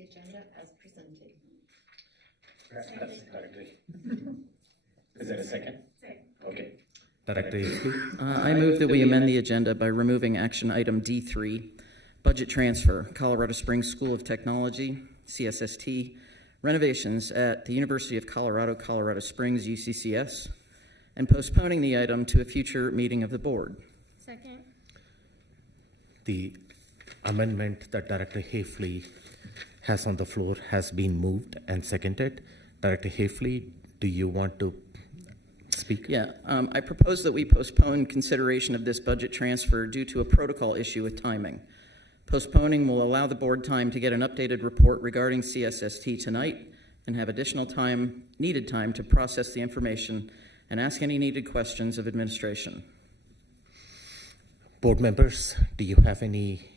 the agenda as presented. Director. Is there a second? Second. Okay. Director Hafley. I move that we amend the agenda by removing action item D3, budget transfer, Colorado Springs School of Technology, CSST, renovations at the University of Colorado, Colorado Springs, UCCS, and postponing the item to a future meeting of the board. Second. The amendment that Director Hafley has on the floor has been moved and seconded. Director Hafley, do you want to speak? Yeah, I propose that we postpone consideration of this budget transfer due to a protocol issue with timing. Postponing will allow the board time to get an updated report regarding CSST tonight and have additional time, needed time to process the information and ask any needed questions of administration. Board members, do you have any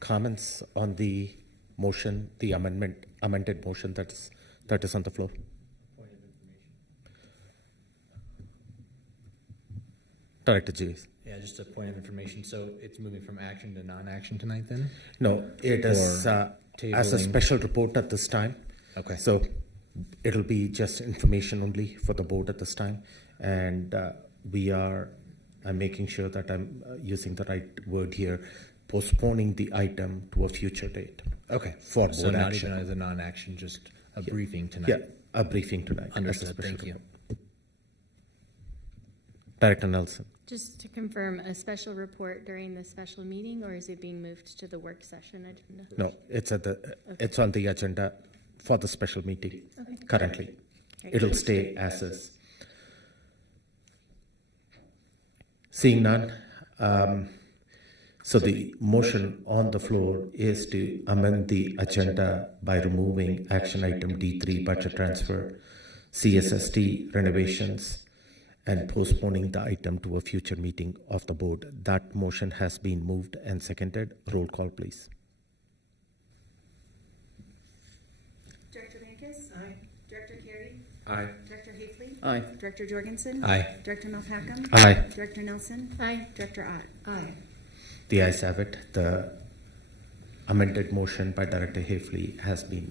comments on the motion, the amended motion that is on the floor? Point of information. Director Jayes. Yeah, just a point of information. So it's moving from action to non-action tonight then? No, it is as a tabling. special report at this time. Okay. So it'll be just information only for the board at this time. And I'm making sure that I'm using the right word here, postponing the item to a future date. Okay. For So board not action. even as a non-action, just a briefing tonight. Yeah, a briefing tonight. as a Understood. special Thank you. report. Director Nelson. Just to confirm, a special report during the special meeting, or is it being moved to the work session agenda? No, it's it's on the agenda for the special meeting Okay. currently. Okay. It'll stay as is. Seeing none, so the motion on the floor is to amend the agenda by removing action item D3, budget transfer, CSST renovations, and postponing the item to a future meeting of the board. That motion has been moved and seconded. Roll call, please. Director Bankus? Aye. Director Carey? Aye. Director Hafley? Aye. Director Jorgensen? Aye. Director Malpacum? Aye. Director Nelson? Aye. Director Ott? Aye. The ayes have it. The amended motion by Director Hafley has been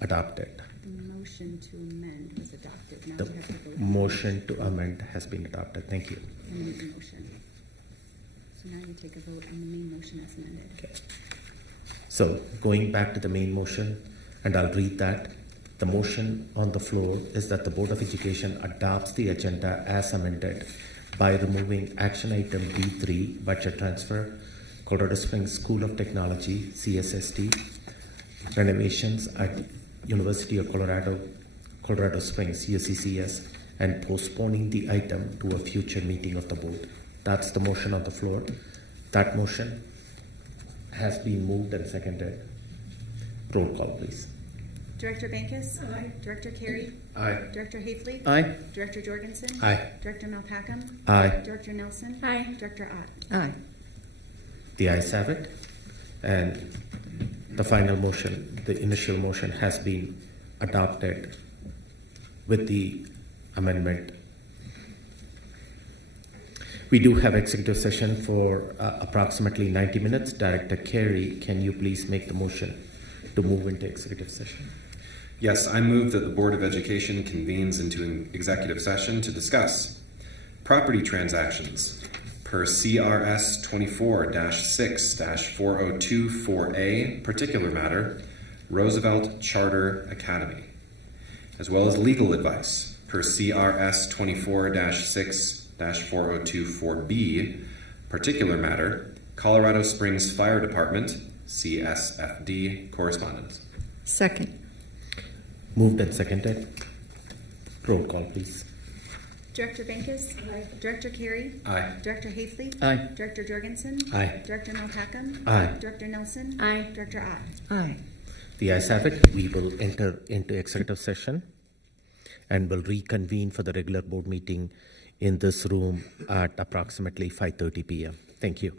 adopted. The motion to amend was adopted. Now The we have to vote. motion to amend has been adopted. Thank you. on the main motion. So now you take a vote on the main motion as amended. So going back to the main motion, and I'll read that. The motion on the floor is that the Board of Education adopts the agenda as amended by removing action item D3, budget transfer, Colorado Springs School of Technology, CSST, renovations at University of Colorado, Colorado Springs, UCCS, and postponing the item to a future meeting of the board. That's the motion on the floor. That motion has been moved and seconded. Roll call, please. Director Bankus? Aye. Director Carey? Aye. Director Hafley? Aye. Director Jorgensen? Aye. Director Malpacum? Aye. Director Nelson? Aye. Director Ott? Aye. The ayes have it. And the final motion, the initial motion, has been adopted with the amendment. We do have executive session for approximately 90 minutes. Director Carey, can you please make the motion to move into executive session? Yes, I move that the Board of Education convenes into an executive session to discuss property transactions per CRS 24-6-4024A, particular matter, Roosevelt Charter Academy, as well as legal advice per CRS 24-6-4024B, particular matter, Colorado Springs Fire Department, CSFD, correspondence. Second. Moved and seconded. Roll call, please. Director Bankus? Aye. Director Carey? Aye. Director Hafley? Aye. Director Jorgensen? Aye. Director Malpacum? Aye. Director Nelson? Aye. Director Ott? Aye. The ayes have it. We will enter into executive session and will reconvene for the regular board meeting in this room at approximately 5:30 p.m. Thank you.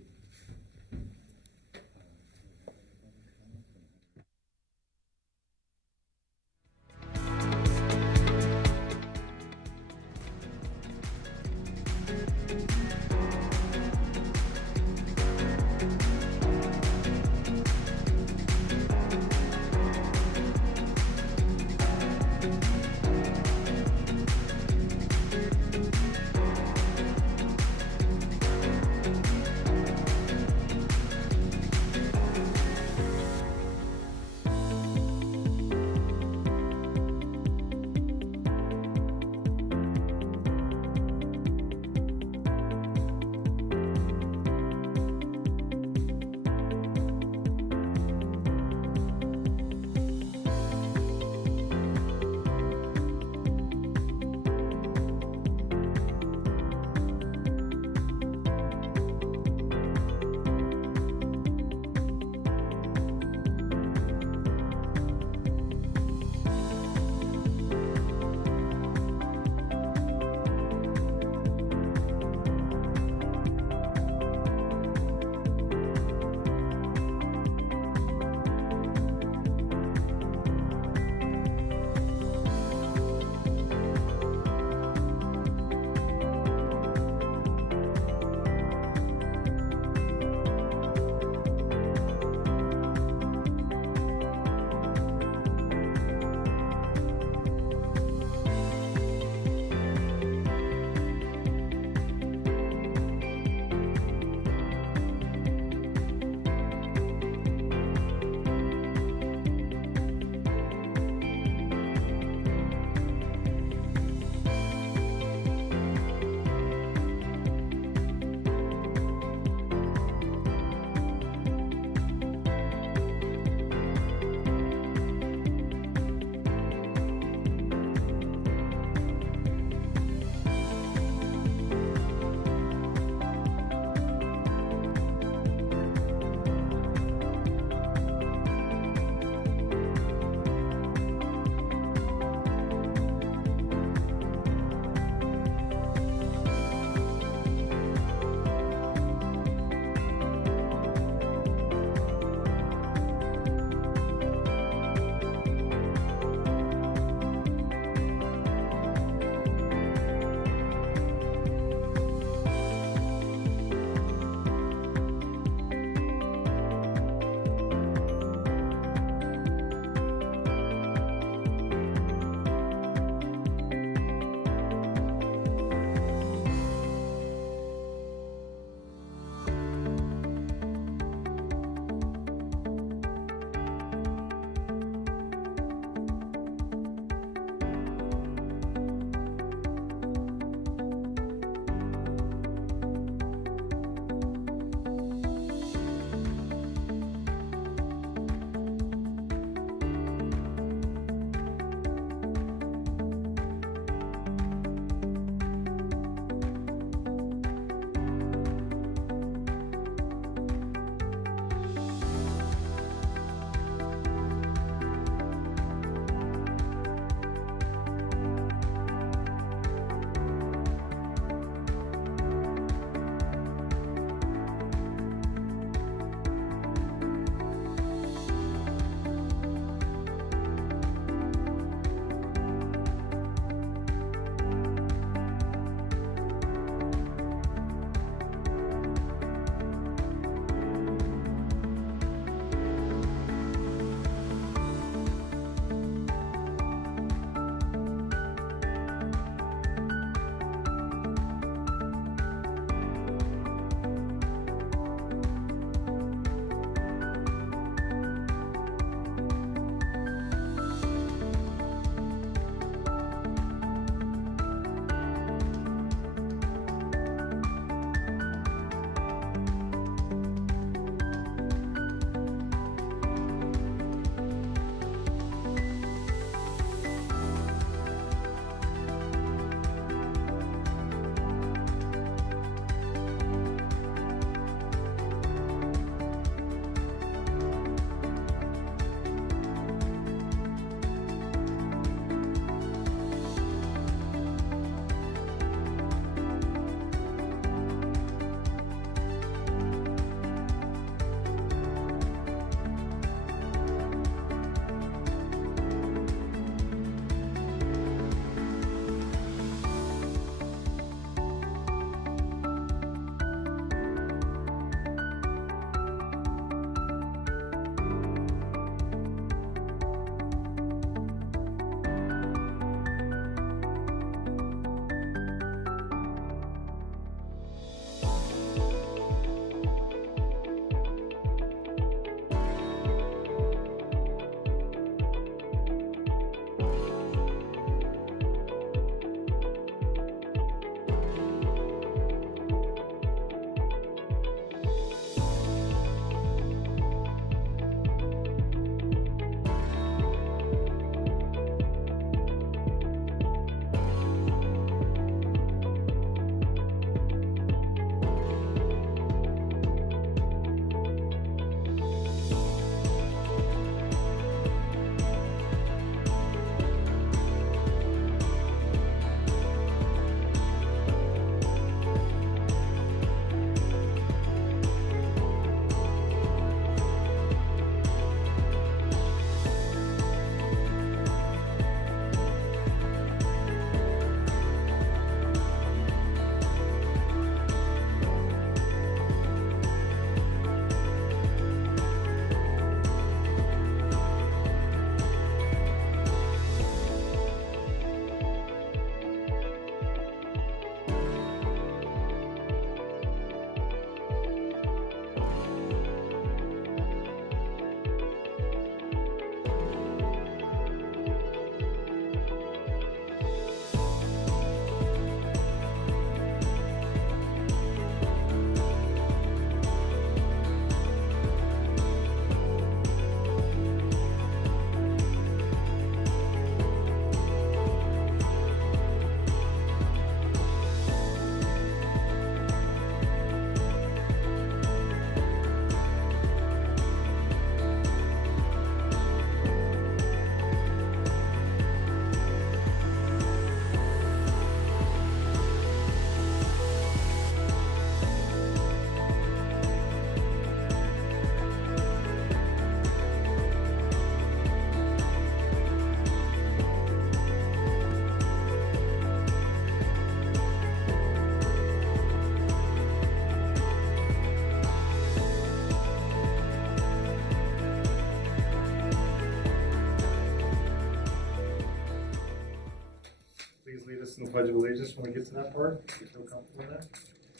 Pledge of Allegiance when we get to that part? You feel comfortable in that?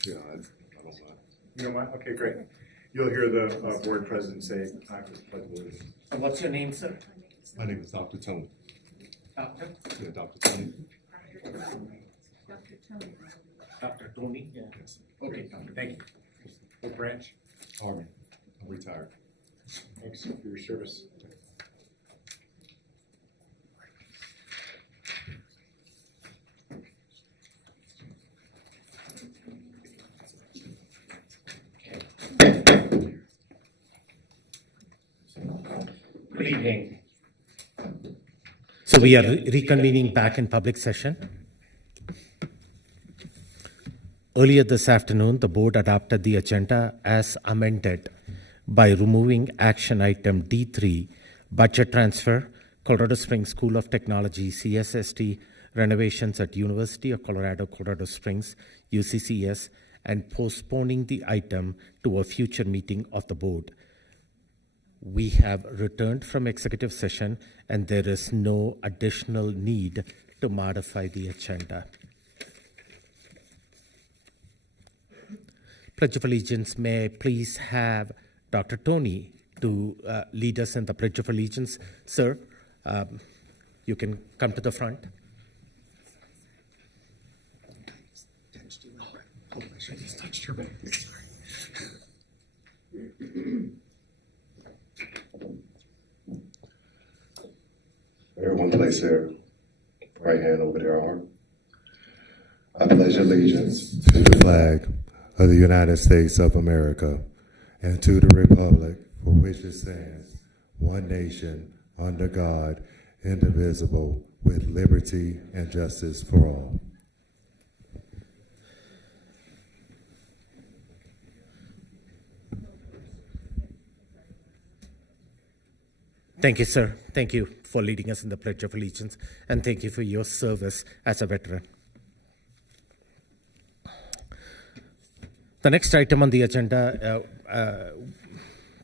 Yeah, I don't mind. You don't mind? Okay, great. You'll hear the board president say, "I for the Pledge of Allegiance." What's your name, sir? My name is Dr. Tony. Doctor? Yeah, Dr. Tony. Dr. Tony? Yeah. Yes. Okay, doctor, thank you. What branch? Army. I'm retired. Thanks for your service. Good evening. So we are reconvening back in public session. Earlier this afternoon, the board adopted the agenda as amended by removing action item D3, budget transfer, Colorado Springs School of Technology, CSST, renovations at University of Colorado, Colorado Springs, UCCS, and postponing the item to a future meeting of the board. We have returned from executive session and there is no additional need to modify the agenda. Pledge of Allegiance, may I please have Dr. Tony to lead us in the Pledge of Allegiance. Sir, you can come to the front. Everyone place their right hand over their heart. I pledge allegiance to the flag of the United States of America and to the republic for which it stands, one nation, under God, indivisible, with liberty and justice for all. Thank you, sir. Thank you for leading us in the Pledge of Allegiance, and thank you for your service as a veteran. The next item on the agenda,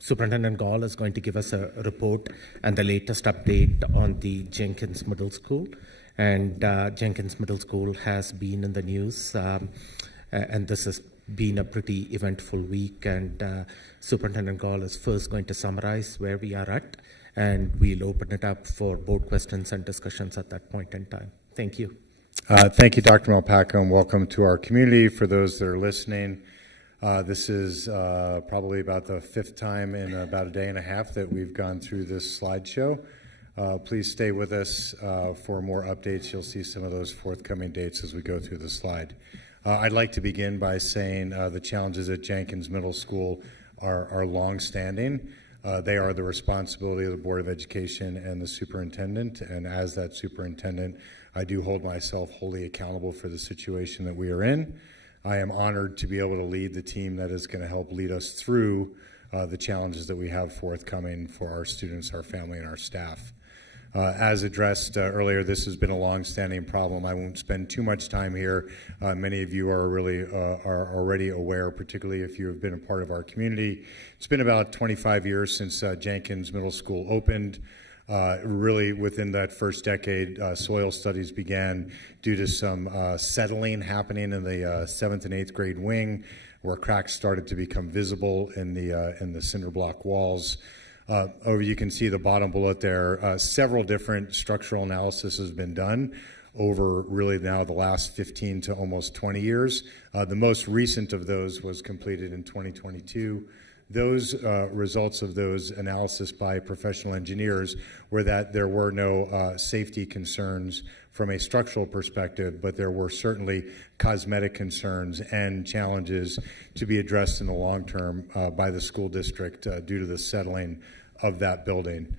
Superintendent Gall is going to give us a report and the latest update on the Jenkins Middle School. And Jenkins Middle School has been in the news, and this has been a pretty eventful week. And Superintendent Gall is first going to summarize where we are at, and we'll open it up for board questions and discussions at that point in time. Thank you. Thank you, Dr. Malpaca, and welcome to our community. For those that are listening, this is probably about the fifth time in about a day and a half that we've gone through this slideshow. Please stay with us for more updates. You'll see some of those forthcoming dates as we go through the slide. I'd like to begin by saying the challenges at Jenkins Middle School are long-standing. They are the responsibility of the Board of Education and the superintendent, and as that superintendent, I do hold myself wholly accountable for the situation that we are in. I am honored to be able to lead the team that is going to help lead us through the challenges that we have forthcoming for our students, our family, and our staff. As addressed earlier, this has been a long-standing problem. I won't spend too much time here. Many of you are already aware, particularly if you have been a part of our community. It's been about 25 years since Jenkins Middle School opened. Really, within that first decade, soil studies began due to some settling happening in the 7th and 8th grade wing, where cracks started to become visible in the cinder block walls. Over you can see the bottom bullet there. Several different structural analysis has been done over really now the last 15 to almost 20 years. The most recent of those was completed in 2022. Those results of those analysis by professional engineers were that there were no safety concerns from a structural perspective, but there were certainly cosmetic concerns and challenges to be addressed in the long term by the school district due to the settling of that building.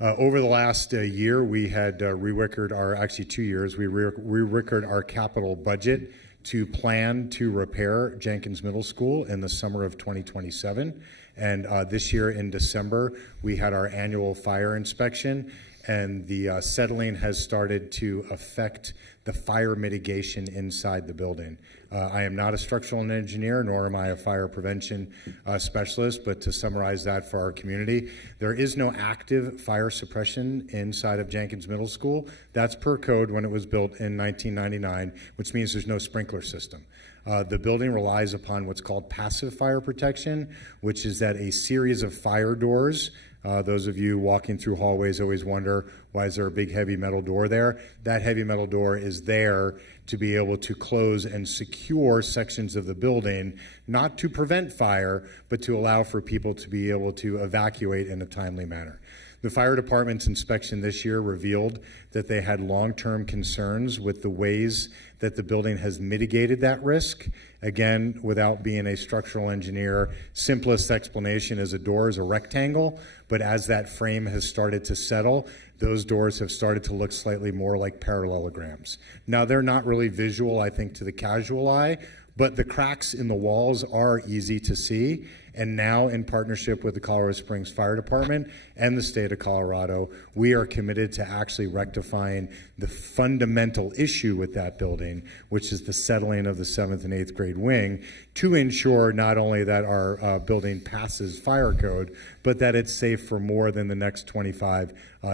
Over the last year, we had actually 2 years, we re-recorded our capital budget to plan to repair Jenkins Middle School in the summer of 2027. And this year in December, we had our annual fire inspection. and the settling has started to affect the fire mitigation inside the building. I am not a structural engineer, nor am I a fire prevention specialist, but to summarize that for our community, there is no active fire suppression inside of Jenkins Middle School. That's per code when it was built in 1999, which means there's no sprinkler system. The building relies upon what's called passive fire protection, which is that a series of fire doors. Those of you walking through hallways always wonder, why is there a big heavy metal door there? That heavy metal door is there to be able to close and secure sections of the building, not to prevent fire, but to allow for people to be able to evacuate in a timely manner. The fire department's inspection this year revealed that they had long-term concerns with the ways that the building has mitigated that risk. Again, without being a structural engineer, simplest explanation is a door is a rectangle, but as that frame has started to settle, those doors have started to look slightly more like parallelograms. Now, they're not really visual, I think, to the casual eye, but the cracks in the walls are easy to see. And now, in partnership with the Colorado Springs Fire Department and the state of Colorado, we are committed to actually rectifying the fundamental issue with that building, which is the settling of the 7th and 8th grade wing, to ensure not only that our building passes fire code, but that it's safe for more than the next 25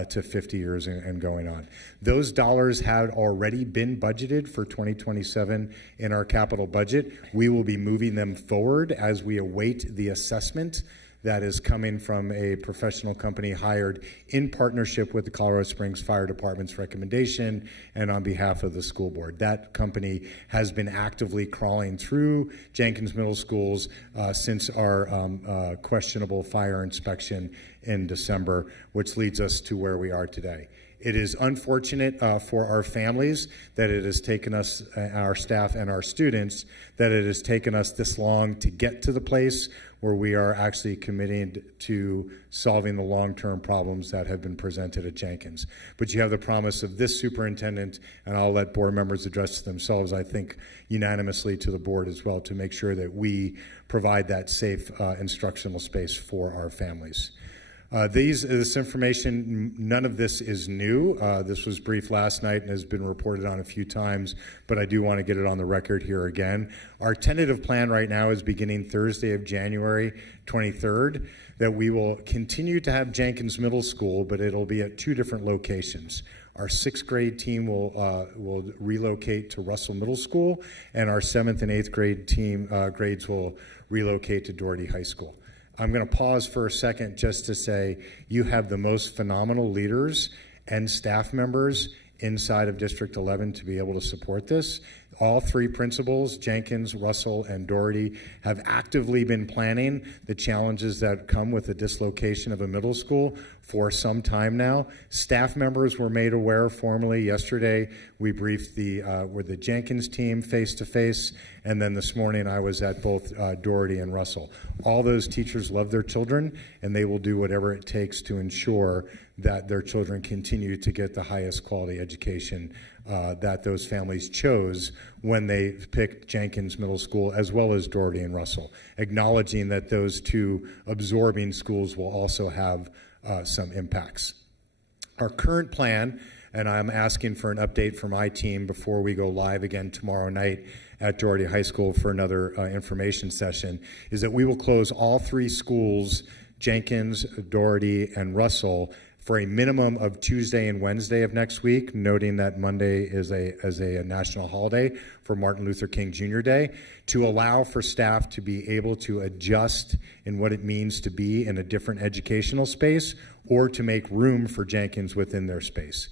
to 50 years and going on. Those dollars had already been budgeted for 2027 in our capital budget. We will be moving them forward as we await the assessment that is coming from a professional company hired in partnership with the Colorado Springs Fire Department's recommendation and on behalf of the school board. That company has been actively crawling through Jenkins Middle Schools since our questionable fire inspection in December, which leads us to where we are today. It is unfortunate for our families that it has taken us, our staff and our students, that it has taken us this long to get to the place where we are actually committing to solving the long-term problems that have been presented at Jenkins. But you have the promise of this superintendent, and I'll let board members address themselves, I think, unanimously to the board as well, to make sure that we provide that safe instructional space for our families. This information, none of this is new. This was briefed last night and has been reported on a few times, but I do want to get it on the record here again. Our tentative plan right now is beginning Thursday of January 23rd, that we will continue to have Jenkins Middle School, but it'll be at 2 different locations. Our 6th grade team will relocate to Russell Middle School, and our 7th and 8th grade team grades will relocate to Doherty High School. I'm going to pause for a second just to say you have the most phenomenal leaders and staff members inside of District 11 to be able to support this. All 3 principals, Jenkins, Russell, and Doherty, have actively been planning the challenges that come with the dislocation of a middle school for some time now. Staff members were made aware formally yesterday. We briefed with the Jenkins team face-to-face, and then this morning I was at both Doherty and Russell. All those teachers love their children, and they will do whatever it takes to ensure that their children continue to get the highest quality education that those families chose when they picked Jenkins Middle School, as well as Doherty and Russell, acknowledging that those 2 absorbing schools will also have some impacts. Our current plan, and I'm asking for an update from my team before we go live again tomorrow night at Doherty High School for another information session, is that we will close all 3 schools, Jenkins, Doherty, and Russell, for a minimum of Tuesday and Wednesday of next week, noting that Monday is a national holiday for Martin Luther King Jr. Day, to allow for staff to be able to adjust in what it means to be in a different educational space or to make room for Jenkins within their space.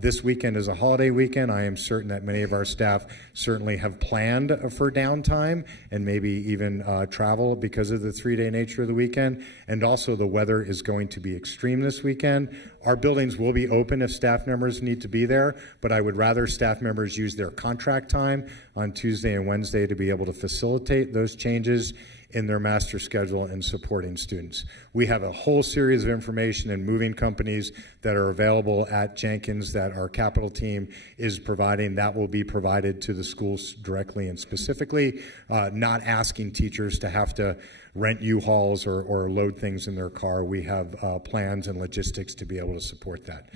This weekend is a holiday weekend. I am certain that many of our staff certainly have planned for downtime and maybe even travel because of the 3-day nature of the weekend. And also the weather is going to be extreme this weekend. Our buildings will be open if staff members need to be there, but I would rather staff members use their contract time on Tuesday and Wednesday to be able to facilitate those changes in their master schedule and supporting students. We have a whole series of information and moving companies that are available at Jenkins that our capital team is providing. That will be provided to the schools directly and specifically, not asking teachers to have to rent U-Hauls or load things in their car. We have plans and logistics to be able to support that.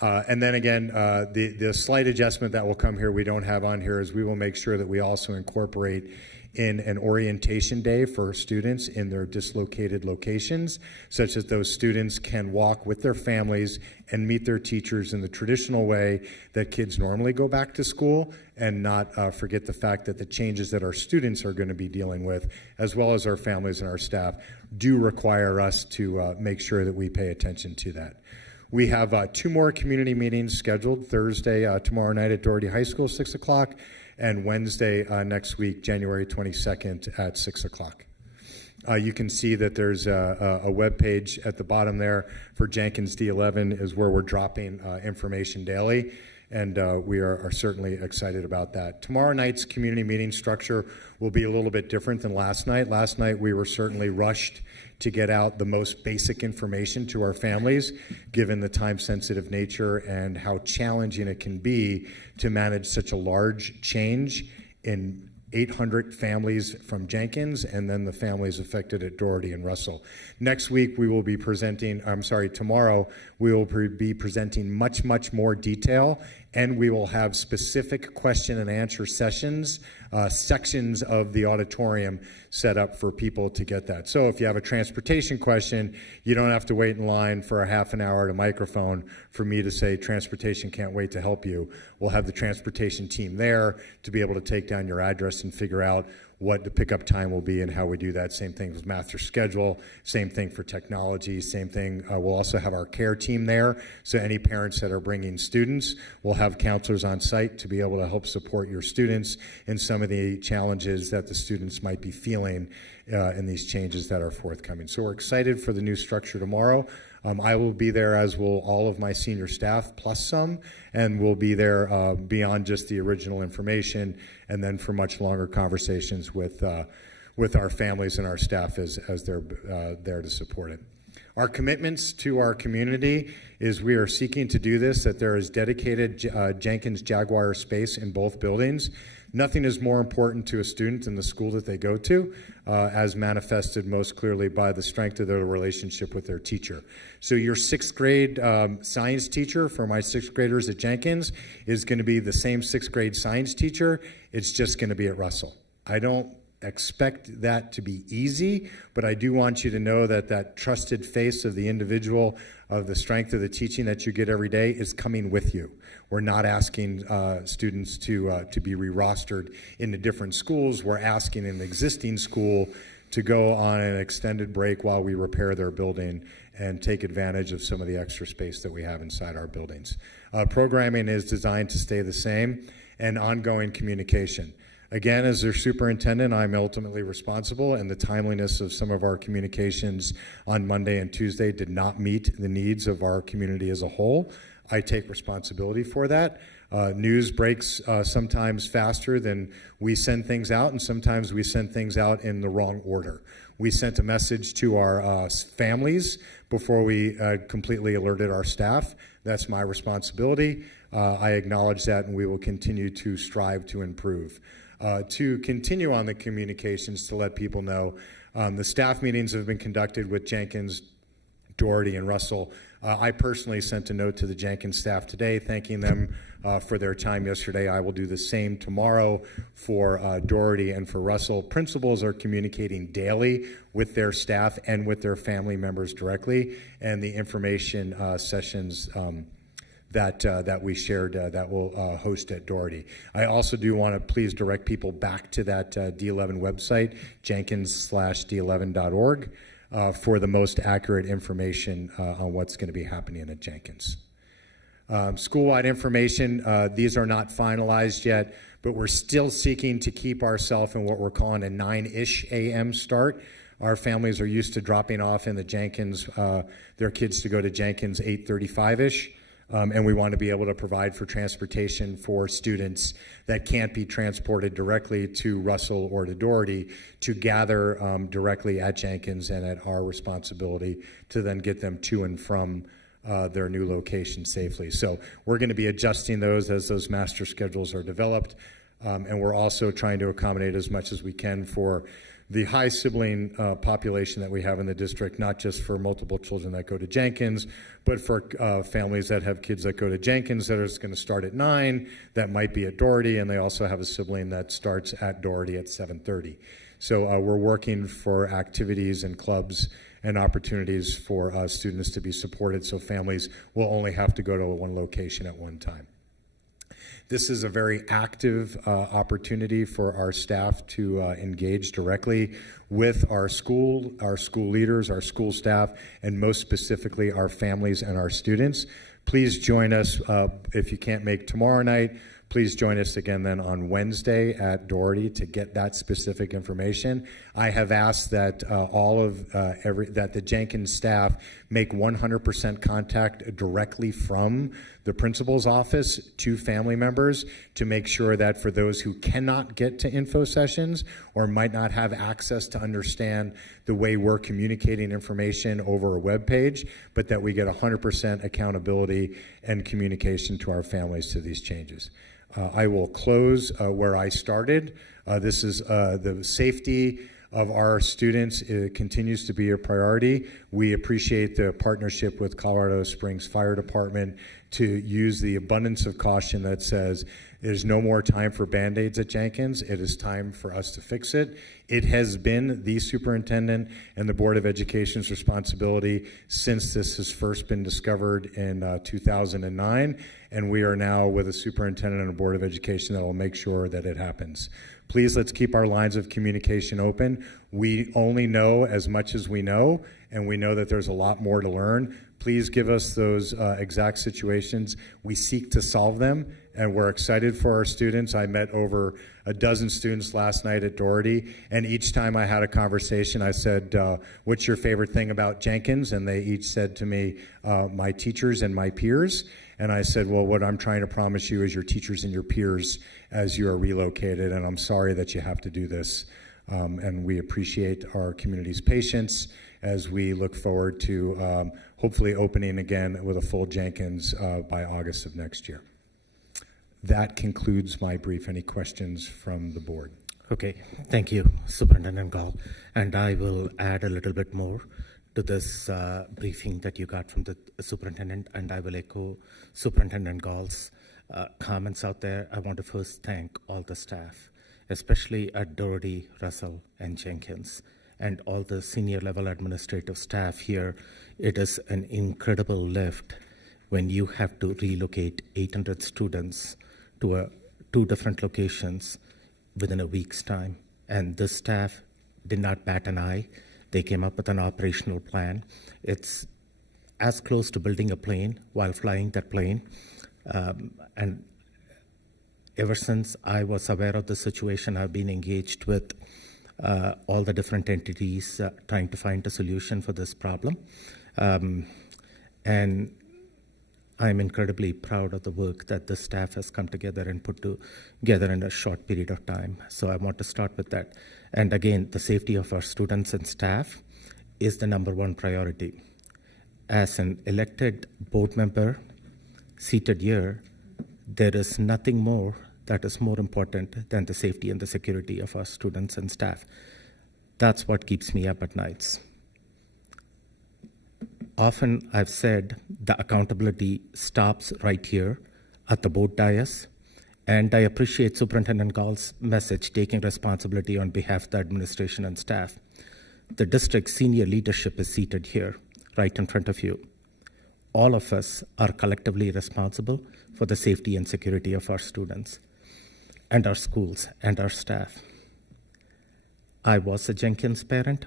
And then again, the slight adjustment that will come here, we don't have on here, is we will make sure that we also incorporate in an orientation day for students in their dislocated locations, such that those students can walk with their families and meet their teachers in the traditional way that kids normally go back to school, and not forget the fact that the changes that our students are going to be dealing with, as well as our families and our staff, do require us to make sure that we pay attention to that. We have 2 more community meetings scheduled: Thursday, tomorrow night at Doherty High School, 6 o'clock, and Wednesday next week, January 22nd at 6 o'clock. You can see that there's a web page at the bottom there for Jenkins D11 is where we're dropping information daily, and we are certainly excited about that. Tomorrow night's community meeting structure will be a little bit different than last night. Last night we were certainly rushed to get out the most basic information to our families, given the time-sensitive nature and how challenging it can be to manage such a large change in 800 families from Jenkins, and then the families affected at Doherty and Russell. Next week, we will be presenting, tomorrow, we will be presenting much, much more detail, and we will have specific question and answer sessions, sections of the auditorium set up for people to get that. So if you have a transportation question, you don't have to wait in line for a half an hour at a microphone for me to say, transportation can't wait to help you. We'll have the transportation team there to be able to take down your address and figure out what the pickup time will be and how we do that. Same thing with master schedule, same thing for technology, same thing. We'll also have our care team there. So any parents that are bringing students, we'll have counselors on site to be able to help support your students in some of the challenges that the students might be feeling in these changes that are forthcoming. So we're excited for the new structure tomorrow. I will be there, as will all of my senior staff, plus some, and we'll be there beyond just the original information, and then for much longer conversations with our families and our staff as they're there to support it. Our commitments to our community is we are seeking to do this, that there is dedicated Jenkins Jaguar space in both buildings. Nothing is more important to a student than the school that they go to, as manifested most clearly by the strength of their relationship with their teacher. So your 6th grade science teacher for my 6th graders at Jenkins is going to be the same 6th grade science teacher. It's just going to be at Russell. I don't expect that to be easy, but I do want you to know that that trusted face of the individual, of the strength of the teaching that you get every day, is coming with you. We're not asking students to be re-rostered into different schools. We're asking an existing school to go on an extended break while we repair their building and take advantage of some of the extra space that we have inside our buildings. Programming is designed to stay the same, and ongoing communication. Again, as their superintendent, I'm ultimately responsible, and the timeliness of some of our communications on Monday and Tuesday did not meet the needs of our community as a whole. I take responsibility for that. News breaks sometimes faster than we send things out, and sometimes we send things out in the wrong order. We sent a message to our families before we completely alerted our staff. That's my responsibility. I acknowledge that, and we will continue to strive to improve. To continue on the communications, to let people know, the staff meetings have been conducted with Jenkins, Doherty, and Russell. I personally sent a note to the Jenkins staff today thanking them for their time yesterday. I will do the same tomorrow for Doherty and for Russell. Principals are communicating daily with their staff and with their family members directly, and the information sessions that we shared that we'll host at Doherty. I also do want to please direct people back to that D11 website, jenkins/d11.org, for the most accurate information on what's going to be happening at Jenkins. School-wide information, these are not finalized yet, but we're still seeking to keep ourselves in what we're calling a 9-ish a.m. start. Our families are used to dropping off in the Jenkins, their kids to go to Jenkins 8:35-ish. And we want to be able to provide for transportation for students that can't be transported directly to Russell or to Doherty to gather directly at Jenkins, and at our responsibility to then get them to and from their new location safely. So we're going to be adjusting those as those master schedules are developed, and we're also trying to accommodate as much as we can for the high sibling population that we have in the district, not just for multiple children that go to Jenkins, but for families that have kids that go to Jenkins that are going to start at 9, that might be at Doherty, and they also have a sibling that starts at Doherty at 7:30. So we're working for activities and clubs and opportunities for students to be supported, so families will only have to go to one location at one time. This is a very active opportunity for our staff to engage directly with our school leaders, our school staff, and most specifically our families and our students. Please join us if you can't make tomorrow night. Please join us again then on Wednesday at Doherty to get that specific information. I have asked that that the Jenkins staff make 100% contact directly from the principal's office to family members to make sure that for those who cannot get to info sessions or might not have access to understand the way we're communicating information over a web page, but that we get 100% accountability and communication to our families to these changes. I will close where I started. This is the safety of our students. It continues to be a priority. We appreciate the partnership with Colorado Springs Fire Department to use the abundance of caution that says there's no more time for Band-Aids at Jenkins. It is time for us to fix it. It has been the superintendent and the Board of Education's responsibility since this has first been discovered in 2009, and we are now with a superintendent and a Board of Education that will make sure that it happens. Please, let's keep our lines of communication open. We only know as much as we know, and we know that there's a lot more to learn. Please give us those exact situations. We seek to solve them, and we're excited for our students. I met over a dozen students last night at Doherty, and each time I had a conversation, I said, what's your favorite thing about Jenkins? And they each said to me, my teachers and my peers. And I said, well, what I'm trying to promise you is your teachers and your peers as you are relocated, and I'm sorry that you have to do this. And we appreciate our community's patience as we look forward to hopefully opening again with a full Jenkins by August of next year. That concludes my brief. Any questions from the board? Okay, thank you, Superintendent Gall. And I will add a little bit more to this briefing that you got from the superintendent, and I will echo Superintendent Gall's comments out there. I want to first thank all the staff, especially at Doherty, Russell, and Jenkins, and all the senior level administrative staff here. It is an incredible lift when you have to relocate 800 students to 2 different locations within a week's time. And this staff did not bat an eye. They came up with an operational plan. It's as close to building a plane while flying that plane. And ever since I was aware of the situation, I've been engaged with all the different entities trying to find a solution for this problem. And I'm incredibly proud of the work that the staff has come together and put together in a short period of time. So I want to start with that. And again, the safety of our students and staff is the #1 priority. As an elected board member seated here, there is nothing more that is more important than the safety and the security of our students and staff. That's what keeps me up at nights. Often I've said the accountability stops right here at the board dais, and I appreciate Superintendent Gall's message, taking responsibility on behalf of the administration and staff. The district senior leadership is seated here, right in front of you. All of us are collectively responsible for the safety and security of our students and our schools and our staff. I was a Jenkins parent.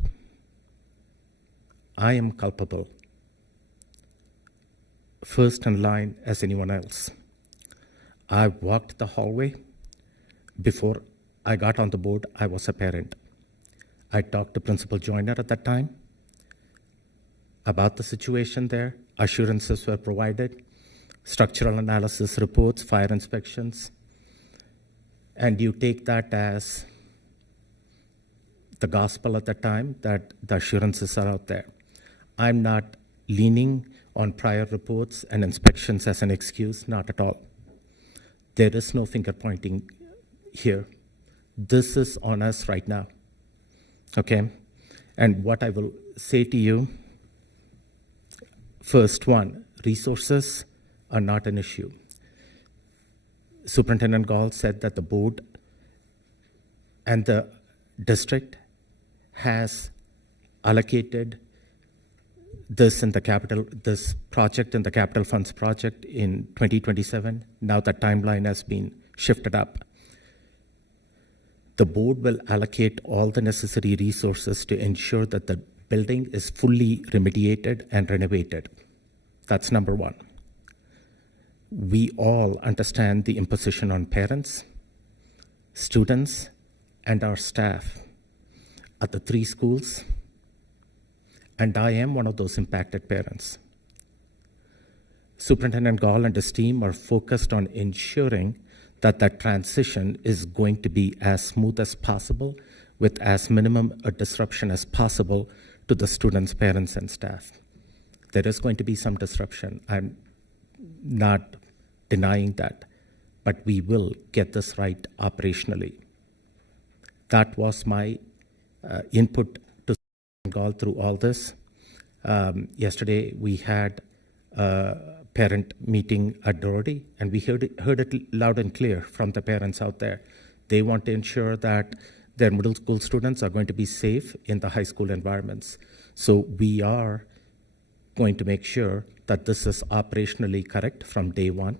I am culpable, first in line as anyone else. I walked the hallway. Before I got on the board, I was a parent. I talked to Principal Joyner at that time about the situation there. Assurances were provided, structural analysis reports, fire inspections, and you take that as the gospel at the time that the assurances are out there. I'm not leaning on prior reports and inspections as an excuse, not at all. There is no finger pointing here. This is on us right now. Okay? And what I will say to you, first one, resources are not an issue. Superintendent Gall said that the board and the district has allocated this project in the capital funds project in 2027. Now the timeline has been shifted up. The board will allocate all the necessary resources to ensure that the building is fully remediated and renovated. That's number one. We all understand the imposition on parents, students, and our staff at the 3 schools, and I am one of those impacted parents. Superintendent Gall and his team are focused on ensuring that that transition is going to be as smooth as possible with as minimum a disruption as possible to the students, parents, and staff. There is going to be some disruption. I'm not denying that, but we will get this right operationally. That was my input to Gall through all this. Yesterday, we had a parent meeting at Doherty, and we heard it loud and clear from the parents out there. They want to ensure that their middle school students are going to be safe in the high school environments. So we are going to make sure that this is operationally correct from day one.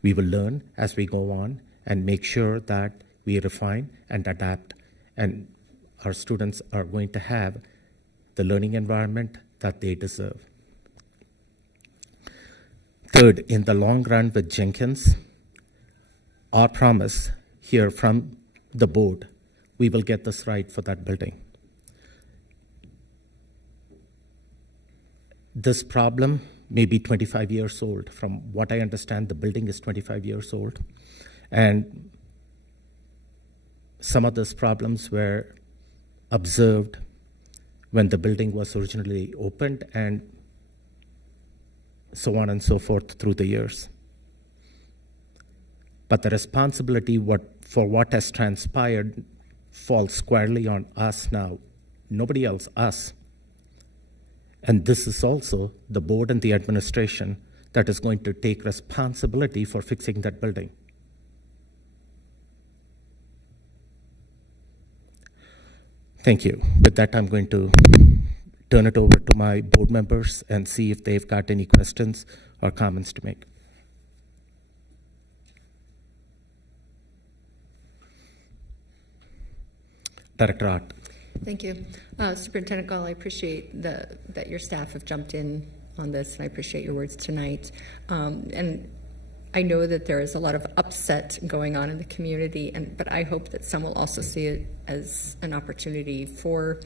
We will learn as we go on and make sure that we refine and adapt, and our students are going to have the learning environment that they deserve. Third, in the long run with Jenkins, our promise here from the board, we will get this right for that building. This problem may be 25 years old. From what I understand, the building is 25 years old. And some of those problems were observed when the building was originally opened, and so on and so forth through the years. But the responsibility for what has transpired falls squarely on us now. Nobody else, us. And this is also the board and the administration that is going to take responsibility for fixing that building. Thank you. With that, I'm going to turn it over to my board members and see if they've got any questions or comments to make. Director Ott. Thank you. Superintendent Gall, I appreciate that your staff have jumped in on this, and I appreciate your words tonight. And I know that there is a lot of upset going on in the community, but I hope that some will also see it as an opportunity for,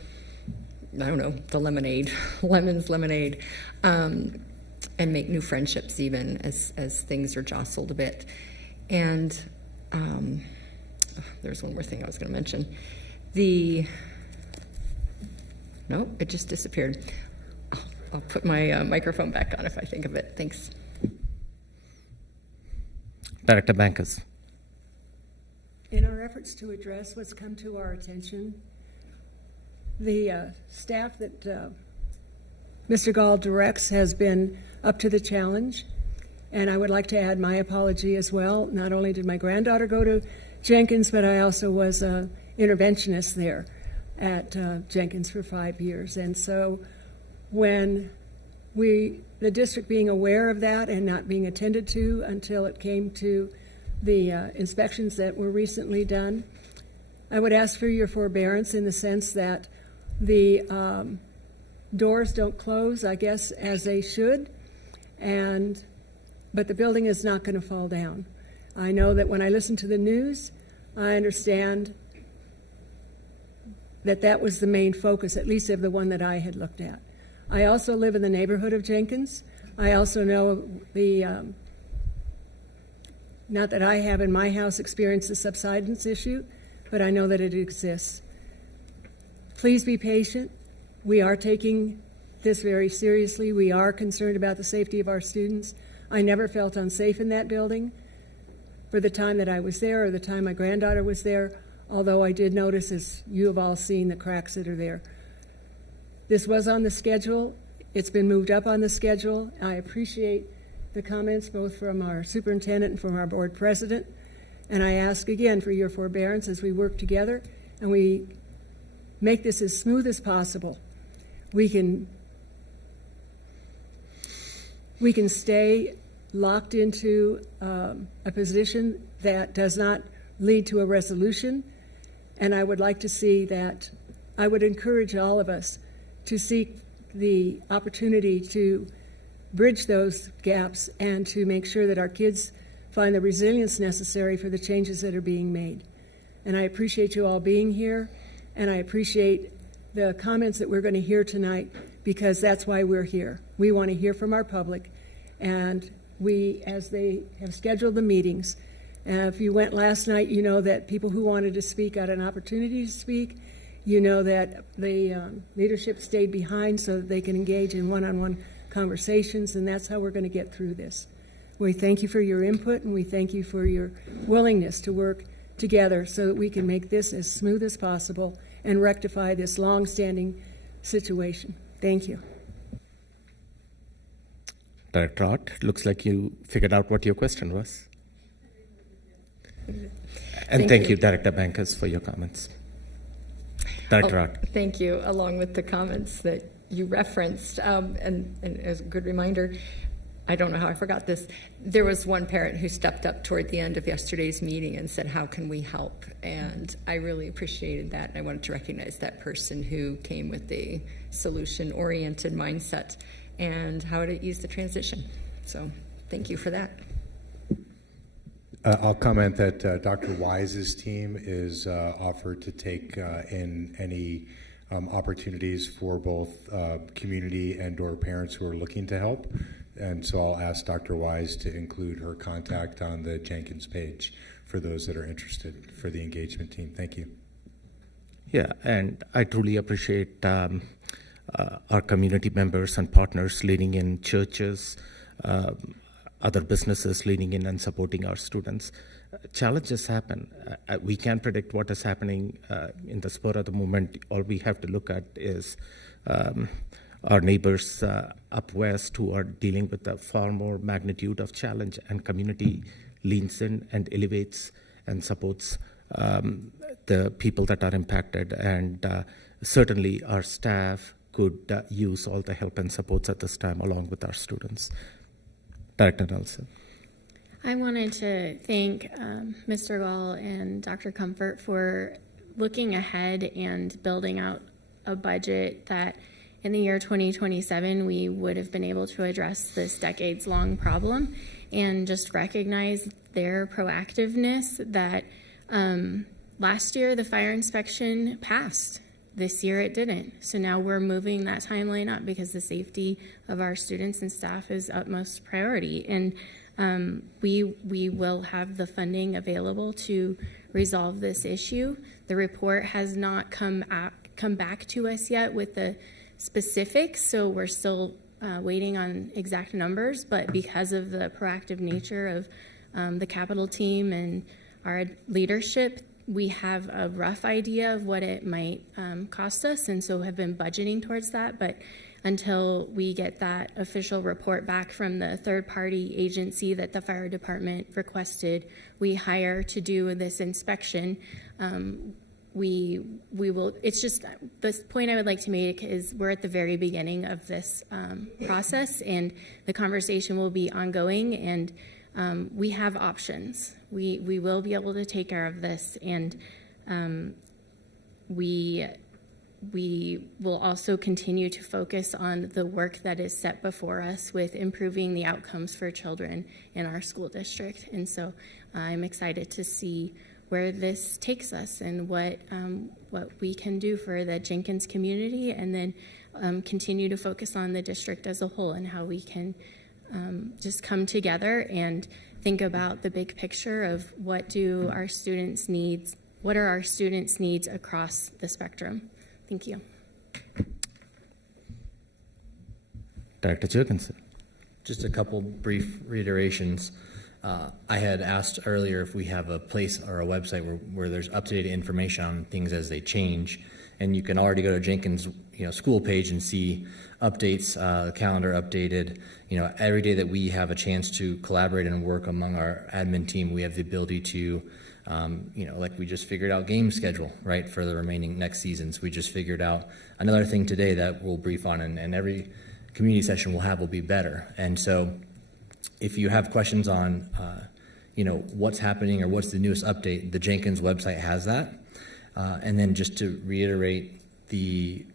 I don't know, the lemonade, lemons lemonade, and make new friendships even as things are jostled a bit. And there's one more thing I was going to mention. No, it just disappeared. I'll put my microphone back on if I think of it. Thanks. Director Bankus. In our efforts to address what's come to our attention, the staff that Mr. Gall directs has been up to the challenge, and I would like to add my apology as well. Not only did my granddaughter go to Jenkins, but I also was an interventionist there at Jenkins for 5 years. And so when the district being aware of that and not being attended to until it came to the inspections that were recently done, I would ask for your forbearance in the sense that the doors don't close, I guess, as they should, but the building is not going to fall down. I know that when I listen to the news, I understand that was the main focus, at least of the one that I had looked at. I also live in the neighborhood of Jenkins. I also know not that I have in my house experienced the subsidence issue, but I know that it exists. Please be patient. We are taking this very seriously. We are concerned about the safety of our students. I never felt unsafe in that building for the time that I was there or the time my granddaughter was there. although I did notice, as you have all seen, the cracks that are there. This was on the schedule. It's been moved up on the schedule. I appreciate the comments both from our superintendent and from our board president. And I ask again for your forbearance as we work together and we make this as smooth as possible. We can stay locked into a position that does not lead to a resolution. And I would like to see that, I would encourage all of us to seek the opportunity to bridge those gaps and to make sure that our kids find the resilience necessary for the changes that are being made. And I appreciate you all being here, and I appreciate the comments that we're going to hear tonight, because that's why we're here. We want to hear from our public, and we, as they have scheduled the meetings, if you went last night, you know that people who wanted to speak got an opportunity to speak. You know that the leadership stayed behind so that they can engage in one-on-one conversations, and that's how we're going to get through this. We thank you for your input, and we thank you for your willingness to work together so that we can make this as smooth as possible and rectify this long-standing situation. Thank you. Director Ott, looks like you figured out what your question was. And thank you, Director Bankers, for your comments. Director Ott. Thank you, along with the comments that you referenced. And as a good reminder, I don't know how I forgot this. There was one parent who stepped up toward the end of yesterday's meeting and said, how can we help? And I really appreciated that. And I wanted to recognize that person who came with a solution-oriented mindset and how to ease the transition. So thank you for that. I'll comment that Dr. Wise's team is offered to take in any opportunities for both community and/or parents who are looking to help. And so I'll ask Dr. Wise to include her contact on the Jenkins page for those that are interested for the engagement team. Thank you. Yeah, and I truly appreciate our community members and partners leading in churches, other businesses leading in and supporting our students. Challenges happen. We can't predict what is happening in the spur of the moment. All we have to look at is our neighbors up west who are dealing with a far more magnitude of challenge, and community leans in and elevates and supports the people that are impacted. And certainly our staff could use all the help and supports at this time along with our students. Director Nelson. I wanted to thank Mr. Gall and Dr. Comfort for looking ahead and building out a budget that in the year 2027 we would have been able to address this decades-long problem, and just recognize their proactiveness that last year the fire inspection passed. This year it didn't. So now we're moving that timeline up because the safety of our students and staff is utmost priority. And we will have the funding available to resolve this issue. The report has not come back to us yet with the specifics, so we're still waiting on exact numbers. But because of the proactive nature of the capital team and our leadership, we have a rough idea of what it might cost us, and so have been budgeting towards that. But until we get that official report back from the third-party agency that the fire department requested we hire to do this inspection, we will. It's just the point I would like to make is we're at the very beginning of this process, and the conversation will be ongoing, and we have options. We will be able to take care of this, and we will also continue to focus on the work that is set before us with improving the outcomes for children in our school district. And so I'm excited to see where this takes us and what we can do for the Jenkins community, and then continue to focus on the district as a whole and how we can just come together and think about the big picture of what are our students' needs across the spectrum. Thank you. Director Jurgensen. Just a couple brief reiterations. I had asked earlier if we have a place or a website where there's up-to-date information on things as they change, and you can already go to Jenkins, school page and see updates, calendar updated. Every day that we have a chance to collaborate and work among our admin team, we have the ability to, like we just figured out game schedule, right, for the remaining next seasons. We just figured out another thing today that we'll brief on, and every community session we'll have will be better. And so if you have questions on, what's happening or what's the newest update, the Jenkins website has that. And then just to reiterate, the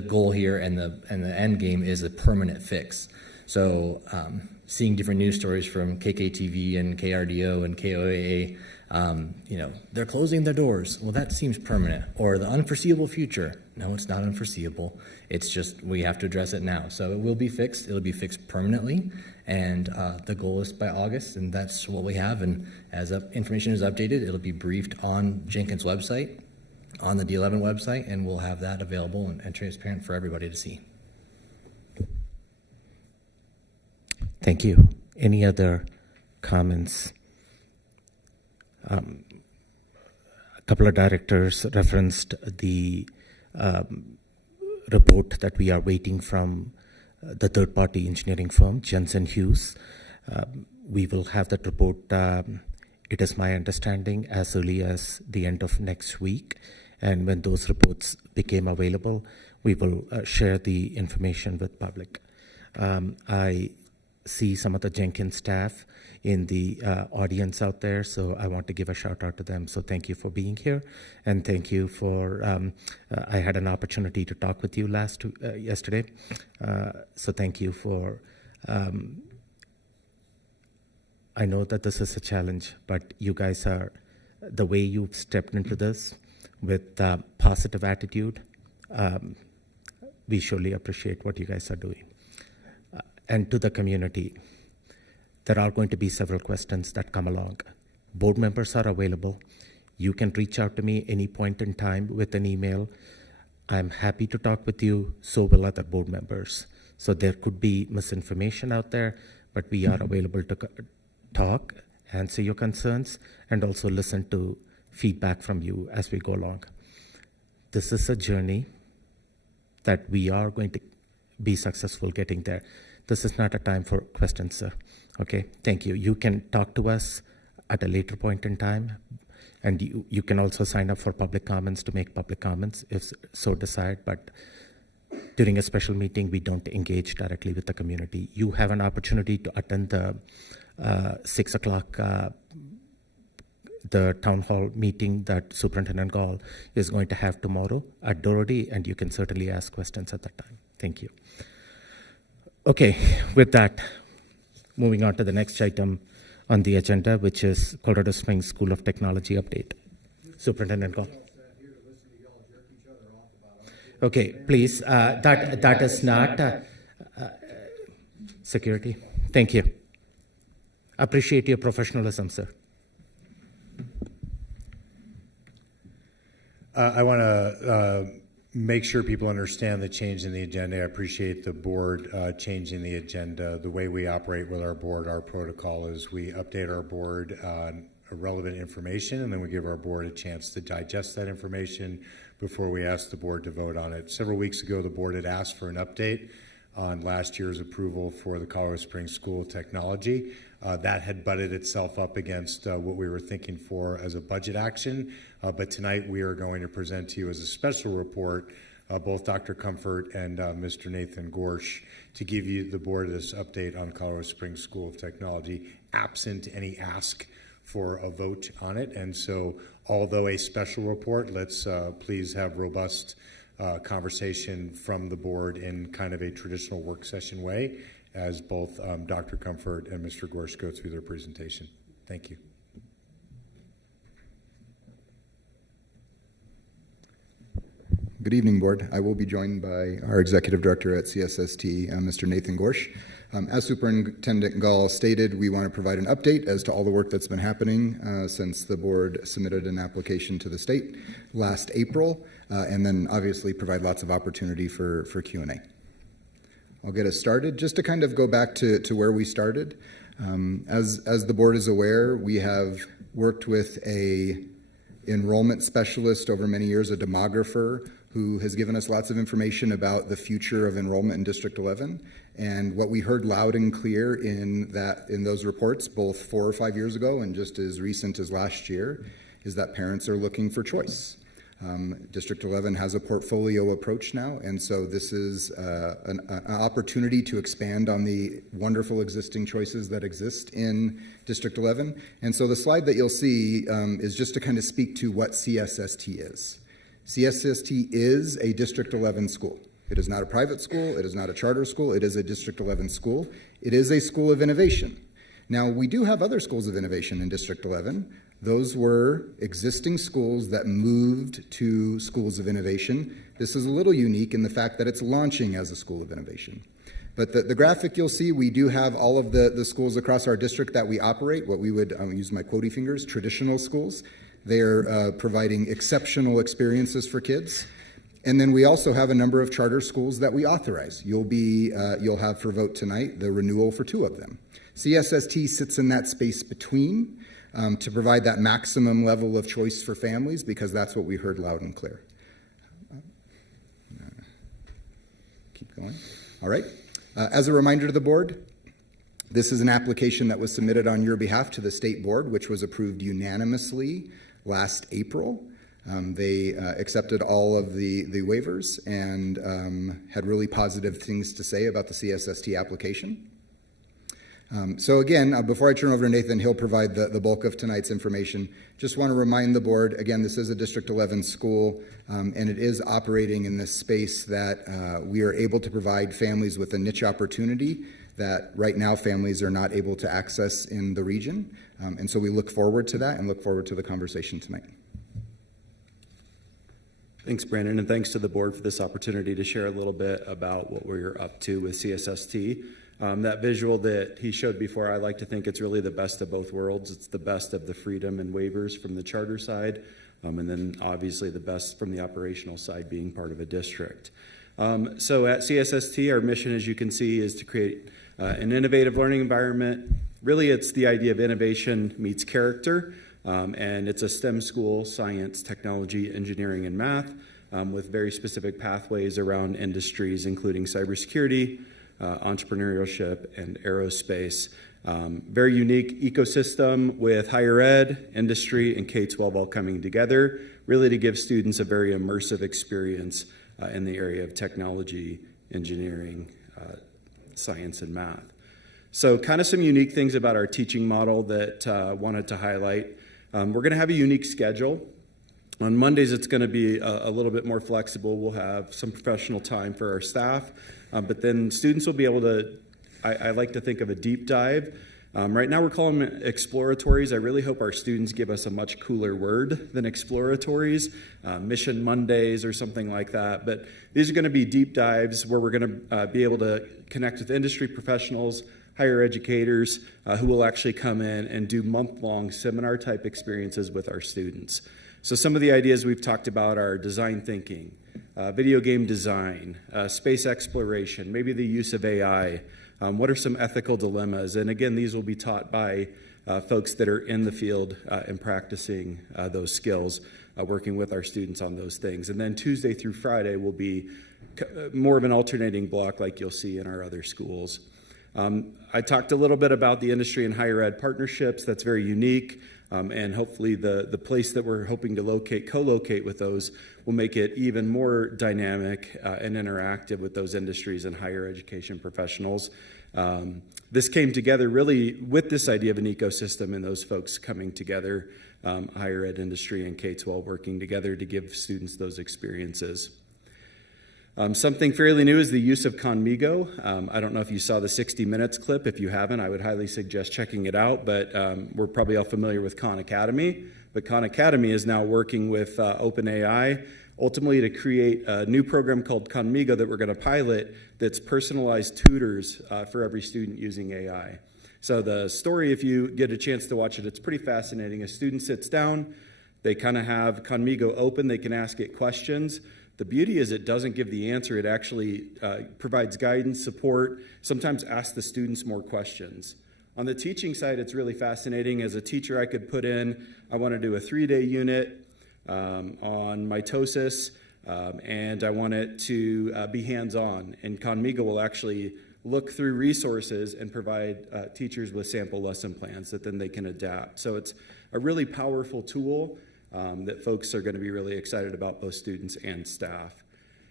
goal here and the end game is a permanent fix. So seeing different news stories from KKTV and KRDO and KOAA, they're closing their doors. Well, that seems permanent. Or the unforeseeable future. No, it's not unforeseeable. It's just we have to address it now. So it will be fixed. It'll be fixed permanently. And the goal is by August, and that's what we have. And as information is updated, it'll be briefed on Jenkins' website, on the D11 website, and we'll have that available and transparent for everybody to see. Thank you. Any other comments? A couple of directors referenced the report that we are waiting from the third-party engineering firm, Jensen Hughes. We will have that report, it is my understanding, as early as the end of next week. And when those reports became available, we will share the information with public. I see some of the Jenkins staff in the audience out there, so I want to give a shout out to them. So thank you for being here, and thank you for, I had an opportunity to talk with you yesterday, so thank you for, I know that this is a challenge, but you guys are, the way you've stepped into this with positive attitude, we surely appreciate what you guys are doing. And to the community, there are going to be several questions that come along. Board members are available. You can reach out to me any point in time with an email. I'm happy to talk with you, so will other board members. So there could be misinformation out there, but we are available to talk, answer your concerns, and also listen to feedback from you as we go along. This is a journey that we are going to be successful getting there. This is not a time for questions, sir. Okay, thank you. You can talk to us at a later point in time, and you can also sign up for public comments to make public comments if so desired, but during a special meeting, we don't engage directly with the community. You have an opportunity to attend the 6 o'clock the town hall meeting that Superintendent Gall is going to have tomorrow at Doherty, and you can certainly ask questions at that time. Thank you. Okay, with that, moving on to the next item on the agenda, which is Colorado Springs School of Technology update. Superintendent Gall. Okay, please, that is not security. Thank you. Appreciate your professionalism, sir. I want to make sure people understand the change in the agenda. I appreciate the board changing the agenda. The way we operate with our board, our protocol is we update our board on relevant information, and then we give our board a chance to digest that information before we ask the board to vote on it. Several weeks ago, the board had asked for an update on last year's approval for the Colorado Springs School of Technology. That had butted itself up against what we were thinking for as a budget action. But tonight we are going to present to you as a special report both Dr. Comfort and Mr. Nathan Gorsh to give you the board this update on Colorado Springs School of Technology, absent any ask for a vote on it. And so, although a special report, let's please have robust conversation from the board in kind of a traditional work session way as both Dr. Comfort and Mr. Gorsh go through their presentation. Thank you. Good evening, Board. I will be joined by our Executive Director at CSST, Mr. Nathan Gorsh. As Superintendent Gall stated, we want to provide an update as to all the work that's been happening since the Board submitted an application to the state last April, and then obviously provide lots of opportunity for Q&A. I'll get us started. Just to kind of go back to where we started, As the board is aware, we have worked with a enrollment specialist over many years, a demographer, who has given us lots of information about the future of enrollment in District 11. And what we heard loud and clear in those reports, both 4 or 5 years ago and just as recent as last year, is that parents are looking for choice. District 11 has a portfolio approach now, and so this is an opportunity to expand on the wonderful existing choices that exist in District 11. And so the slide that you'll see is just to kind of speak to what CSST is. CSST is a District 11 school. It is not a private school. It is not a charter school. It is a District 11 school. It is a school of innovation. Now, we do have other schools of innovation in District 11. Those were existing schools that moved to schools of innovation. This is a little unique in the fact that it's launching as a school of innovation. But the graphic you'll see, we do have all of the schools across our district that we operate, what we would use my quotey fingers, traditional schools. They're providing exceptional experiences for kids. And then we also have a number of charter schools that we authorize. You'll have for vote tonight the renewal for 2 of them. CSST sits in that space between to provide that maximum level of choice for families, because that's what we heard loud and clear. Keep going. All right. As a reminder to the board, this is an application that was submitted on your behalf to the state board, which was approved unanimously last April. They accepted all of the waivers and had really positive things to say about the CSST application. So again, before I turn over to Nathan, he'll provide the bulk of tonight's information. Just want to remind the board, again, this is a District 11 school, and it is operating in this space that we are able to provide families with a niche opportunity that right now families are not able to access in the region. And so we look forward to that and look forward to the conversation tonight. Thanks, Brandon, and thanks to the board for this opportunity to share a little bit about what we're up to with CSST. That visual that he showed before, I like to think it's really the best of both worlds. It's the best of the freedom and waivers from the charter side, and then obviously the best from the operational side being part of a district. So at CSST, our mission, as you can see, is to create an innovative learning environment. Really, it's the idea of innovation meets character, and it's a STEM school, science, technology, engineering, and math, with very specific pathways around industries, including cybersecurity, entrepreneurship, and aerospace. Very unique ecosystem with higher ed, industry, and K-12 all coming together, really to give students a very immersive experience in the area of technology, engineering, science, and math. So kind of some unique things about our teaching model that I wanted to highlight. We're going to have a unique schedule. On Mondays, it's going to be a little bit more flexible. We'll have some professional time for our staff, but then students will be able to, I like to think of a deep dive. Right now we're calling them exploratories. I really hope our students give us a much cooler word than exploratories, Mission Mondays or something like that. But these are going to be deep dives where we're going to be able to connect with industry professionals, higher educators who will actually come in and do month-long seminar-type experiences with our students. So some of the ideas we've talked about are design thinking, video game design, space exploration, maybe the use of AI. What are some ethical dilemmas? And again, these will be taught by folks that are in the field and practicing those skills, working with our students on those things. And then Tuesday through Friday will be more of an alternating block like you'll see in our other schools. I talked a little bit about the industry and higher ed partnerships. That's very unique. And hopefully the place that we're hoping to co-locate with those will make it even more dynamic and interactive with those industries and higher education professionals. This came together really with this idea of an ecosystem and those folks coming together, higher ed industry and K-12 working together to give students those experiences. Something fairly new is the use of Conmigo. I don't know if you saw the 60 Minutes clip. If you haven't, I would highly suggest checking it out, but we're probably all familiar with Khan Academy. But Khan Academy is now working with OpenAI, ultimately to create a new program called Conmigo that we're going to pilot that's personalized tutors for every student using AI. So the story, if you get a chance to watch it, it's pretty fascinating. A student sits down, they kind of have Conmigo open, they can ask it questions. The beauty is it doesn't give the answer. It actually provides guidance, support, sometimes asks the students more questions. On the teaching side, it's really fascinating. As a teacher, I could put in, I want to do a 3-day unit on mitosis, and I want it to be hands-on. And Conmigo will actually look through resources and provide teachers with sample lesson plans that then they can adapt. So it's a really powerful tool that folks are going to be really excited about, both students and staff.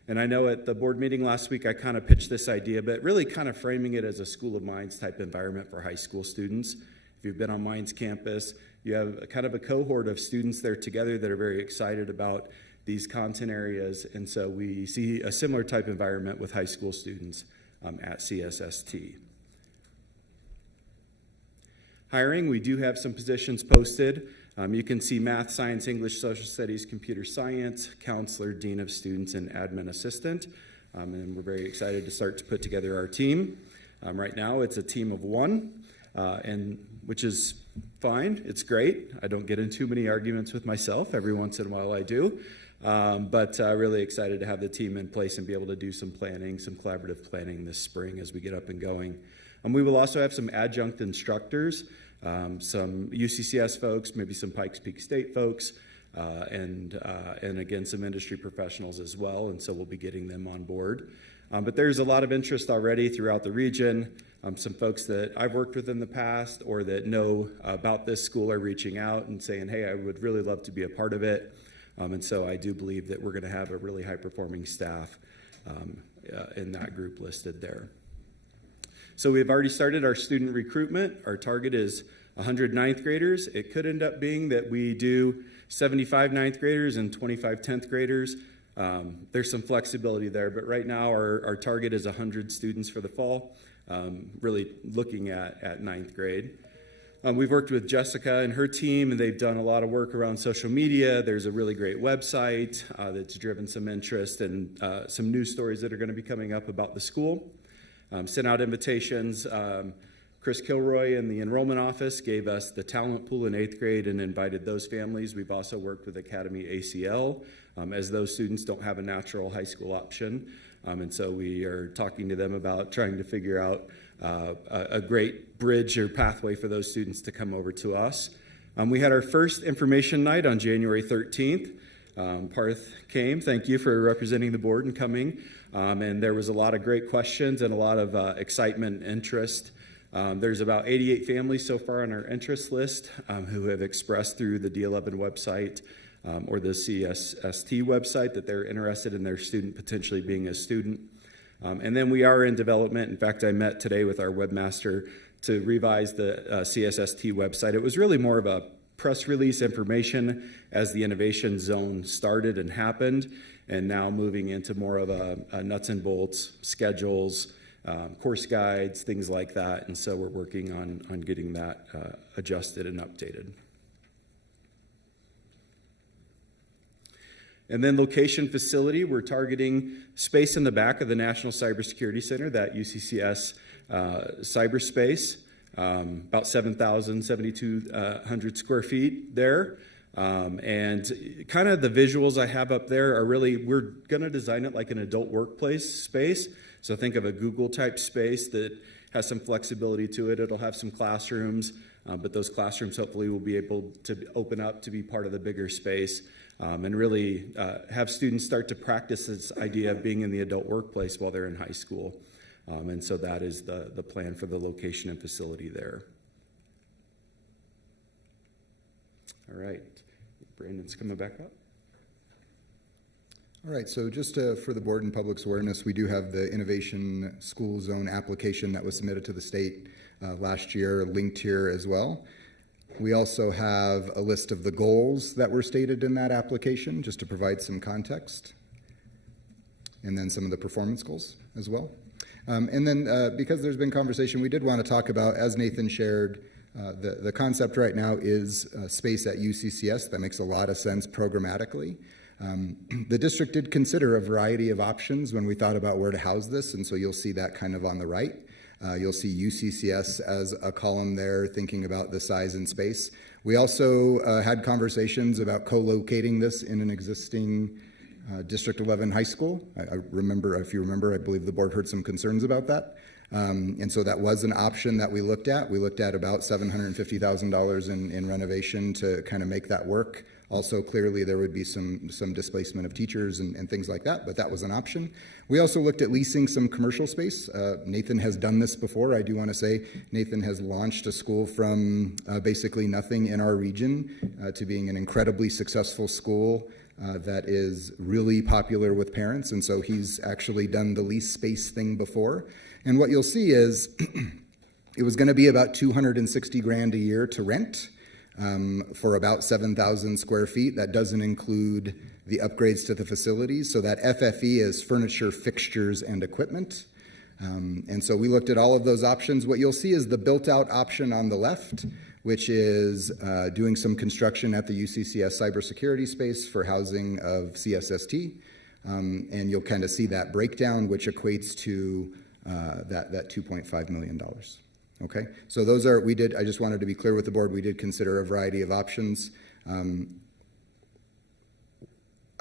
And I know at the board meeting last week, I kind of pitched this idea, but really kind of framing it as a School of Mines type environment for high school students. If you've been on Mines campus, you have kind of a cohort of students there together that are very excited about these content areas. And so we see a similar type environment with high school students at CSST. Hiring, we do have some positions posted. You can see math, science, English, social studies, computer science, counselor, dean of students, and admin assistant. And we're very excited to start to put together our team. Right now, it's a team of 1, and which is fine. It's great. I don't get in too many arguments with myself. Every once in a while, I do. But really excited to have the team in place and be able to do some planning, some collaborative planning this spring as we get up and going. We will also have some adjunct instructors, some UCCS folks, maybe some Pikes Peak State folks, and again, some industry professionals as well, and so we'll be getting them on board. But there's a lot of interest already throughout the region. Some folks that I've worked with in the past or that know about this school are reaching out and saying, hey, I would really love to be a part of it. And so I do believe that we're going to have a really high-performing staff in that group listed there. So we've already started our student recruitment. Our target is 100 ninth graders. It could end up being that we do 75 ninth graders and 25 10th graders. There's some flexibility there, but right now our target is 100 students for the fall, really looking at ninth grade. We've worked with Jessica and her team, and they've done a lot of work around social media. There's a really great website that's driven some interest and some news stories that are going to be coming up about the school. Sent out invitations. Chris Kilroy in the enrollment office gave us the talent pool in 8th grade and invited those families. We've also worked with Academy ACL as those students don't have a natural high school option. And so we are talking to them about trying to figure out a great bridge or pathway for those students to come over to us. We had our first information night on January 13th. Parth came. Thank you for representing the board and coming. And there was a lot of great questions and a lot of excitement and interest. There's about 88 families so far on our interest list who have expressed through the D11 website or the CSST website that they're interested in their student potentially being a student. And then we are in development. In fact, I met today with our webmaster to revise the CSST website. It was really more of a press release information as the innovation zone started and happened, and now moving into more of a nuts and bolts, schedules, course guides, things like that. And so we're working on getting that adjusted and updated. And then location facility, we're targeting space in the back of the National Cybersecurity Center, that UCCS cyberspace, about 7,200 square feet there. And kind of the visuals I have up there are really, we're going to design it like an adult workplace space. So think of a Google type space that has some flexibility to it. It'll have some classrooms, but those classrooms hopefully will be able to open up to be part of the bigger space. And really have students start to practice this idea of being in the adult workplace while they're in high school. And so that is the plan for the location and facility there. All right, Brandon's coming back up. All right, so just for the board and public's awareness, we do have the Innovation School Zone application that was submitted to the state last year, linked here as well. We also have a list of the goals that were stated in that application, just to provide some context, and then some of the performance goals as well. And then because there's been conversation, we did want to talk about, as Nathan shared, the concept right now is space at UCCS. That makes a lot of sense programmatically. The district did consider a variety of options when we thought about where to house this, and so you'll see that kind of on the right. You'll see UCCS as a column there, thinking about the size and space. We also had conversations about co-locating this in an existing District 11 High School. I remember, if you remember, I believe the board heard some concerns about that. And so that was an option that we looked at. We looked at about $750,000 in renovation to kind of make that work. Also, clearly, there would be some displacement of teachers and things like that, but that was an option. We also looked at leasing some commercial space. Nathan has done this before. I do want to say Nathan has launched a school from basically nothing in our region to being an incredibly successful school that is really popular with parents. And so he's actually done the lease space thing before. And what you'll see is it was going to be about $260,000 a year to rent. For about 7,000 square feet. That doesn't include the upgrades to the facilities. So that FFE is furniture, fixtures, and equipment. And so we looked at all of those options. What you'll see is the built-out option on the left, which is doing some construction at the UCCS cybersecurity space for housing of CSST. And you'll kind of see that breakdown, which equates to that $2.5 million. Okay, so those are, I just wanted to be clear with the board, we did consider a variety of options. I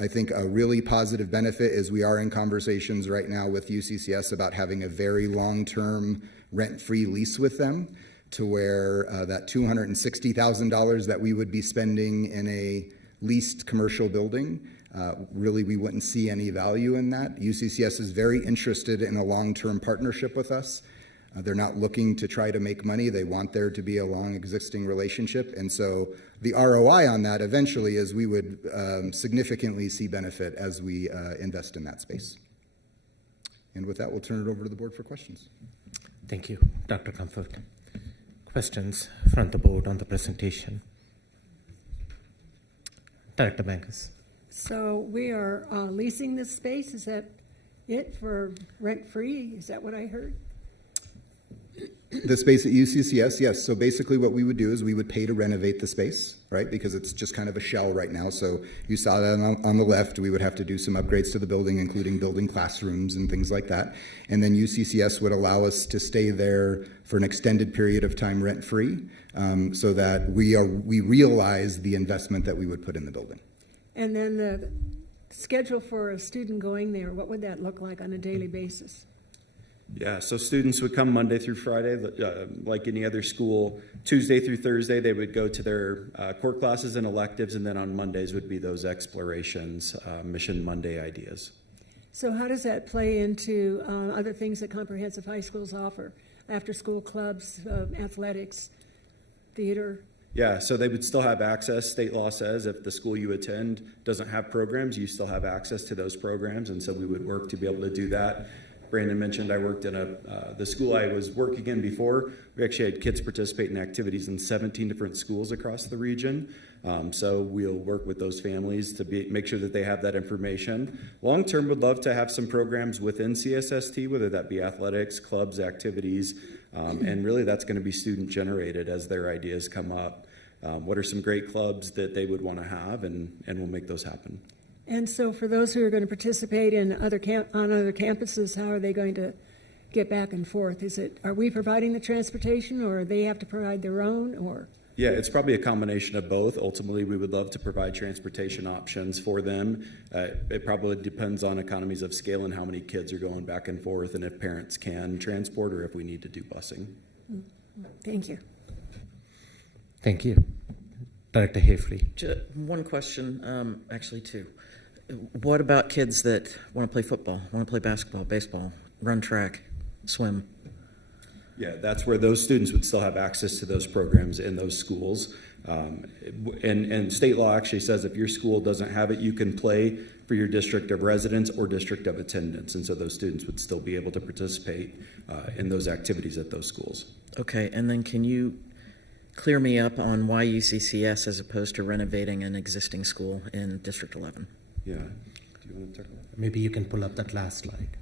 think a really positive benefit is we are in conversations right now with UCCS about having a very long-term rent-free lease with them, to where that $260,000 that we would be spending in a leased commercial building, really we wouldn't see any value in that. UCCS is very interested in a long-term partnership with us. They're not looking to try to make money. They want there to be a long existing relationship. And so the ROI on that eventually is we would significantly see benefit as we invest in that space. And with that, we'll turn it over to the board for questions. Thank you, Dr. Comfort. Questions from the board on the presentation? Director Bankus. So we are leasing this space. Is that it for rent-free? Is that what I heard? The space at UCCS, yes. So basically what we would do is we would pay to renovate the space, right? Because it's just kind of a shell right now. So you saw that on the left. We would have to do some upgrades to the building, including building classrooms and things like that. And then UCCS would allow us to stay there for an extended period of time rent-free, so that we realize the investment that we would put in the building. And then the schedule for a student going there, what would that look like on a daily basis? Yeah, so students would come Monday through Friday, like any other school. Tuesday through Thursday, they would go to their core classes and electives, and then on Mondays would be those explorations, Mission Monday ideas. So how does that play into other things that comprehensive high schools offer? After-school clubs, athletics, theater? Yeah, so they would still have access. State law says if the school you attend doesn't have programs, you still have access to those programs, and so we would work to be able to do that. Brandon mentioned I worked in the school I was working in before. We actually had kids participate in activities in 17 different schools across the region. So we'll work with those families to make sure that they have that information. Long term, would love to have some programs within CSST, whether that be athletics, clubs, activities, and really that's going to be student generated as their ideas come up. What are some great clubs that they would want to have, and we'll make those happen. And so for those who are going to participate in on other campuses, how are they going to get back and forth? Are we providing the transportation, or they have to provide their own, or? Yeah, it's probably a combination of both. Ultimately, we would love to provide transportation options for them. It probably depends on economies of scale and how many kids are going back and forth, and if parents can transport or if we need to do busing. Thank you. Thank you. Director Hafley. One question, actually two. What about kids that want to play football, want to play basketball, baseball, run track, swim? Yeah, that's where those students would still have access to those programs in those schools. And state law actually says if your school doesn't have it, you can play for your district of residence or district of attendance. And so those students would still be able to participate in those activities at those schools. Okay, and then can you clear me up on why UCCS as opposed to renovating an existing school in District 11? Yeah. Do you want to talk about that? Maybe you can pull up that last slide.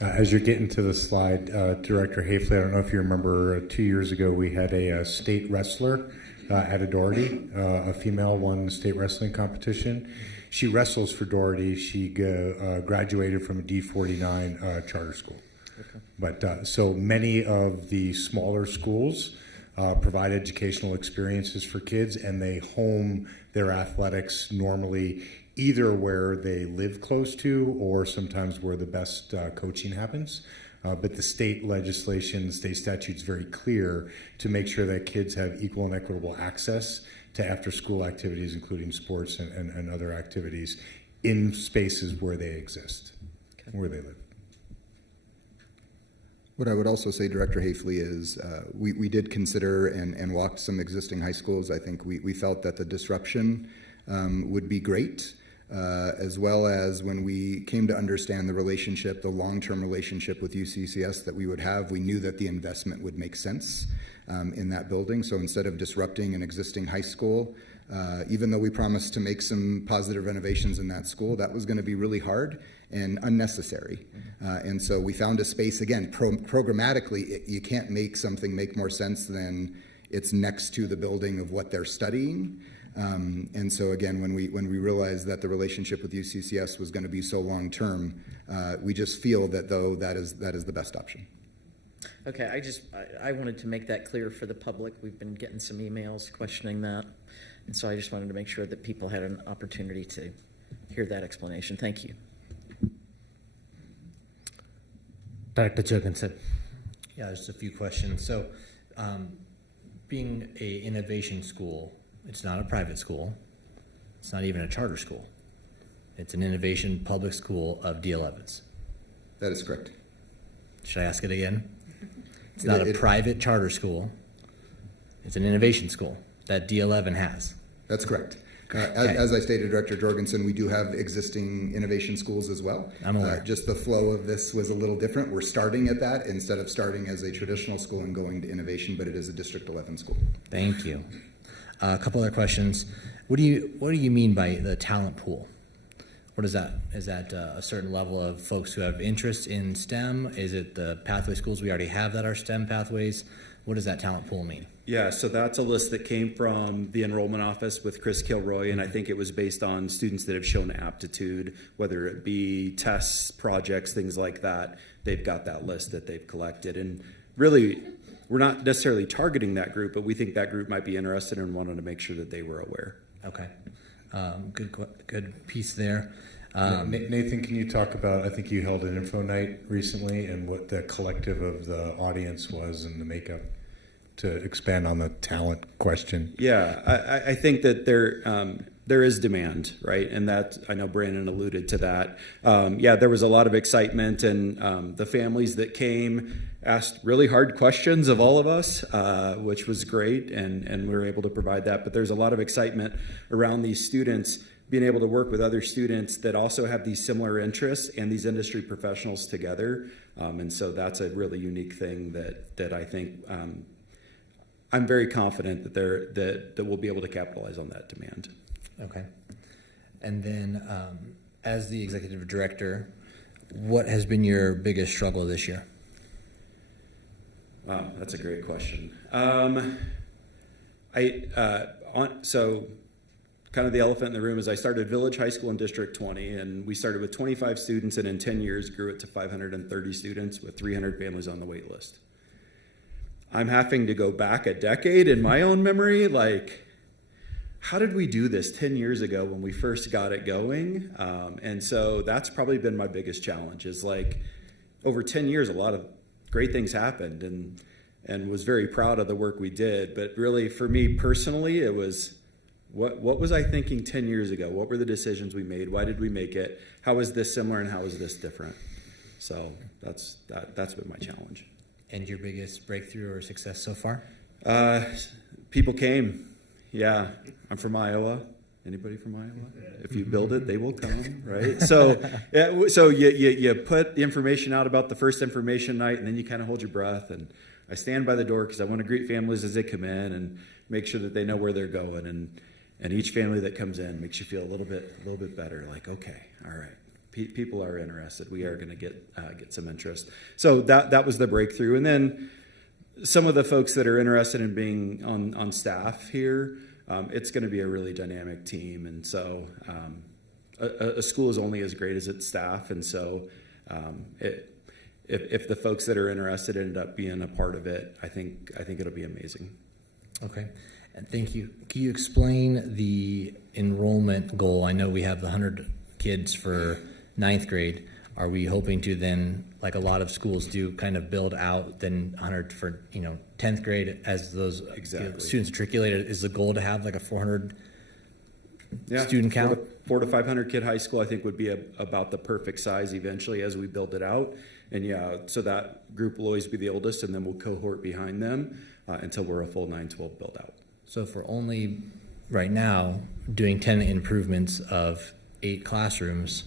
As you're getting to the slide, Director Hafley, I don't know if you remember 2 years ago we had a state wrestler at a Doherty, a female won the state wrestling competition. She wrestles for Doherty. She graduated from a D49 charter school. Okay. But so many of the smaller schools provide educational experiences for kids, and they home their athletics normally either where they live close to or sometimes where the best coaching happens. But the state legislation, the state statute is very clear to make sure that kids have equal and equitable access to after-school activities, including sports and other activities in spaces where they exist, where they live. What I would also say, Director Hafley, is we did consider and walked some existing high schools. I think we felt that the disruption would be great, as well as when we came to understand the relationship, the long-term relationship with UCCS that we would have, we knew that the investment would make sense in that building. So instead of disrupting an existing high school, even though we promised to make some positive renovations in that school, that was going to be really hard and unnecessary. And so we found a space, again, programmatically, you can't make something make more sense than it's next to the building of what they're studying. And so again, when we realized that the relationship with UCCS was going to be so long-term, we just feel that, though, that is the best option. Okay, I wanted to make that clear for the public. We've been getting some emails questioning that. And so I just wanted to make sure that people had an opportunity to hear that explanation. Thank you. Director Jurgensen. Yeah, just a few questions. So, being a innovation school, it's not a private school. It's not even a charter school. It's an innovation public school of D11s. That is correct. Should I ask it again? It's not a private charter school. It's an innovation school that D11 has. That's correct. As I stated, Director Jorgensen, we do have existing innovation schools as well. I'm aware. Just the flow of this was a little different. We're starting at that instead of starting as a traditional school and going to innovation, but it is a District 11 school. Thank you. A couple other questions. What do you mean by the talent pool? What is that? Is that a certain level of folks who have interest in STEM? Is it the pathway schools we already have that are STEM pathways? What does that talent pool mean? Yeah, so that's a list that came from the enrollment office with Chris Kilroy, and I think it was based on students that have shown aptitude, whether it be tests, projects, things like that. They've got that list that they've collected. And really, we're not necessarily targeting that group, but we think that group might be interested and wanted to make sure that they were aware. Okay. Good piece there. Nathan, can you talk about, I think you held an info night recently, and what the collective of the audience was and the makeup, to expand on the talent question? Yeah, I think that there is demand, right? And that, I know Brandon alluded to that. Yeah, there was a lot of excitement, and the families that came asked really hard questions of all of us, which was great, and we were able to provide that. But there's a lot of excitement around these students being able to work with other students that also have these similar interests and these industry professionals together. And so that's a really unique thing that I think I'm very confident that we'll be able to capitalize on that demand. Okay. And then as the executive director, what has been your biggest struggle this year? Wow, that's a great question. So kind of the elephant in the room is I started Village High School in District 20, and we started with 25 students, and in 10 years grew it to 530 students with 300 families on the wait list. I'm having to go back a decade in my own memory, like, how did we do this 10 years ago when we first got it going? And so that's probably been my biggest challenge, is like, over 10 years, a lot of great things happened, and was very proud of the work we did. But really, for me personally, it was, what was I thinking 10 years ago? What were the decisions we made? Why did we make it? How is this similar and how is this different? So that's been my challenge. And your biggest breakthrough or success so far? People came. Yeah, I'm from Iowa. Anybody from Iowa? If you build it, they will come, right? So, yeah, so you put the information out about the first information night, and then you kind of hold your breath. And I stand by the door because I want to greet families as they come in and make sure that they know where they're going. And each family that comes in makes you feel a little bit better. Like, okay, all right, people are interested. We are going to get some interest. So that was the breakthrough. And then some of the folks that are interested in being on staff here. It's going to be a really dynamic team, and so a school is only as great as its staff, and so if the folks that are interested end up being a part of it, I think it'll be amazing. Okay, Thank you. Can you explain the enrollment goal? I know we have the 100 kids for ninth grade. Are we hoping to then, like a lot of schools do, kind of build out then 100 for 10th grade as those students matriculated? Is the goal to have like a 400 student count? 400 to 500 kid high school, I think, would be about the perfect size eventually as we build it out. And yeah, so that group will always be the oldest, and then we'll cohort behind them until we're a full 9-12 build out. So if we're only right now doing 10 improvements of 8 classrooms,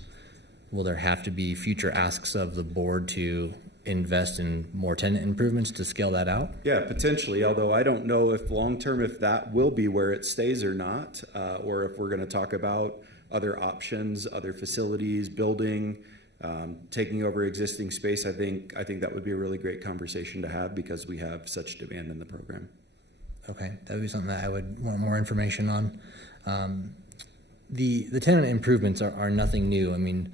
will there have to be future asks of the board to invest in more tenant improvements to scale that out? Yeah, potentially, although I don't know if long-term if that will be where it stays or not, or if we're going to talk about other options, other facilities, building, taking over existing space. I think that would be a really great conversation to have because we have such demand in the program. Okay, that would be something that I would want more information on. The tenant improvements are nothing new. I mean,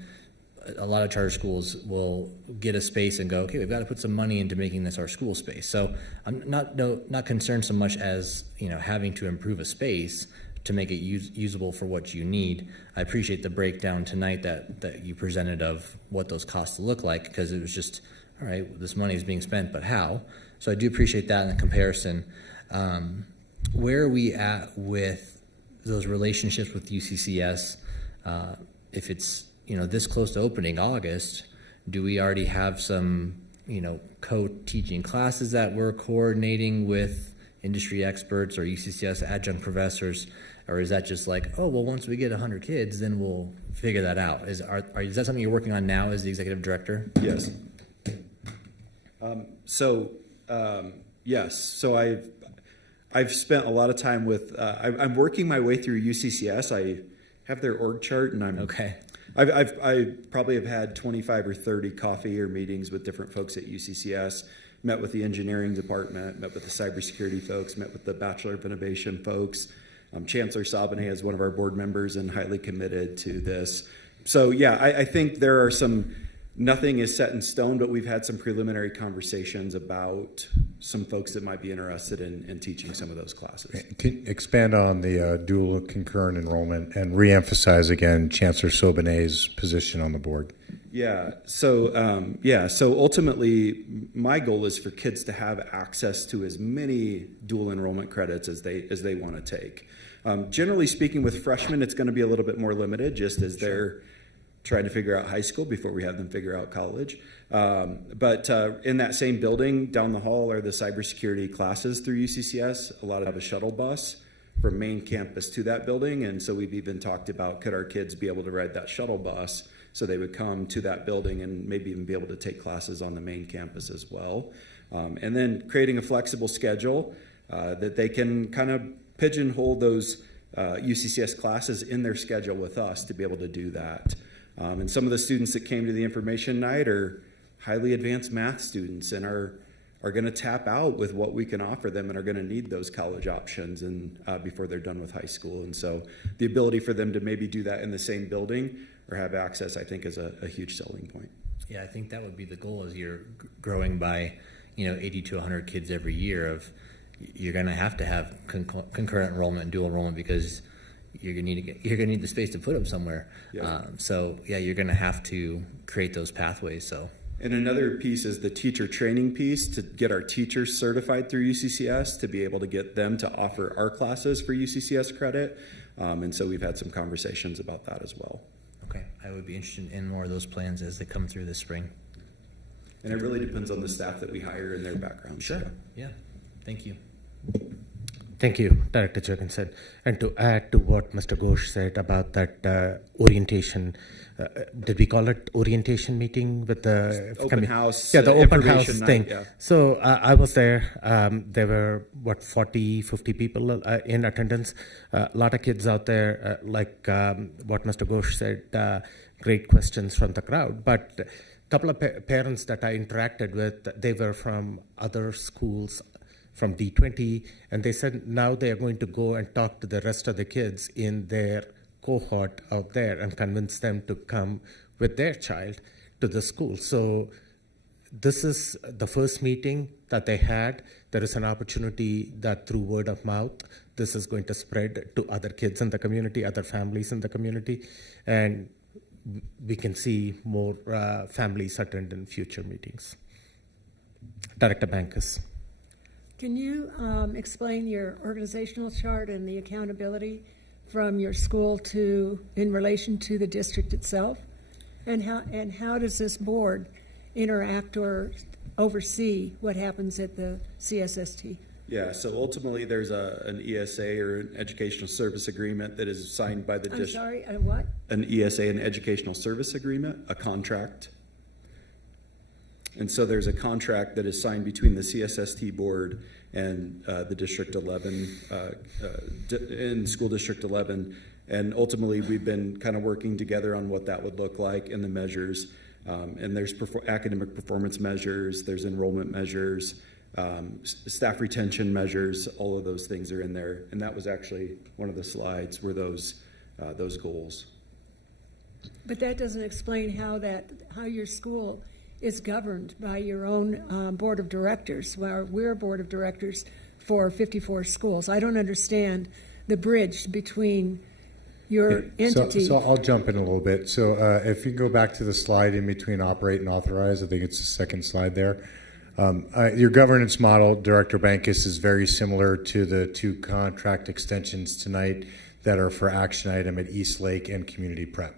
a lot of charter schools will get a space and go, okay, we've got to put some money into making this our school space. So I'm not concerned so much as having to improve a space to make it usable for what you need. I appreciate the breakdown tonight that you presented of what those costs look like, because it was just, all right, this money is being spent, but how? So I do appreciate that in the comparison. Where are we at with those relationships with UCCS? If it's this close to opening August, do we already have some co-teaching classes that we're coordinating with industry experts or UCCS adjunct professors, or is that just like, oh well, once we get 100 kids, then we'll figure that out? Is that something you're working on now as the executive director? Yes. Yes. So I've spent a lot of time with. I'm working my way through UCCS. I have their org chart, and I'm okay. I probably have had 25 or 30 coffee or meetings with different folks at UCCS. Met with the engineering department, met with the cybersecurity folks, met with the Bachelor of Innovation folks. Chancellor Sabane is one of our board members and highly committed to this. So yeah, I think there are nothing is set in stone, but we've had some preliminary conversations about some folks that might be interested in teaching some of those classes. Can you expand on the dual concurrent enrollment and reemphasize again Chancellor Sabane's position on the board? Yeah. So ultimately, my goal is for kids to have access to as many dual enrollment credits as they want to take. Generally speaking, with freshmen, it's going to be a little bit more limited, just as they're trying to figure out high school before we have them figure out college. But in that same building, down the hall are the cybersecurity classes through UCCS. A lot of a shuttle bus from main campus to that building, and so we've even talked about could our kids be able to ride that shuttle bus so they would come to that building and maybe even be able to take classes on the main campus as well. And then creating a flexible schedule that they can kind of pigeonhole those UCCS classes in their schedule with us to be able to do that. And some of the students that came to the information night are highly advanced math students and are going to tap out with what we can offer them and are going to need those college options and before they're done with high school. And so the ability for them to maybe do that in the same building or have access, I think, is a huge selling point. Yeah, I think that would be the goal as you're growing by 80 to 100 kids every year. You're going to have concurrent enrollment and dual enrollment because you're going to need the space to put them somewhere. Yeah. You're going to have to create those pathways. So. And another piece is the teacher training piece to get our teachers certified through UCCS to be able to get them to offer our classes for UCCS credit. And so we've had some conversations about that as well. Okay, I would be interested in more of those plans as they come through this spring. And it really depends on the staff that we hire and their background. Sure. Yeah. Thank you. Thank you, Director Jurgensen. And to add to what Mr. Ghosh said about that orientation, did we call it orientation meeting with the open house? Yeah, the open house night, thing. Yeah. So I was there. There were 40, 50 people in attendance. A lot of kids out there, like what Mr. Ghosh said. Great questions from the crowd, but a couple of parents that I interacted with, they were from other schools, from D20, and they said now they are going to go and talk to the rest of the kids in their cohort out there and convince them to come with their child to the school. So this is the first meeting that they had. There is an opportunity that through word of mouth, this is going to spread to other kids in the community, other families in the community, and we can see more families attend in future meetings. Director Bankus. Can you explain your organizational chart and the accountability from your school in relation to the district itself? And how does this board interact or oversee what happens at the CSST? Yeah, so ultimately there's an ESA or an educational service agreement that is signed by the district. I'm sorry, what? An ESA, an educational service agreement, a contract. And so there's a contract that is signed between the CSST board and the District 11, in School District 11. And ultimately, we've been kind of working together on what that would look like and the measures. And there's academic performance measures, there's enrollment measures, staff retention measures, all of those things are in there. And that was actually one of the slides were those goals. But that doesn't explain how your school is governed by your own board of directors. Well, we're a board of directors for 54 schools. I don't understand the bridge between your entity. So I'll jump in a little bit. So if you go back to the slide in between operate and authorize, I think it's the second slide there. Your governance model, Director Bankus, is very similar to the two contract extensions tonight that are for action item at East Lake and Community Prep.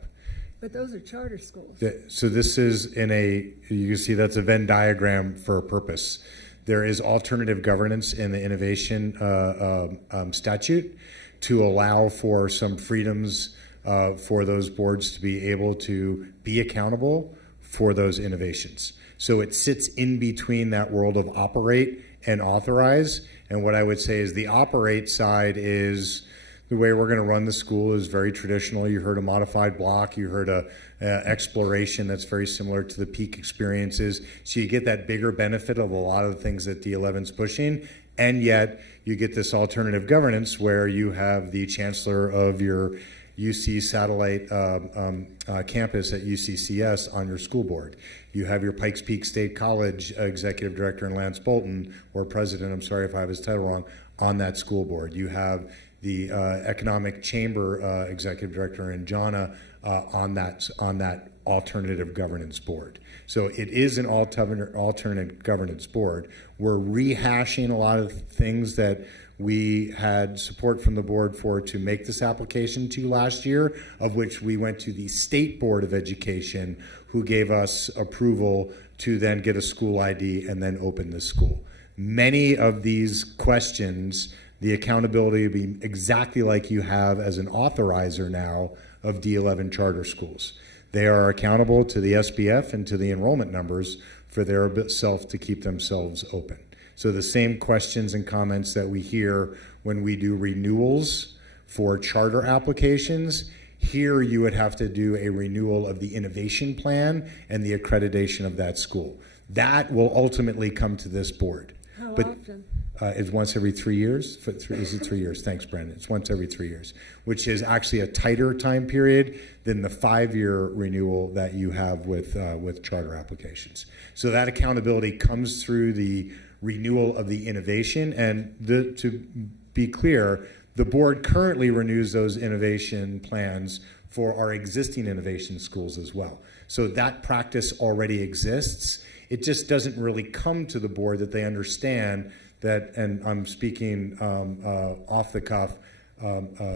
But those are charter schools. So this is you can see that's a Venn diagram for a purpose. There is alternative governance in the innovation statute to allow for some freedoms for those boards to be able to be accountable for those innovations. So it sits in between that world of operate and authorize. And what I would say is the operate side is the way we're going to run the school is very traditional. You heard a modified block. You heard a exploration that's very similar to the peak experiences. So you get that bigger benefit of a lot of the things that D11's pushing. And yet you get this alternative governance where you have the chancellor of your UC satellite campus at UCCS on your school board. You have your Pikes Peak State College executive director in Lance Bolton, or president, I'm sorry if I have his title wrong, on that school board. You have the Economic Chamber executive director in Jana on that alternative governance board. So it is an alternate governance board. We're rehashing a lot of things that we had support from the board for to make this application to last year, of which we went to the State Board of Education, who gave us approval to then get a school ID and then open the school. Many of these questions, the accountability will be exactly like you have as an authorizer now of D11 charter schools. They are accountable to the SBF and to the enrollment numbers for their self to keep themselves open. So the same questions and comments that we hear when we do renewals for charter applications, here you would have to do a renewal of the innovation plan and the accreditation of that school. That will ultimately come to this board. How often? It's once every 3 years. Is it 3 years? Thanks, Brandon. It's once every 3 years, which is actually a tighter time period than the 5-year renewal that you have with charter applications. So that accountability comes through the renewal of the innovation. And to be clear, the board currently renews those innovation plans for our existing innovation schools as well. So that practice already exists. It just doesn't really come to the board that they understand that, and I'm speaking off the cuff,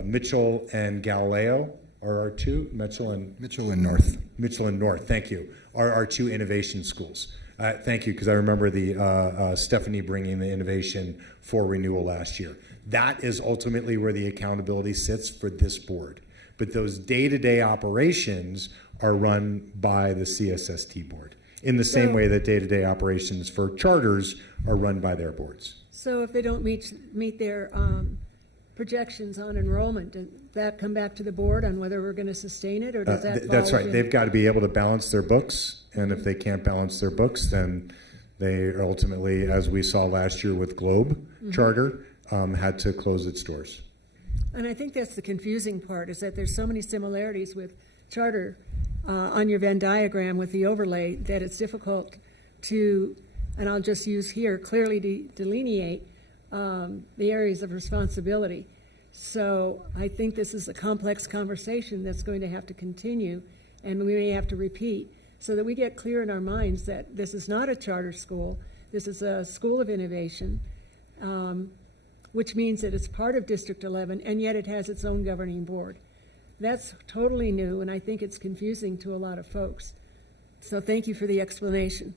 Mitchell and Galileo are our two, Mitchell and North, thank you, are our two innovation schools. Thank you, because I remember the Stephanie bringing the innovation for renewal last year. That is ultimately where the accountability sits for this board. But those day-to-day operations are run by the CSST board, in the same way that day-to-day operations for charters are run by their boards. So if they don't meet their projections on enrollment, does that come back to the board on whether we're going to sustain it, or does that That's fall right. within- They've got to be able to balance their books, and if they can't balance their books, then they ultimately, as we saw last year with Globe Charter, had to close its doors. And I think that's the confusing part, is that there's so many similarities with charter on your Venn diagram with the overlay that it's difficult to, and I'll just use here, clearly delineate the areas of responsibility. So I think this is a complex conversation that's going to have to continue, and we may have to repeat, so that we get clear in our minds that this is not a charter school. This is a school of innovation, which means that it's part of District 11, and yet it has its own governing board. That's totally new, and I think it's confusing to a lot of folks. So thank you for the explanation.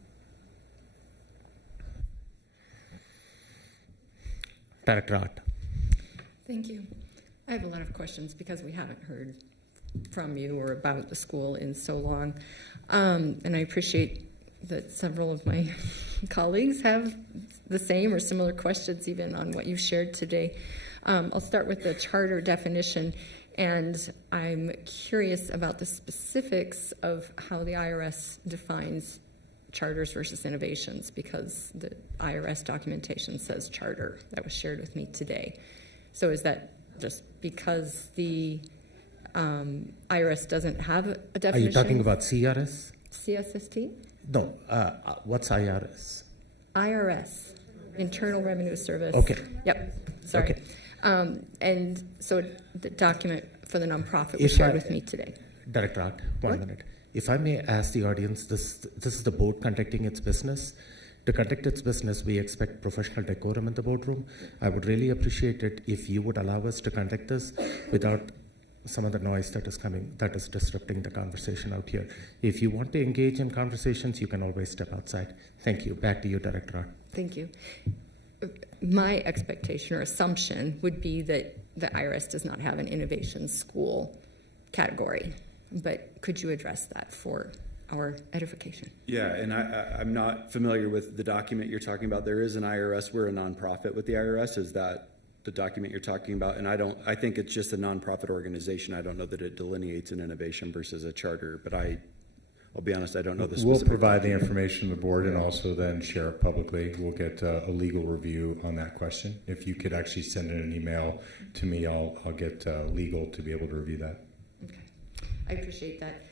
Director Ott. Thank you. I have a lot of questions because we haven't heard from you or about the school in so long. And I appreciate that several of my colleagues have the same or similar questions even on what you've shared today. I'll start with the charter definition, and I'm curious about the specifics of how the IRS defines charters versus innovations, because the IRS documentation says charter. That was shared with me today. So is that just because the IRS doesn't have a definition? Are you talking about CRS? CSST? No. What's IRS? IRS, Internal Revenue Service. Okay. Yep. Sorry. Okay. And so the document for the nonprofit was shared with me today. Director Ott, one minute. If I may ask the audience, this is the board conducting its business. To conduct its business, we expect professional decorum in the boardroom. I would really appreciate it if you would allow us to conduct this without some of the noise that is coming, that is disrupting the conversation out here. If you want to engage in conversations, you can always step outside. Thank you. Back to you, Director Ott. Thank you. My expectation or assumption would be that the IRS does not have an innovation school category, but could you address that for our edification? Yeah, and I'm not familiar with the document you're talking about. There is an IRS. We're a nonprofit with the IRS. Is that the document you're talking about? And I think it's just a nonprofit organization. I don't know that it delineates an innovation versus a charter, but I'll be honest, I don't know the specific. We'll provide the information to the board and also then share it publicly. We'll get a legal review on that question. If you could actually send in an email to me, I'll get legal to be able to review that. Okay, I appreciate that.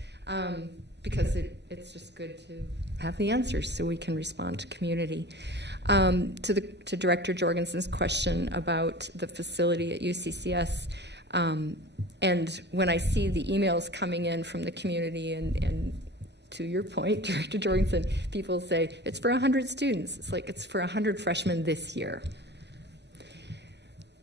Because it's just good to have the answers so we can respond to community. To Director Jorgensen's question about the facility at UCCS, and when I see the emails coming in from the community, and to your point, Director Jorgensen, people say, it's for 100 students. It's like, it's for 100 freshmen this year.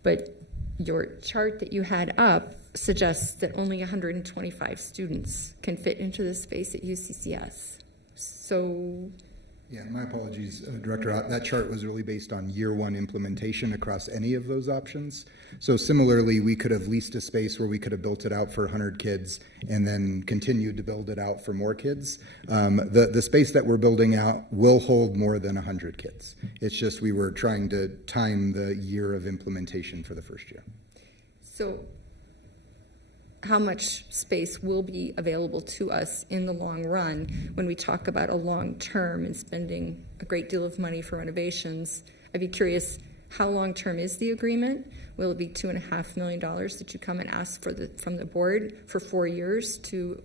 But your chart that you had up suggests that only 125 students can fit into this space at UCCS. So... Yeah, my apologies, Director Ott. That chart was really based on year one implementation across any of those options. So similarly, we could have leased a space where we could have built it out for 100 kids and then continued to build it out for more kids. The space that we're building out will hold more than 100 kids. It's just we were trying to time the year of implementation for the first year. So how much space will be available to us in the long run when we talk about a long term and spending a great deal of money for renovations? I'd be curious, how long term is the agreement? Will it be $2.5 million that you come and ask for from the board for 4 years to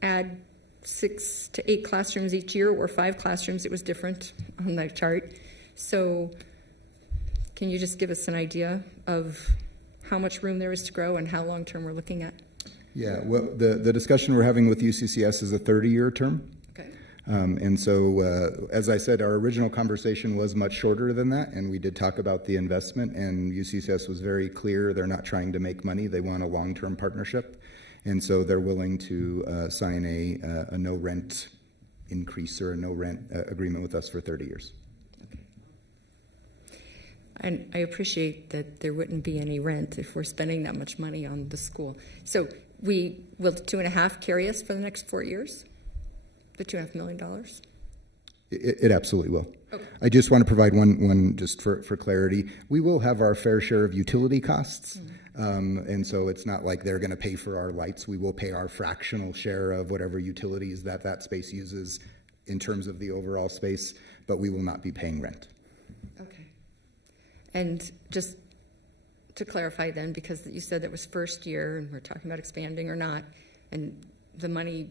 add 6 to 8 classrooms each year, or 5 classrooms? It was different on that chart. So can you just give us an idea of how much room there is to grow and how long term we're looking at? Yeah, well, the discussion we're having with UCCS is a 30-year term. Okay. And so, as I said, our original conversation was much shorter than that, and we did talk about the investment, and UCCS was very clear they're not trying to make money. They want a long-term partnership, and so they're willing to sign a no-rent increase or a no-rent agreement with us for 30 years. And I appreciate that there wouldn't be any rent if we're spending that much money on the school. So will the 2.5 carry us for the next 4 years? The $2.5 million? It absolutely will. Okay. I just want to provide one just for clarity. We will have our fair share of utility costs. And so it's not like they're going to pay for our lights. We will pay our fractional share of whatever utilities that space uses in terms of the overall space, but we will not be paying rent. Okay. And just to clarify then, because you said that was first year and we're talking about expanding or not, and the money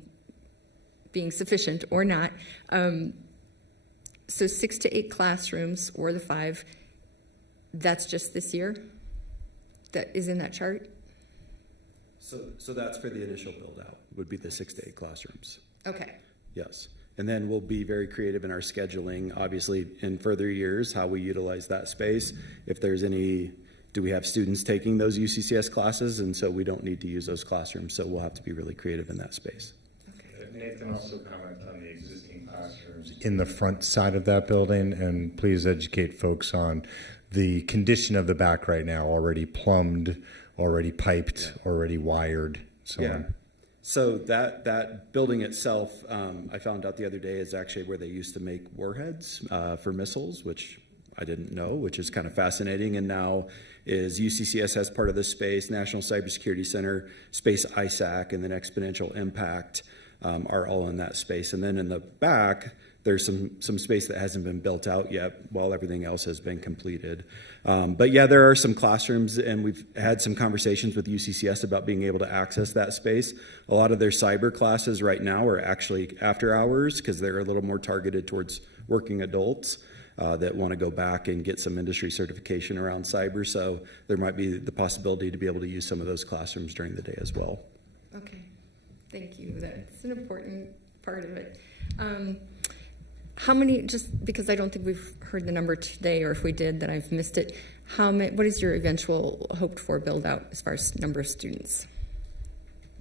being sufficient or not, so 6 to 8 classrooms or the 5, that's just this year? that is in that chart? So that's for the initial build out, would be the 6 to 8 classrooms. Okay. Yes. And then we'll be very creative in our scheduling, obviously, in further years, how we utilize that space. If there's any, do we have students taking those UCCS classes? And so we don't need to use those classrooms, so we'll have to be really creative in that space. Nathan also comment on the existing classrooms in the front side of that building, and please educate folks on the condition of the back right now, already plumbed, already piped, already wired, so on. So that building itself, I found out the other day, is actually where they used to make warheads for missiles, which I didn't know, which is kind of fascinating. And now is UCCS has part of this space, National Cybersecurity Center, Space ISAC, and then Exponential Impact are all in that space. And then in the back, there's some space that hasn't been built out yet while everything else has been completed. But yeah, there are some classrooms, and we've had some conversations with UCCS about being able to access that space. A lot of their cyber classes right now are actually after hours because they're a little more targeted towards working adults that want to go back and get some industry certification around cyber. So there might be the possibility to be able to use some of those classrooms during the day as well. Okay, thank you. That's an important part of it. How many, just because I don't think we've heard the number today, or if we did, then I've missed it, what is your eventual hoped for build out as far as number of students?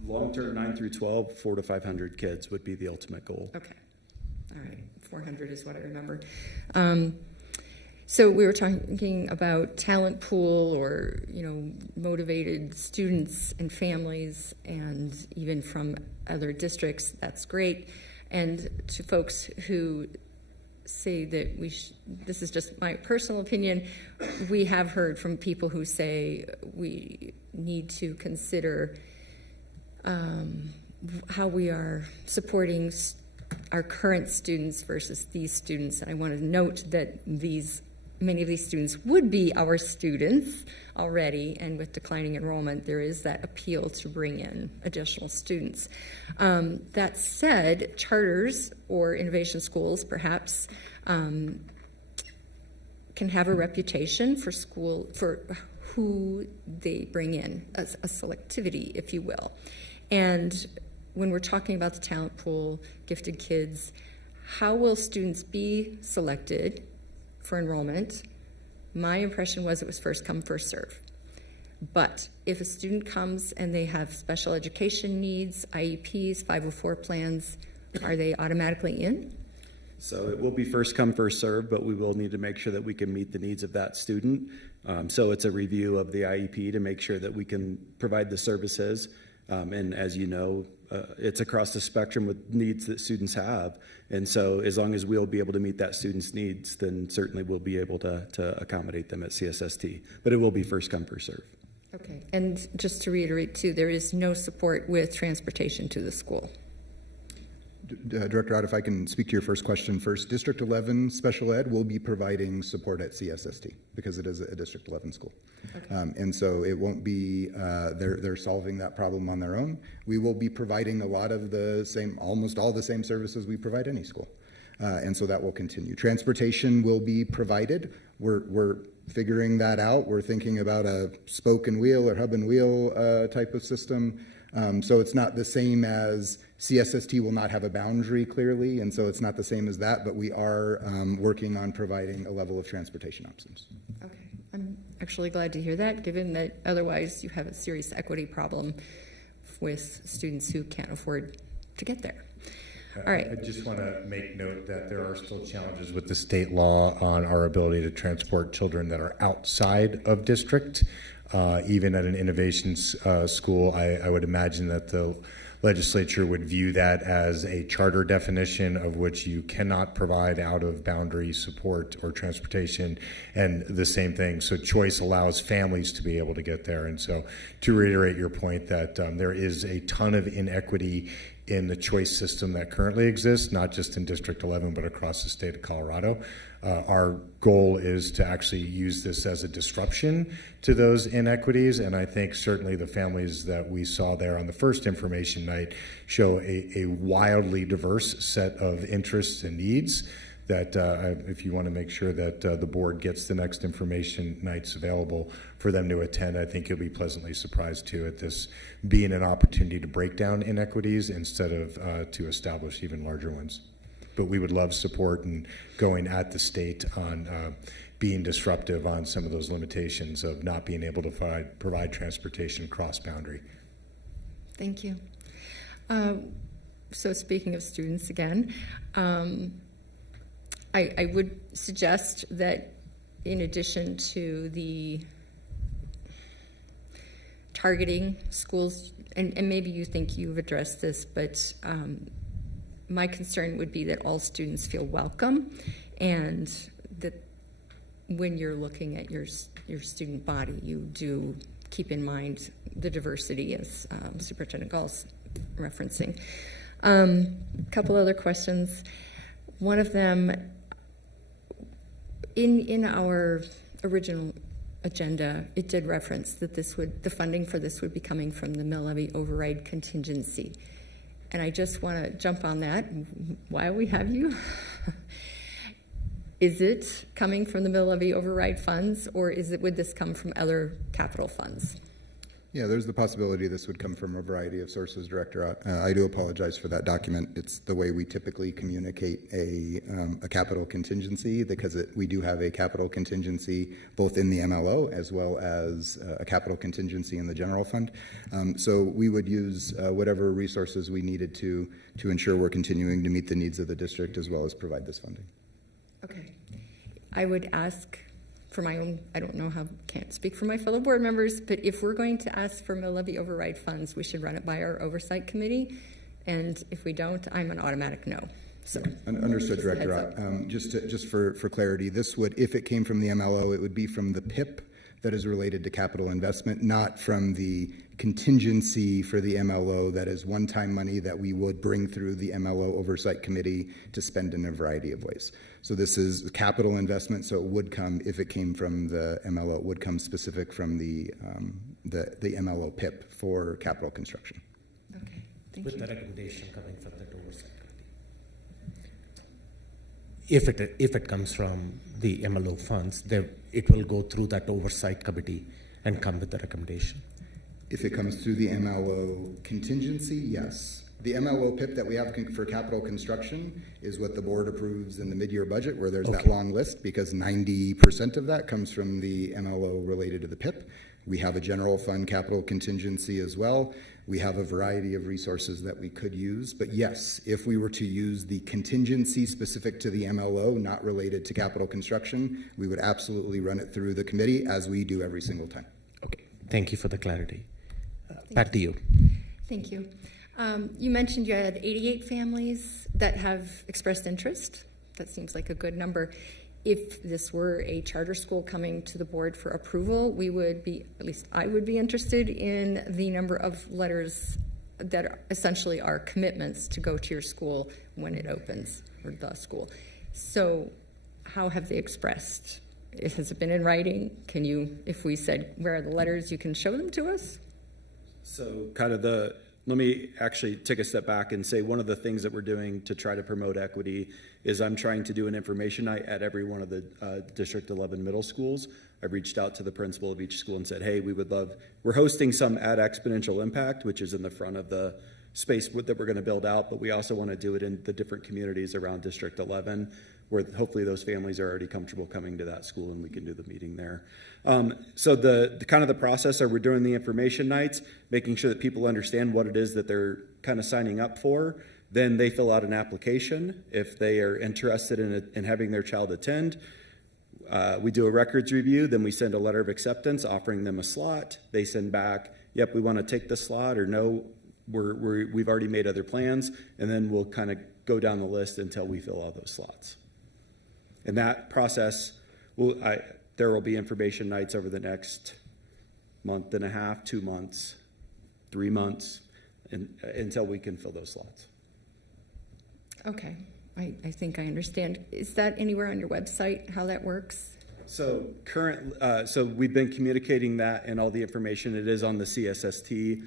Long-term 9 through 12, 400 to 500 kids would be the ultimate goal. Okay, all right, 400 is what I remember. So we were talking about talent pool, or motivated students and families, and even from other districts. That's great. And to folks who say that this is just my personal opinion, we have heard from people who say we need to consider how we are supporting our current students versus these students. And I want to note that many of these students would be our students already, and with declining enrollment, there is that appeal to bring in additional students. That said, charters or innovation schools perhaps can have a reputation for who they bring in, a selectivity, if you will. And when we're talking about the talent pool, gifted kids, how will students be selected for enrollment? My impression was it was first come, first serve. But if a student comes and they have special education needs, IEPs, 504 plans, are they automatically in? So it will be first come, first serve, but we will need to make sure that we can meet the needs of that student. So it's a review of the IEP to make sure that we can provide the services. And as you know, it's across the spectrum with needs that students have. And so as long as we'll be able to meet that student's needs, then certainly we'll be able to accommodate them at CSST. But it will be first come, first serve. Okay, and just to reiterate too, there is no support with transportation to the school. Director Ott, if I can speak to your first question first. District 11 Special Ed will be providing support at CSST because it is a District 11 school. Okay. And so it won't be, they're solving that problem on their own. We will be providing a lot of the same, almost all the same services we provide any school. And so that will continue. Transportation will be provided. We're figuring that out. We're thinking about a spoke and wheel or hub and wheel type of system. So it's not the same as CSST will not have a boundary clearly, and so it's not the same as that, but we are working on providing a level of transportation options. Okay, I'm actually glad to hear that, given that otherwise you have a serious equity problem with students who can't afford to get there. All right. I just want to make note that there are still challenges with the state law on our ability to transport children that are outside of district. Even at an innovation school, I would imagine that the legislature would view that as a charter definition of which you cannot provide out of boundary support or transportation, and the same thing. So choice allows families to be able to get there. And so to reiterate your point that there is a ton of inequity in the choice system that currently exists, not just in District 11, but across the state of Colorado. Our goal is to actually use this as a disruption to those inequities, and I think certainly the families that we saw there on the first information night show a wildly diverse set of interests and needs that if you want to make sure that the board gets the next information nights available for them to attend, I think you'll be pleasantly surprised too at this being an opportunity to break down inequities instead of to establish even larger ones. But we would love support in going at the state on being disruptive on some of those limitations of not being able to provide transportation cross-boundary. Thank you. So speaking of students again, I would suggest that in addition to the targeting schools, and maybe you think you've addressed this, but my concern would be that all students feel welcome, and that when you're looking at your student body, you do keep in mind the diversity, as Superintendent Gall's referencing. A couple other questions. One of them, in our original agenda, it did reference that the funding for this would be coming from the mill levy override contingency. And I just want to jump on that while we have you. Is it coming from the mill levy override funds, or would this come from other capital funds? Yeah, there's the possibility this would come from a variety of sources, Director. I do apologize for that document. It's the way we typically communicate a capital contingency, because we do have a capital contingency both in the MLO as well as a capital contingency in the general fund. So we would use whatever resources we needed to ensure we're continuing to meet the needs of the district as well as provide this funding. Okay. I would ask for my own, I don't know how, can't speak for my fellow board members, but if we're going to ask for mill levy override funds, we should run it by our oversight committee. And if we don't, I'm an automatic no. So understood, Director. Just for clarity, this would, if it came from the MLO, it would be from the PIP that is related to capital investment, not from the contingency for the MLO that is one-time money that we would bring through the MLO oversight committee to spend in a variety of ways. So this is capital investment, so it would come, if it came from the MLO, it would come specific from the MLO PIP for capital construction. Okay, thank With you. the recommendation coming from the oversight committee. If it comes from the MLO funds, it will go through that oversight committee and come with the recommendation. If it comes through the MLO contingency, yes. The MLO PIP that we have for capital construction is what the board approves in the mid-year budget, where there's that long list, because 90% of that comes from the MLO related to the PIP. We have a general fund capital contingency as well. We have a variety of resources that we could use. But yes, if we were to use the contingency specific to the MLO, not related to capital construction, we would absolutely run it through the committee, as we do every single time. Okay, thank you for the clarity. Back to you. Thank you. You mentioned you had 88 families that have expressed interest. That seems like a good number. If this were a charter school coming to the board for approval, we would be, at least I would be interested in the number of letters that are essentially are commitments to go to your school when it opens, or the school. So how have they expressed? Has it been in writing? Can you, if we said, where are the letters, you can show them to us? So let me actually take a step back and say one of the things that we're doing to try to promote equity is I'm trying to do an information night at every one of the District 11 middle schools. I've reached out to the principal of each school and said, hey, we're hosting some at Exponential Impact, which is in the front of the space that we're going to build out, but we also want to do it in the different communities around District 11, where hopefully those families are already comfortable coming to that school and we can do the meeting there. So the kind of the process are we're doing the information nights, making sure that people understand what it is that they're kind of signing up for. Then they fill out an application if they are interested in having their child attend. We do a records review, then we send a letter of acceptance offering them a slot. They send back, yep, we want to take the slot, or no, we've already made other plans, and then we'll kind of go down the list until we fill all those slots. And that process, there will be information nights over the next month and a half, 2 months, 3 months, until we can fill those slots. Okay, I think I understand. Is that anywhere on your website, how that works? So so we've been communicating that and all the information. It is on the CSST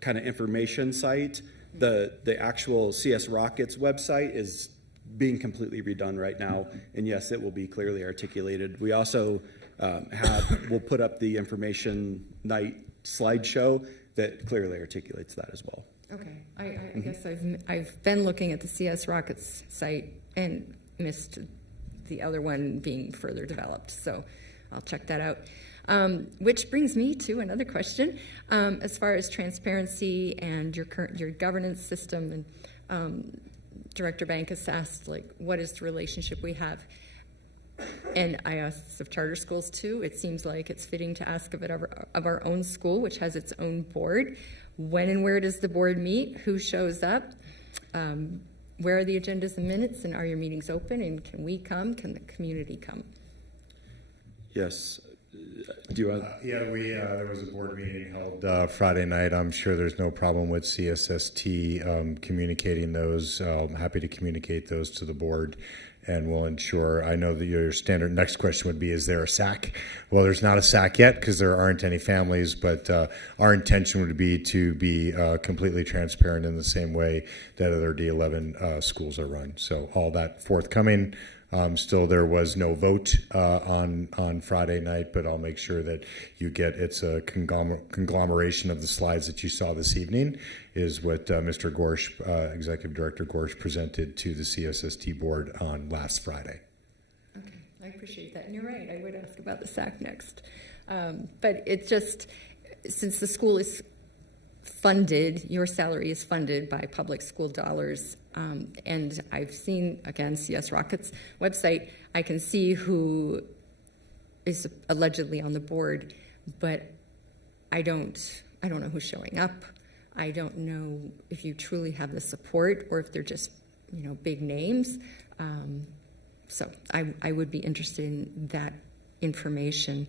kind of information site. The actual CS Rockets website is being completely redone right now. And yes, it will be clearly articulated. We also we'll put up the information night slideshow that clearly articulates that as well. Okay, I guess I've been looking at the CS Rockets site and missed the other one being further developed, so I'll check that out. Which brings me to another question. As far as transparency and your governance system, and Director Bankus asked, like, what is the relationship we have? And I asked this of charter schools too. It seems like it's fitting to ask of it of our own school, which has its own board. When and where does the board meet? Who shows up? Where are the agendas and minutes? And are your meetings open? And can we come? Can the community come? Yes. Do you want? Yeah, there was a board meeting held Friday night. I'm sure there's no problem with CSST communicating those. I'm happy to communicate those to the board, and we'll ensure. I know that your standard next question would be, is there a SAC? Well, there's not a SAC yet because there aren't any families, but our intention would be to be completely transparent in the same way that other D11 schools are run. So all that forthcoming. Still, there was no vote on Friday night, but I'll make sure that you get, it's a conglomeration of the slides that you saw this evening, is what Mr. Gorsh, Executive Director Gorsh, presented to the CSST board on last Friday. Okay, I appreciate that. And you're right, I would ask about the SAC next. But it's just, since the school is funded, your salary is funded by public school dollars. And I've seen, again, CS Rockets website, I can see who is allegedly on the board, but I don't know who's showing up. I don't know if you truly have the support or if they're just, big names. So I would be interested in that information.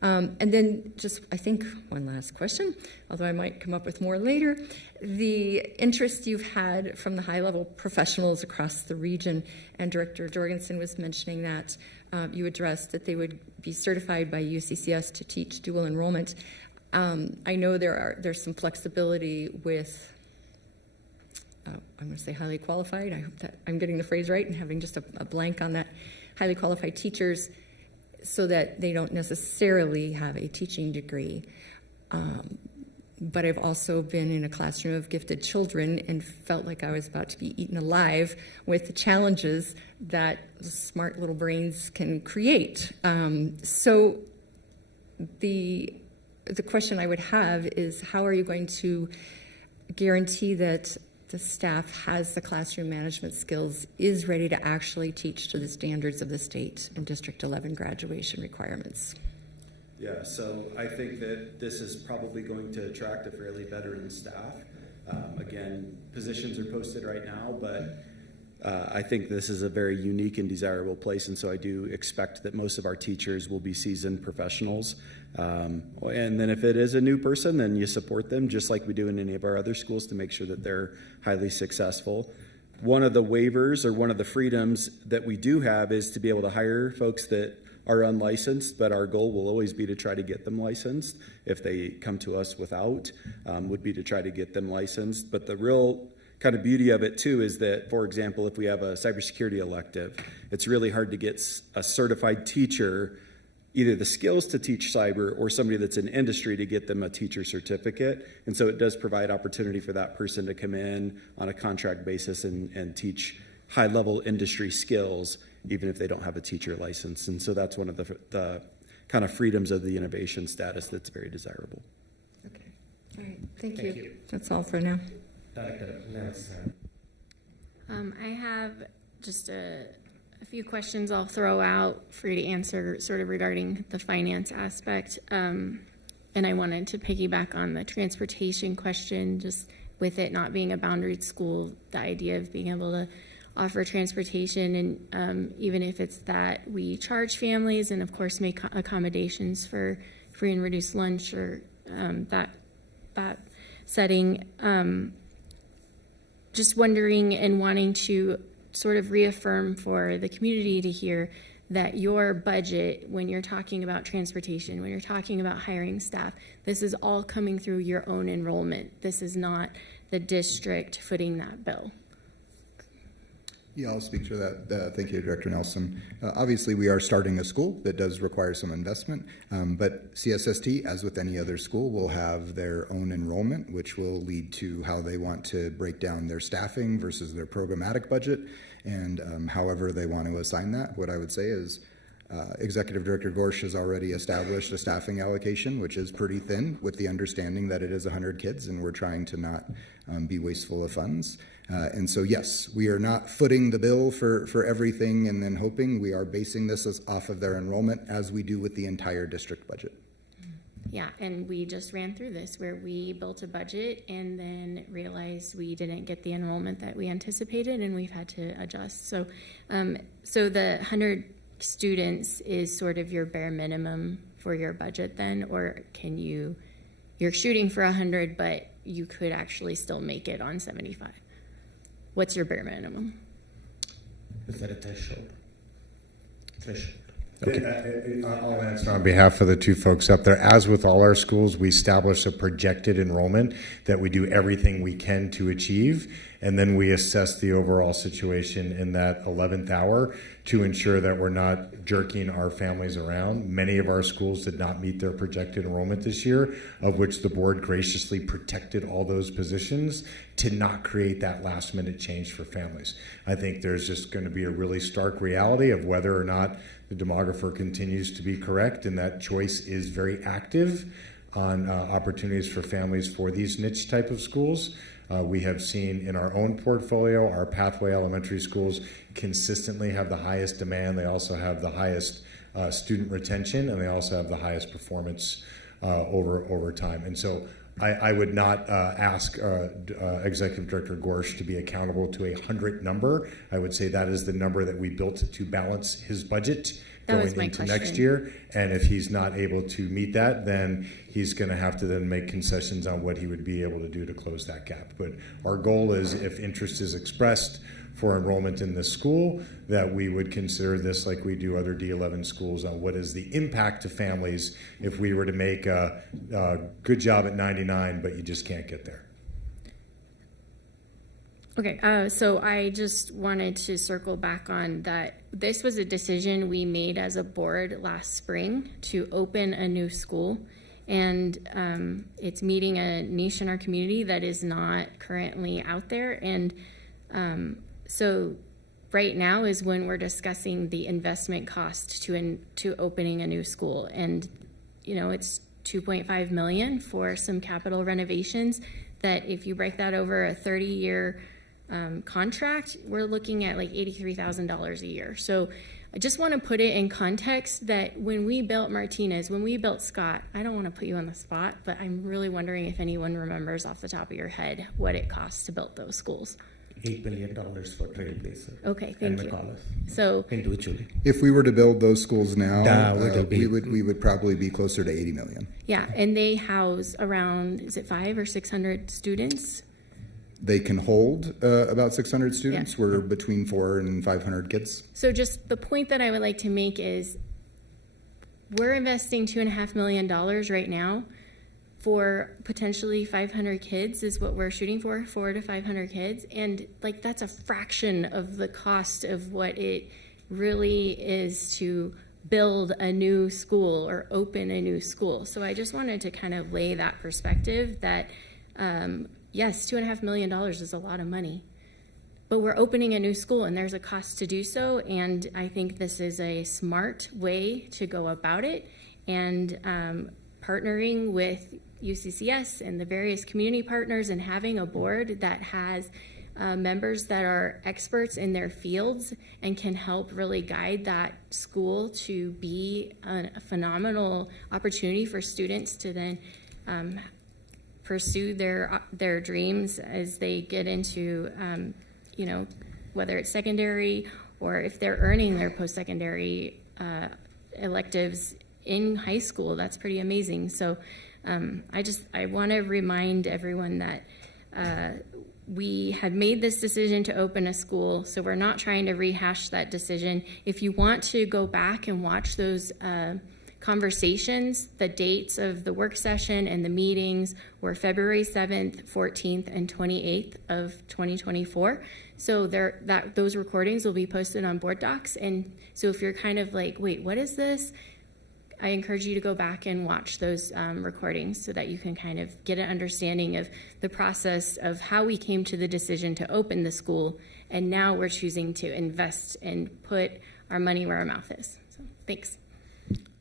And then just, I think, one last question, although I might come up with more later. The interest you've had from the high-level professionals across the region, and Director Jorgensen was mentioning that you addressed that they would be certified by UCCS to teach dual enrollment. I know there's some flexibility with, I'm going to say highly qualified. I hope that I'm getting the phrase right and having just a blank on that. Highly qualified teachers, so that they don't necessarily have a teaching degree. But I've also been in a classroom of gifted children and felt like I was about to be eaten alive with the challenges that smart little brains can create. So the question I would have is, how are you going to guarantee that the staff has the classroom management skills, is ready to actually teach to the standards of the state and District 11 graduation requirements? Yeah, so I think that this is probably going to attract a fairly veteran staff. Again, positions are posted right now, but I think this is a very unique and desirable place, and so I do expect that most of our teachers will be seasoned professionals. And then if it is a new person, then you support them just like we do in any of our other schools to make sure that they're highly successful. One of the waivers or one of the freedoms that we do have is to be able to hire folks that are unlicensed, but our goal will always be to try to get them licensed. If they come to us without, would be to try to get them licensed. But the real kind of beauty of it too is that, for example, if we have a cybersecurity elective, it's really hard to get a certified teacher, either the skills to teach cyber or somebody that's in industry to get them a teacher certificate. And so it does provide opportunity for that person to come in on a contract basis and teach high-level industry skills, even if they don't have a teacher license. And so that's one of the kind of freedoms of the innovation status that's very desirable. Okay. All right. Thank you. That's all for now. I have just a few questions I'll throw out for you to answer, sort of regarding the finance aspect. And I wanted to piggyback on the transportation question, just with it not being a boundaried school, the idea of being able to offer transportation, and even if it's that we charge families and of course make accommodations for free and reduced lunch or that setting. Just wondering and wanting to sort of reaffirm for the community to hear that your budget, when you're talking about transportation, when you're talking about hiring staff, this is all coming through your own enrollment. This is not the district footing that bill. Yeah, I'll speak to that. Thank you, Director Nelson. Obviously, we are starting a school that does require some investment, but CSST, as with any other school, will have their own enrollment, which will lead to how they want to break down their staffing versus their programmatic budget, and however they want to assign that. What I would say is Executive Director Gorsh has already established a staffing allocation, which is pretty thin, with the understanding that it is 100 kids, and we're trying to not be wasteful of funds. And so, yes, we are not footing the bill for everything and then hoping. We are basing this off of their enrollment, as we do with the entire district budget. Yeah, and we just ran through this where we built a budget and then realized we didn't get the enrollment that we anticipated, and we've had to adjust. So, so the 100 students is sort of your bare minimum for your budget then, or can you're shooting for 100, but you could actually still make it on 75? What's your bare minimum? Is that a threshold? Okay. I'll answer on behalf of the two folks up there. As with all our schools, we establish a projected enrollment that we do everything we can to achieve, and then we assess the overall situation in that 11th hour to ensure that we're not jerking our families around. Many of our schools did not meet their projected enrollment this year, of which the board graciously protected all those positions to not create that last minute change for families. I think there's just going to be a really stark reality of whether or not the demographer continues to be correct, and that choice is very active on opportunities for families for these niche type of schools. We have seen in our own portfolio, our Pathway Elementary schools consistently have the highest demand. They also have the highest student retention, and they also have the highest performance over time. And so I would not ask Executive Director Gorsh to be accountable to a 100 number. I would say that is the number that we built to balance his budget going into next year. And if he's not able to meet that, then he's going to have to then make concessions on what he would be able to do to close that gap. But our goal is, if interest is expressed for enrollment in this school, that we would consider this like we do other D11 schools on what is the impact to families if we were to make a good job at 99, but you just can't get there. Okay, so I just wanted to circle back on that. This was a decision we made as a board last spring to open a new school, and it's meeting a niche in our community that is not currently out there. And so right now is when we're discussing the investment cost to opening a new school. And, you know, it's $2.5 million for some capital renovations that if you break that over a 30-year contract, we're looking at like $83,000 a year. So I just want to put it in context that when we built Martinez, when we built Scott, I don't want to put you on the spot, but I'm really wondering if anyone remembers off the top of your head what it costs to build those schools. $8 billion for Trailblazer. Okay, thank you. McAuliffe. So individually, if we were to build those schools now, we would probably be closer to 80 million. Yeah, and they house around, is it 500 or 600 students? They can hold about 600 students. Yeah. We're between 400 and 500 kids. So just the point that I would like to make is we're investing $2.5 million right now for potentially 500 kids is what we're shooting for, 400 to 500 kids. And like, that's a fraction of the cost of what it really is to build a new school or open a new school. So I just wanted to kind of lay that perspective that, yes, $2.5 million is a lot of money, but we're opening a new school and there's a cost to do so. And I think this is a smart way to go about it. And partnering with UCCS and the various community partners and having a board that has members that are experts in their fields and can help really guide that school to be a phenomenal opportunity for students to then pursue their dreams as they get into, you know, whether it's secondary or if they're earning their post-secondary electives in high school. That's pretty amazing. So I want to remind everyone that we had made this decision to open a school, so we're not trying to rehash that decision. If you want to go back and watch those conversations, the dates of the work session and the meetings were February 7th, 14th, and 28th of 2024. So those recordings will be posted on board docs. And so if you're kind of like, wait, what is this? I encourage you to go back and watch those recordings so that you can kind of get an understanding of the process of how we came to the decision to open the school, and now we're choosing to invest and put our money where our mouth is. So thanks.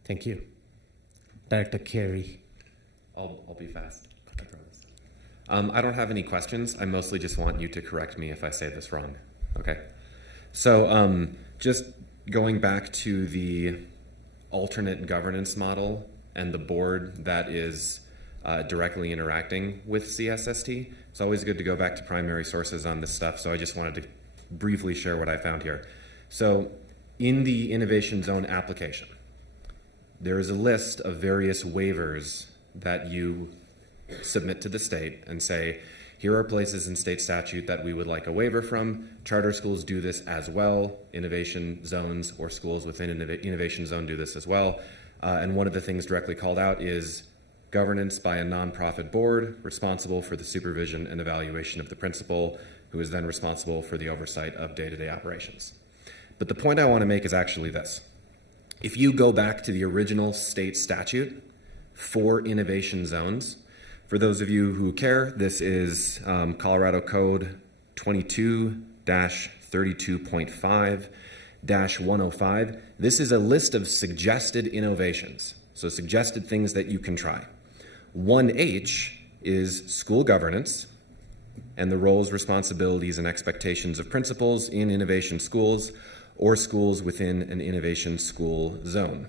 Thank you. Director Carey. I'll be fast, I promise. I don't have any questions. I mostly just want you to correct me if I say this wrong. Okay? So just going back to the alternate governance model and the board that is directly interacting with CSST, it's always good to go back to primary sources on this stuff, so I just wanted to briefly share what I found here. So in the Innovation Zone application, there is a list of various waivers that you submit to the state and say, here are places in state statute that we would like a waiver from. Charter schools do this as well. Innovation zones or schools within Innovation Zone do this as well. And one of the things directly called out is governance by a nonprofit board responsible for the supervision and evaluation of the principal, who is then responsible for the oversight of day-to-day operations. But the point I want to make is actually this. If you go back to the original state statute for innovation zones, for those of you who care, this is Colorado Code 22-32.5-105. This is a list of suggested innovations, so suggested things that you can try. 1H is school governance and the roles, responsibilities, and expectations of principals in innovation schools or schools within an innovation school zone.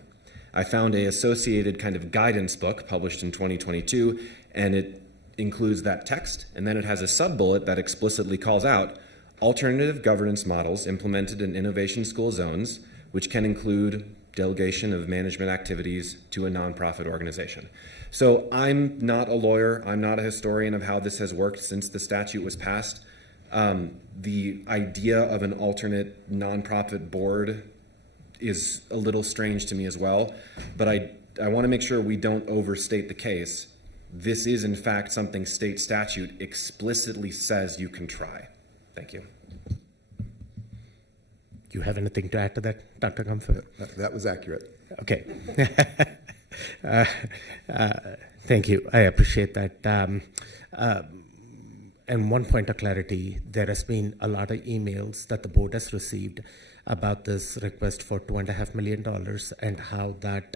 I found an associated kind of guidance book published in 2022, and it includes that text, and then it has a sub-bullet that explicitly calls out alternative governance models implemented in innovation school zones, which can include delegation of management activities to a nonprofit organization. So I'm not a lawyer, I'm not a historian of how this has worked since the statute was passed. The idea of an alternate nonprofit board is a little strange to me as well, but I want to make sure we don't overstate the case. This is, in fact, something state statute explicitly says you can try. Thank you. Do you have anything to add to that, Dr. Comfort? That was accurate. Okay. Thank you. I appreciate that. And one point of clarity, there has been a lot of emails that the board has received about this request for $2.5 million and how that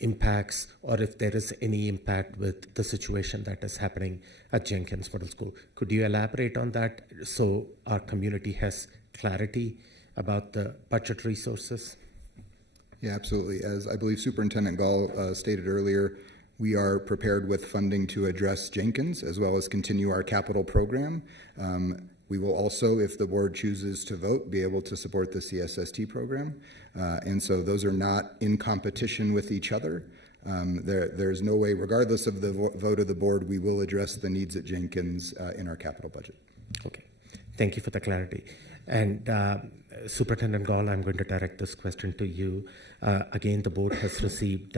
impacts, or if there is any impact with the situation that is happening at Jenkins Middle School. Could you elaborate on that so our community has clarity about the budget resources? Yeah, absolutely. As I believe Superintendent Gall stated earlier, we are prepared with funding to address Jenkins as well as continue our capital program. We will also, if the board chooses to vote, be able to support the CSST program. And so those are not in competition with each other. There's no way, regardless of the vote of the board, we will address the needs at Jenkins in our capital budget. Okay. Thank you for the clarity. And Superintendent Gall, I'm going to direct this question to you. Again, the board has received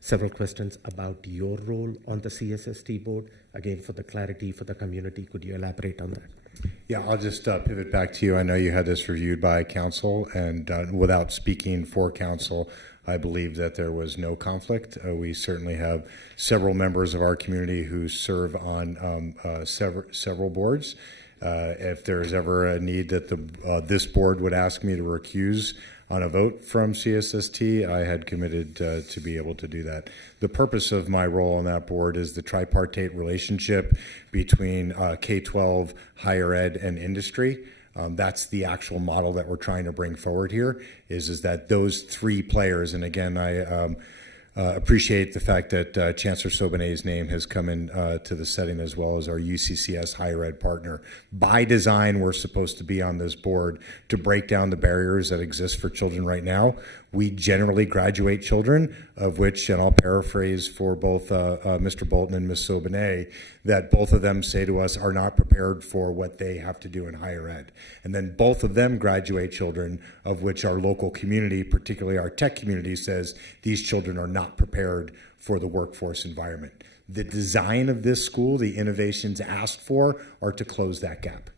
several questions about your role on the CSST board. Again, for the clarity for the community, could you elaborate on that? Yeah, I'll just pivot back to you. I know you had this reviewed by council, and without speaking for council, I believe that there was no conflict. We certainly have several members of our community who serve on several boards. If there's ever a need that this board would ask me to recuse on a vote from CSST, I had committed to be able to do that. The purpose of my role on that board is the tripartite relationship between K-12, higher ed, and industry. That's the actual model that we're trying to bring forward here, is that those three players, and again, appreciate the fact that Chancellor Sobanet's name has come in to the setting, as well as our UCCS higher ed partner. By design, we're supposed to be on this board to break down the barriers that exist for children right now. We generally graduate children, of which, and I'll paraphrase for both Mr. Bolton and Ms. Sobanet, that both of them say to us are not prepared for what they have to do in higher ed. And then both of them graduate children, of which our local community, particularly our tech community, says these children are not prepared for the workforce environment. The design of this school, the innovations asked for, are to close that gap.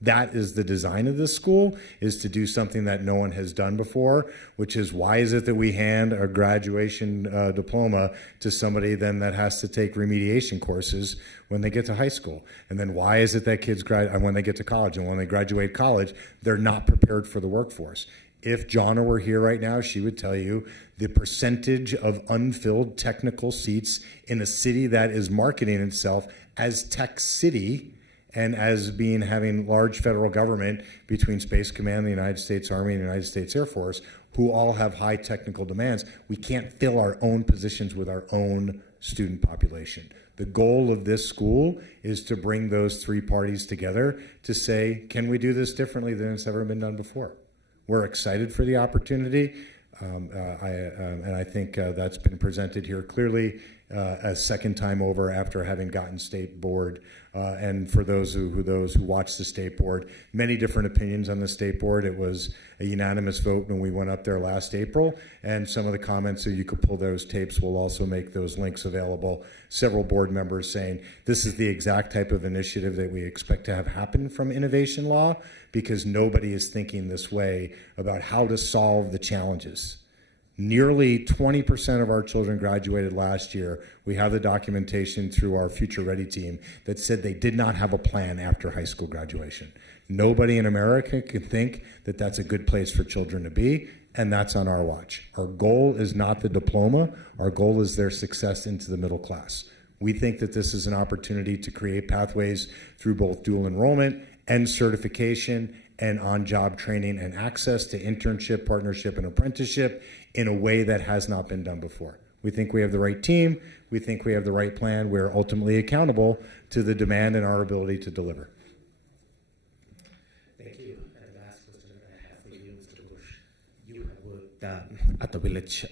That is the design of this school, is to do something that no one has done before, which is, why is it that we hand a graduation diploma to somebody then that has to take remediation courses when they get to high school? And then why is it that kids when they get to college, and when they graduate college, they're not prepared for the workforce? If Jonna were here right now, she would tell you the percentage of unfilled technical seats in a city that is marketing itself as Tech City, and as having large federal government between Space Command, the United States Army, and the United States Air Force, who all have high technical demands. We can't fill our own positions with our own student population. The goal of this school is to bring those three parties together to say, can we do this differently than it's ever been done before? We're excited for the opportunity, and I think that's been presented here clearly a second time over after having gotten state board. And for those who watched the state board, many different opinions on the state board. It was a unanimous vote when we went up there last April, and some of the comments, so you could pull those tapes, will also make those links available. Several board members saying this is the exact type of initiative that we expect to have happen from innovation law, because nobody is thinking this way about how to solve the challenges. Nearly 20% of our children graduated last year. We have the documentation through our Future Ready team that said they did not have a plan after high school graduation. Nobody in America can think that that's a good place for children to be, and that's on our watch. Our goal is not the diploma. Our goal is their success into the middle class. We think that this is an opportunity to create pathways through both dual enrollment and certification and on-job training and access to internship, partnership, and apprenticeship in a way that has not been done before. We think we have the right team. We think we have the right plan. We're ultimately accountable to the demand and our ability to deliver. Thank you. And last question I have for you, Mr. Bush. You have worked at the village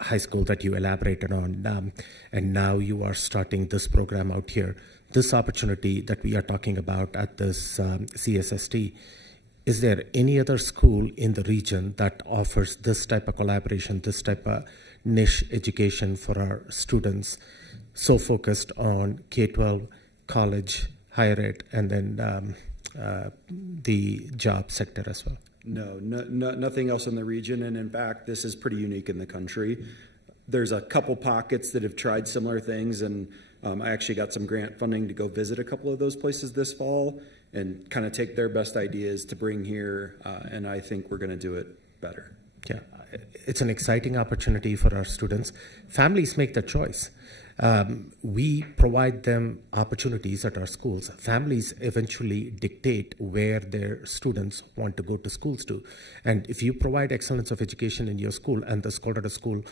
high school that you elaborated on, and now you are starting this program out here. This opportunity that we are talking about at this CSST, is there any other school in the region that offers this type of collaboration, this type of niche education for our students, so focused on K-12, college, higher ed, and then the job sector as well? No, nothing else in the region, and in fact, this is pretty unique in the country. There's a couple pockets that have tried similar things, and I actually got some grant funding to go visit a couple of those places this fall and kind of take their best ideas to bring here, and I think we're going to do it better. Yeah, it's an exciting opportunity for our students. Families make the choice. We provide them opportunities at our schools. Families eventually dictate where their students want to go to schools to. And if you provide excellence of education in your school and the school at a school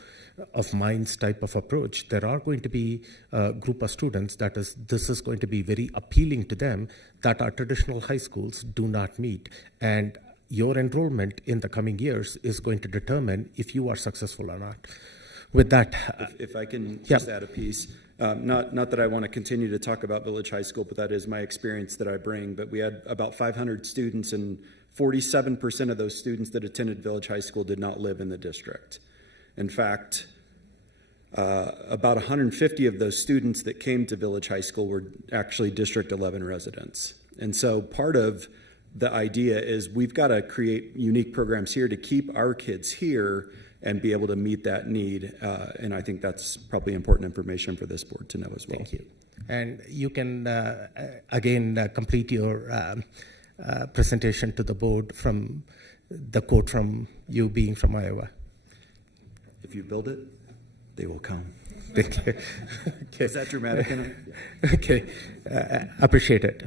of minds type of approach, there are going to be a group of students this is going to be very appealing to them that our traditional high schools do not meet. And your enrollment in the coming years is going to determine if you are successful or not. With that, if I can just add a piece, not that I want to continue to talk about Village High School, but that is my experience that I bring. But we had about 500 students, and 47% of those students that attended Village High School did not live in the district. In fact, about 150 of those students that came to Village High School were actually District 11 residents. And so part of the idea is we've got to create unique programs here to keep our kids here and be able to meet that need. And I think that's probably important information for this board to know as well. Thank you. And you can, again, complete your presentation to the board from the quote from you being from Iowa. If you build it, they will come. Thank you. Okay. Is that dramatic enough? Yeah. Okay. Appreciate it.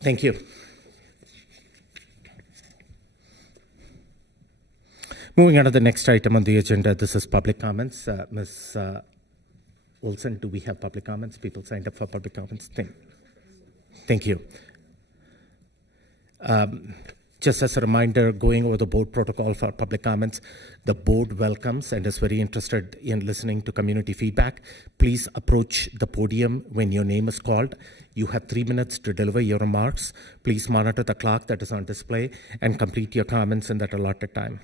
Thank you. Moving on to the next item on the agenda, this is public comments. Ms. Wilson, do we have public comments? People signed up for public comments? Thank you. Just as a reminder, going over the board protocol for public comments, the board welcomes and is very interested in listening to community feedback. Please approach the podium when your name is called. You have 3 minutes to deliver your remarks. Please monitor the clock that is on display and complete your comments in that allotted time.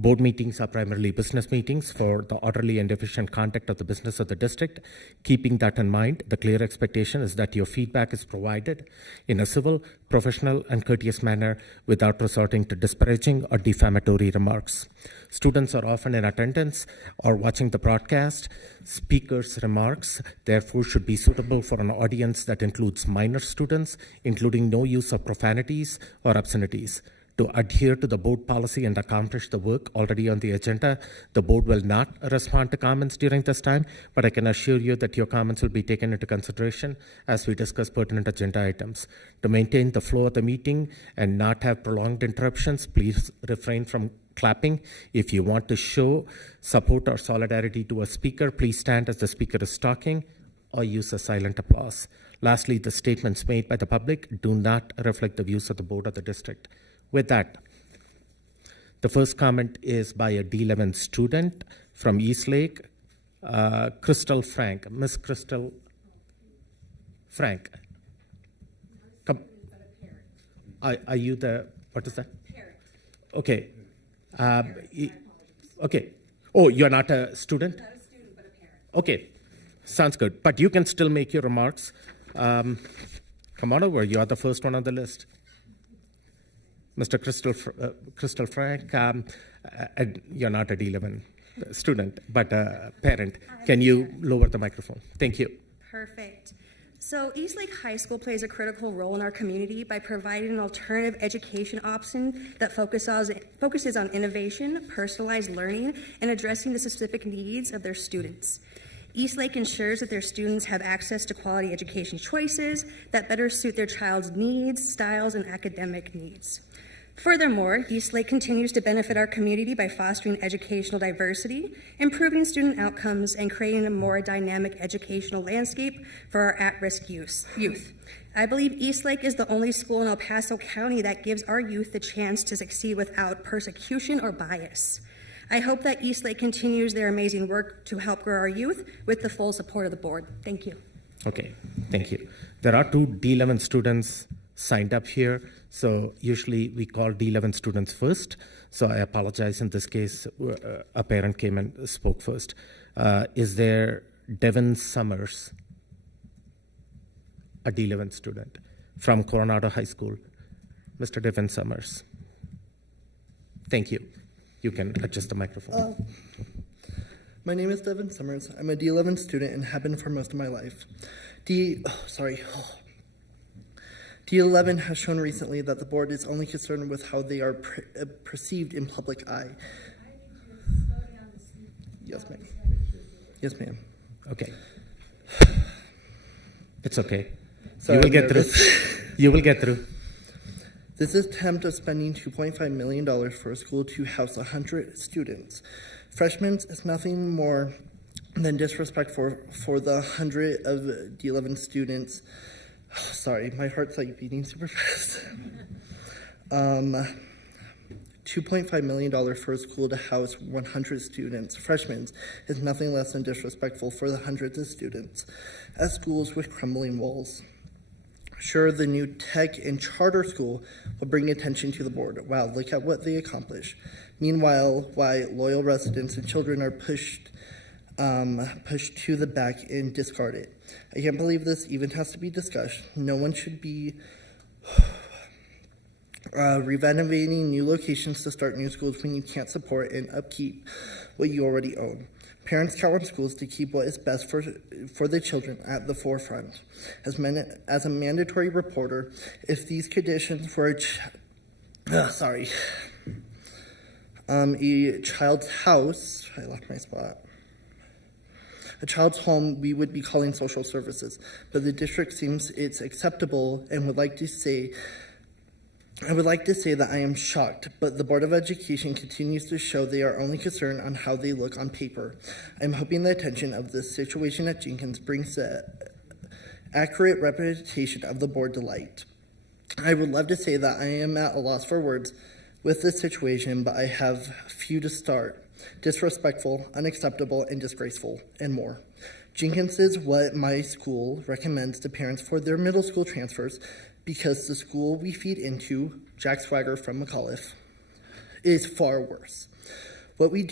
Board meetings are primarily business meetings for the orderly and efficient conduct of the business of the district. Keeping that in mind, the clear expectation is that your feedback is provided in a civil, professional, and courteous manner without resorting to disparaging or defamatory remarks. Students are often in attendance or watching the broadcast. Speakers' remarks, therefore, should be suitable for an audience that includes minor students, including no use of profanities or obscenities. To adhere to the board policy and accomplish the work already on the agenda, the board will not respond to comments during this time, but I can assure you that your comments will be taken into consideration as we discuss pertinent agenda items. To maintain the flow of the meeting and not have prolonged interruptions, please refrain from clapping. If you want to show support or solidarity to a speaker, please stand as the speaker is talking or use a silent applause. Lastly, the statements made by the public do not reflect the views of the board or the district. With that, the first comment is by a D11 student from Eastlake, Crystal Frank. Miss Crystal Frank. Come. Are you the, what is that? Parent. Okay. Okay. Oh, you're not a student? Not a student, but a parent. Okay. Sounds good. But you can still make your remarks. Come on over. You are the first one on the list. Mr. Crystal Frank, you're not a D11 student, but a parent. Can you lower the microphone? Thank you. Perfect. So Eastlake High School plays a critical role in our community by providing an alternative education option that focuses on innovation, personalized learning, and addressing the specific needs of their students. Eastlake ensures that their students have access to quality education choices that better suit their child's needs, styles, and academic needs. Furthermore, Eastlake continues to benefit our community by fostering educational diversity, improving student outcomes, and creating a more dynamic educational landscape for our at-risk youth. I believe Eastlake is the only school in El Paso County that gives our youth the chance to succeed without persecution or bias. I hope that Eastlake continues their amazing work to help grow our youth with the full support of the board. Thank you. Okay, thank you. There are 2 D11 students signed up here. So usually we call D11 students first. So I apologize in this case, a parent came and spoke first. Is there Devin Summers, a D11 student from Coronado High School? Mr. Devin Summers. Thank you. You can adjust the microphone. My name is Devin Summers. I'm a D11 student and have been for most of my life. D11 has shown recently that the board is only concerned with how they are perceived in public eye. Yes, ma'am. Yes, ma'am. Okay. It's okay. So you will get through. You will get through. This attempt of spending $2.5 million for a school to house 100 students. Freshmen is nothing more than disrespect for the 100 of D11 students. Oh, sorry, my heart's like beating super fast. $2.5 million for a school to house 100 students, freshmen, is nothing less than disrespectful for the hundreds of students at schools with crumbling walls. Sure, the new tech and charter school will bring attention to the board. Wow, look at what they accomplish. Meanwhile, why loyal residents and children are pushed to the back and discarded. I can't believe this even has to be discussed. No one should be renovating new locations to start new schools when you can't support and upkeep what you already own. Parents count on schools to keep what is best for the children at the forefront. As a mandatory reporter, if these conditions for a child's house, I lost my spot. A child's home, we would be calling social services, but the district seems it's acceptable and would like to say I would like to say that I am shocked, but the Board of Education continues to show they are only concerned on how they look on paper. I'm hoping the attention of this situation at Jenkins brings the accurate representation of the board to light. I would love to say that I am at a loss for words with this situation, but I have few to start. Disrespectful, unacceptable, and disgraceful, and more. Jenkins is what my school recommends to parents for their middle school transfers because the school we feed into, Jack Swagger from McAuliffe, is far worse. What do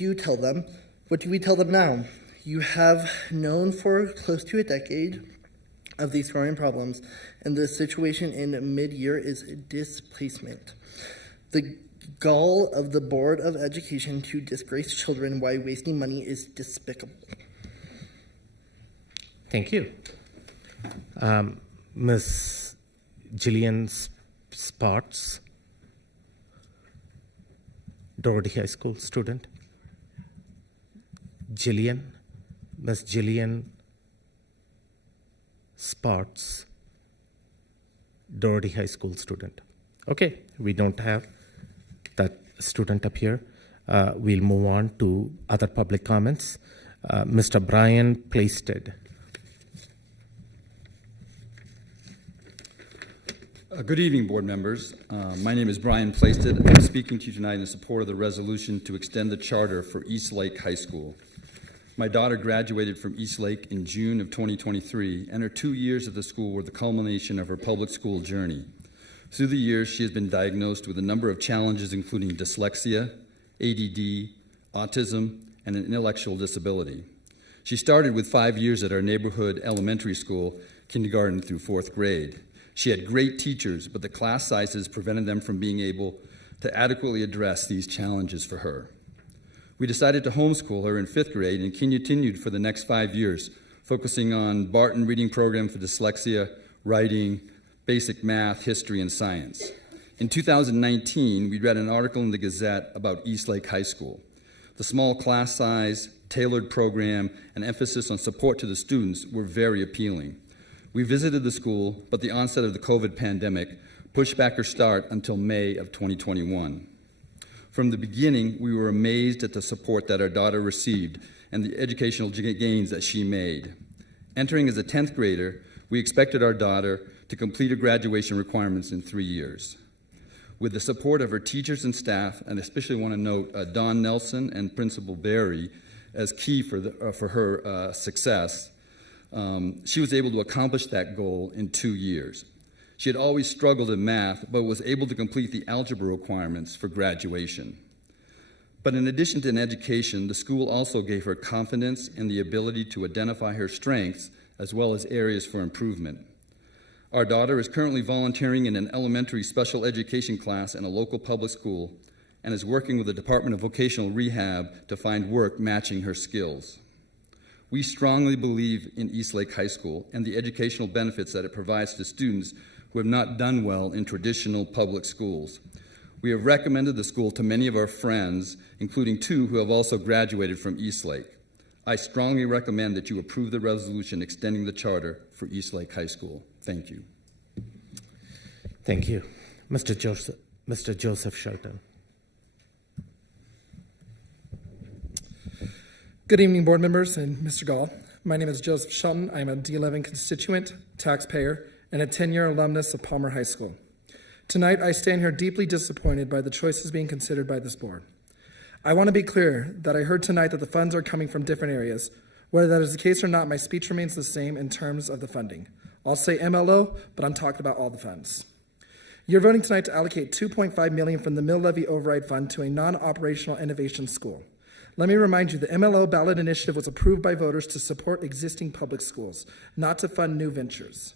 we tell them now? You have known for close to a decade of these growing problems, and the situation in mid-year is displacement. The gall of the Board of Education to disgrace children while wasting money is despicable. Thank you. Ms. Jillian Sparks, Doherty High School student. Ms. Jillian Sparks, Doherty High School student. Okay, we don't have that student up here. We'll move on to other public comments. Mr. Brian Plaisted. Good evening, board members. My name is Brian Plaisted. I'm speaking to you tonight in support of the resolution to extend the charter for Eastlake High School. My daughter graduated from Eastlake in June of 2023, and her 2 years at the school were the culmination of her public school journey. Through the years, she has been diagnosed with a number of challenges, including dyslexia, ADD, autism, and an intellectual disability. She started with 5 years at our neighborhood elementary school, kindergarten through 4th grade. She had great teachers, but the class sizes prevented them from being able to adequately address these challenges for her. We decided to homeschool her in 5th grade and continued for the next 5 years, focusing on Barton reading program for dyslexia, writing, basic math, history, and science. In 2019, we read an article in the Gazette about Eastlake High School. The small class size, tailored program, and emphasis on support to the students were very appealing. We visited the school, but the onset of the COVID pandemic pushed back her start until May of 2021. From the beginning, we were amazed at the support that our daughter received and the educational gains that she made. Entering as a 10th grader, we expected our daughter to complete her graduation requirements in 3 years. With the support of her teachers and staff, and especially want to note Don Nelson and Principal Barry as key for her success, she was able to accomplish that goal in 2 years. She had always struggled in math, but was able to complete the algebra requirements for graduation. But in addition to an education, the school also gave her confidence and the ability to identify her strengths as well as areas for improvement. Our daughter is currently volunteering in an elementary special education class in a local public school and is working with the Department of Vocational Rehab to find work matching her skills. We strongly believe in Eastlake High School and the educational benefits that it provides to students who have not done well in traditional public schools. We have recommended the school to many of our friends, including 2 who have also graduated from Eastlake. I strongly recommend that you approve the resolution extending the charter for Eastlake High School. Thank you. Thank you. Mr. Joseph Shelton. Good evening, board members and Mr. Gall. My name is Joseph Shelton. I am a D11 constituent, taxpayer, and a 10-year alumnus of Palmer High School. Tonight, I stand here deeply disappointed by the choices being considered by this board. I want to be clear that I heard tonight that the funds are coming from different areas. Whether that is the case or not, my speech remains the same in terms of the funding. I'll say MLO, but I'm talking about all the funds. You're voting tonight to allocate $2.5 million from the mill levy override fund to a non-operational innovation school. Let me remind you, the MLO ballot initiative was approved by voters to support existing public schools, not to fund new ventures.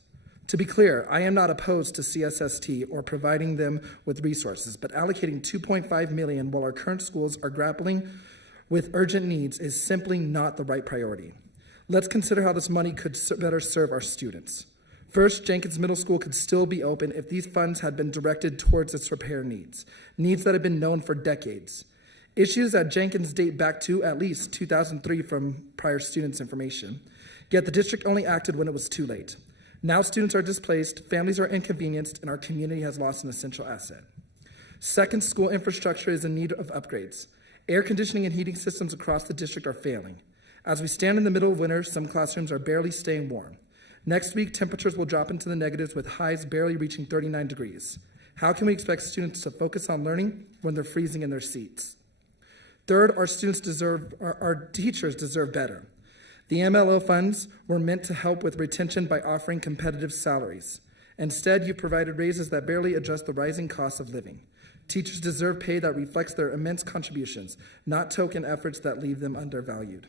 To be clear, I am not opposed to CSST or providing them with resources, but allocating $2.5 million while our current schools are grappling with urgent needs is simply not the right priority. Let's consider how this money could better serve our students. First, Jenkins Middle School could still be open if these funds had been directed towards its repair needs that have been known for decades. Issues at Jenkins date back to at least 2003 from prior students' information, yet the district only acted when it was too late. Now students are displaced, families are inconvenienced, and our community has lost an essential asset. Second, school infrastructure is in need of upgrades. Air conditioning and heating systems across the district are failing. As we stand in the middle of winter, some classrooms are barely staying warm. Next week, temperatures will drop into the negatives with highs barely reaching 39 degrees. How can we expect students to focus on learning when they're freezing in their seats? Third, our teachers deserve better. The MLO funds were meant to help with retention by offering competitive salaries. Instead, you provided raises that barely address the rising cost of living. Teachers deserve pay that reflects their immense contributions, not token efforts that leave them undervalued.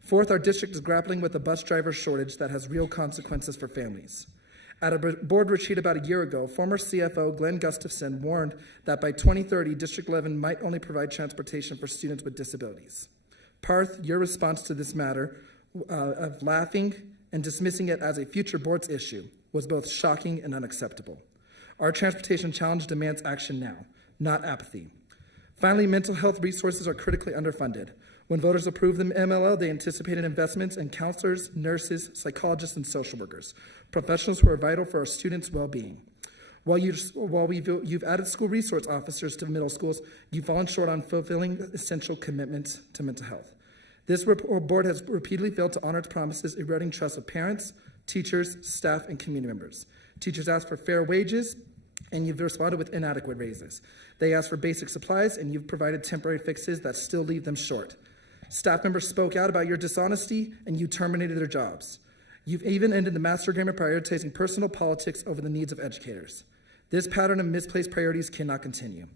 Fourth, our district is grappling with a bus driver shortage that has real consequences for families. At a board retreat about a year ago, former CFO Glenn Gustafson warned that by 2030, District 11 might only provide transportation for students with disabilities. Parth, your response to this matter of laughing and dismissing it as a future board's issue was both shocking and unacceptable. Our transportation challenge demands action now, not apathy. Finally, mental health resources are critically underfunded. When voters approved the MLO, they anticipated investments in counselors, nurses, psychologists, and social workers, professionals who are vital for our students' well-being. While you've added school resource officers to middle schools, you've fallen short on fulfilling essential commitments to mental health. This board has repeatedly failed to honor its promises, eroding trust of parents, teachers, staff, and community members. Teachers ask for fair wages, and you've responded with inadequate raises. They ask for basic supplies, and you've provided temporary fixes that still leave them short. Staff members spoke out about your dishonesty, and you terminated their jobs. You've even ended the master agreement prioritizing personal politics over the needs of educators. This pattern of misplaced priorities cannot continue.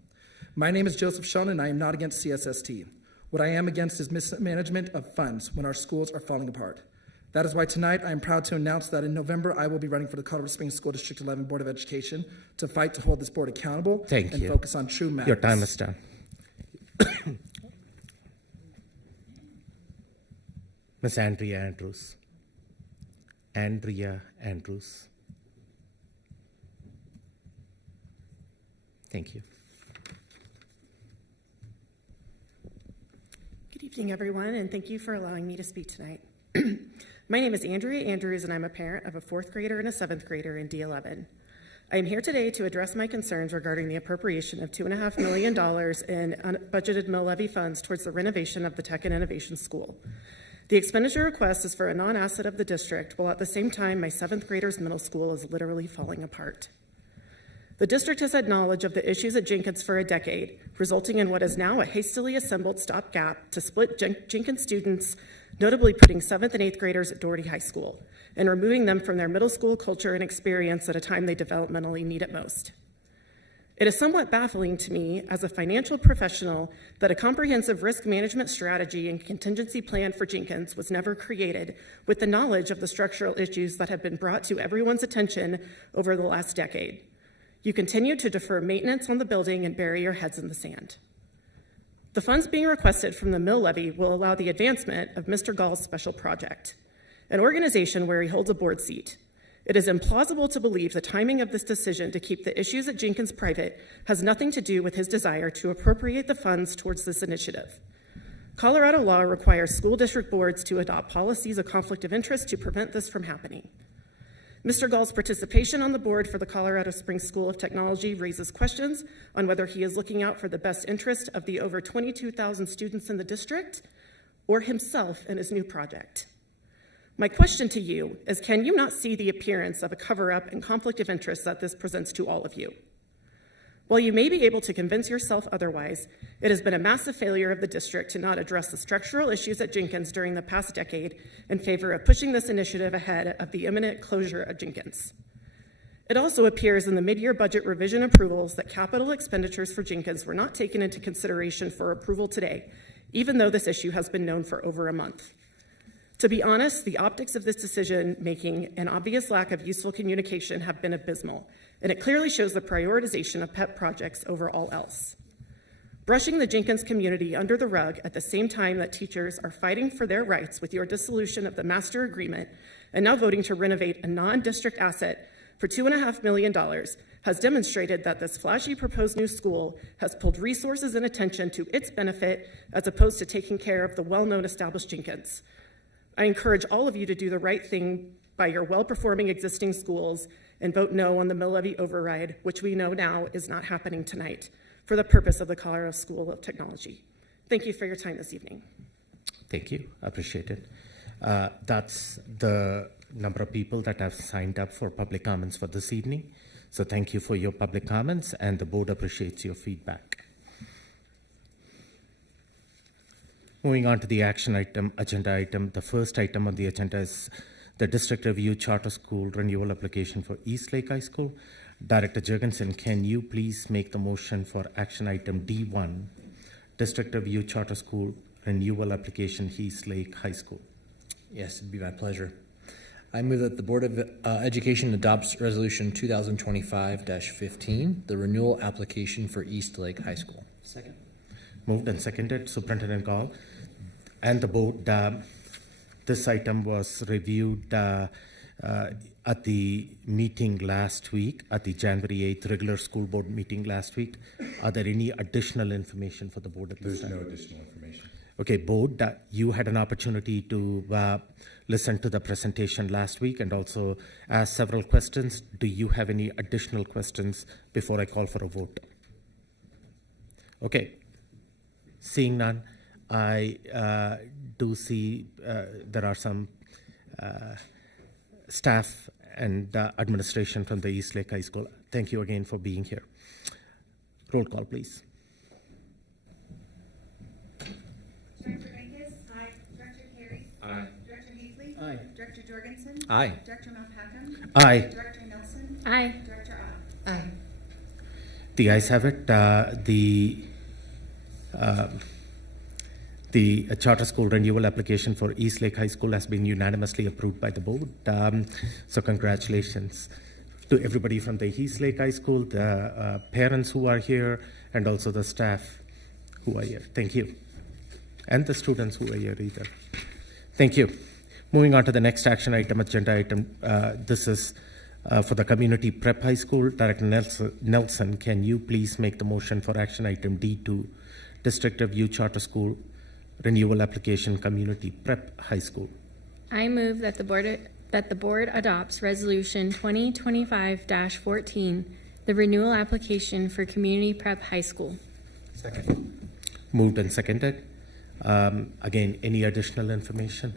My name is Joseph Shun, and I am not against CSST. What I am against is mismanagement of funds when our schools are falling apart. That is why tonight I am proud to announce that in November I will be running for the Colorado Springs School District 11 Board of Education to fight to hold this board accountable and focus on true matters. Your time is done. Ms. Andrea Andrews. Andrea Andrews. Thank you. Good evening, everyone, and thank you for allowing me to speak tonight. My name is Andrea Andrews, and I'm a parent of a 4th grader and a 7th grader in D11. I am here today to address my concerns regarding the appropriation of $2.5 million in unbudgeted mill levy funds towards the renovation of the Tech and Innovation School. The expenditure request is for a non-asset of the district, while at the same time my 7th grader's middle school is literally falling apart. The district has had knowledge of the issues at Jenkins for a decade, resulting in what is now a hastily assembled stopgap to split Jenkins students, notably putting 7th and 8th graders at Doherty High School, and removing them from their middle school culture and experience at a time they developmentally need it most. It is somewhat baffling to me as a financial professional that a comprehensive risk management strategy and contingency plan for Jenkins was never created with the knowledge of the structural issues that have been brought to everyone's attention over the last decade. You continue to defer maintenance on the building and bury your heads in the sand. The funds being requested from the mill levy will allow the advancement of Mr. Gall's special project, an organization where he holds a board seat. It is implausible to believe the timing of this decision to keep the issues at Jenkins private has nothing to do with his desire to appropriate the funds towards this initiative. Colorado law requires school district boards to adopt policies of conflict of interest to prevent this from happening. Mr. Gall's participation on the board for the Colorado Springs School of Technology raises questions on whether he is looking out for the best interest of the over 22,000 students in the district or himself and his new project. My question to you is, can you not see the appearance of a cover-up and conflict of interest that this presents to all of you? While you may be able to convince yourself otherwise, it has been a massive failure of the district to not address the structural issues at Jenkins during the past decade in favor of pushing this initiative ahead of the imminent closure of Jenkins. It also appears in the mid-year budget revision approvals that capital expenditures for Jenkins were not taken into consideration for approval today, even though this issue has been known for over a month. To be honest, the optics of this decision-making and obvious lack of useful communication have been abysmal, and it clearly shows the prioritization of pet projects over all else. Brushing the Jenkins community under the rug at the same time that teachers are fighting for their rights with your dissolution of the master agreement and now voting to renovate a non-district asset for $2.5 million has demonstrated that this flashy proposed new school has pulled resources and attention to its benefit as opposed to taking care of the well-known established Jenkins. I encourage all of you to do the right thing by your well-performing existing schools and vote no on the mill levy override, which we know now is not happening tonight. for the purpose of the Colorado School of Technology. Thank you for your time this evening. Thank you. Appreciate it. That's the number of people that have signed up for public comments for this evening. So thank you for your public comments, and the board appreciates your feedback. Moving on to the action item, agenda item. The first item on the agenda is the District Review Charter School Renewal Application for East Lake High School. Director Jurgensen, can you please make the motion for action item D1, District Review Charter School Renewal Application, East Lake High School? Yes, it'd be my pleasure. I move that the Board of Education adopts Resolution 2025-15, the renewal application for East Lake High School. Second. Moved and seconded. Superintendent Gall and the board. This item was reviewed at the meeting last week, at the January 8th regular school board meeting last week. Are there any additional information for the board at this time? There's no additional information. Okay, board, you had an opportunity to listen to the presentation last week and also ask several questions. Do you have any additional questions before I call for a vote? Okay. Seeing none, I do see there are some staff and administration from the East Lake High School. Thank you again for being here. Roll call, please. Director Venkis? Aye. Director Carey? Aye. Director Heatley? Aye. Director Jorgensen? Aye. Director Malpacum? Aye. Director Nelson? Aye. Director Ott? Aye. The ayes have it. The charter school renewal application for East Lake High School has been unanimously approved by the board. So congratulations to everybody from the East Lake High School, the parents who are here, and also the staff who are here. Thank you. And the students who are here either. Thank you. Moving on to the next action item, agenda item. This is for the Community Prep High School. Director Nelson, can you please make the motion for action item D2, District Review Charter School Renewal Application, Community Prep High School? I move that the board adopts Resolution 2025-14, the renewal application for Community Prep High School. Second. Moved and seconded. Again, any additional information?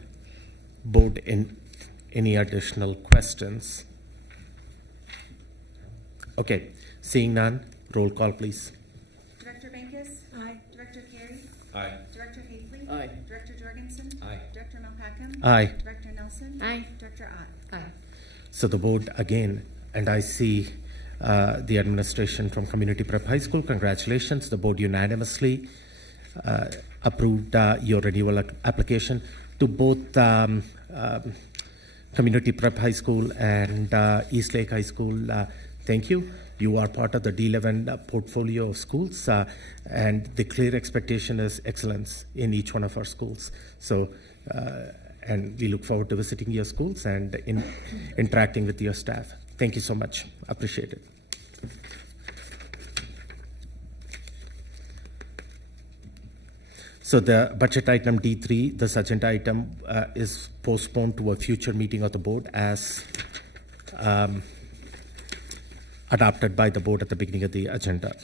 Board, any additional questions? Okay, seeing none, roll call, please. Director Venkis? Aye. Director Carey? Aye. Director Heatley? Aye. Director Jorgensen? Aye. Director Malpacum? Aye. Director Nelson? Aye. Director Ott? Aye. So the board again, and I see the administration from Community Prep High School. Congratulations, the board unanimously approved your renewal application to both Community Prep High School and East Lake High School. Thank you. You are part of the D11 portfolio of schools, and the clear expectation is excellence in each one of our schools. So, and we look forward to visiting your schools and interacting with your staff. Thank you so much. Appreciate it. So the budget item D3, this agenda item is postponed to a future meeting of the board as adopted by the board at the beginning of the agenda.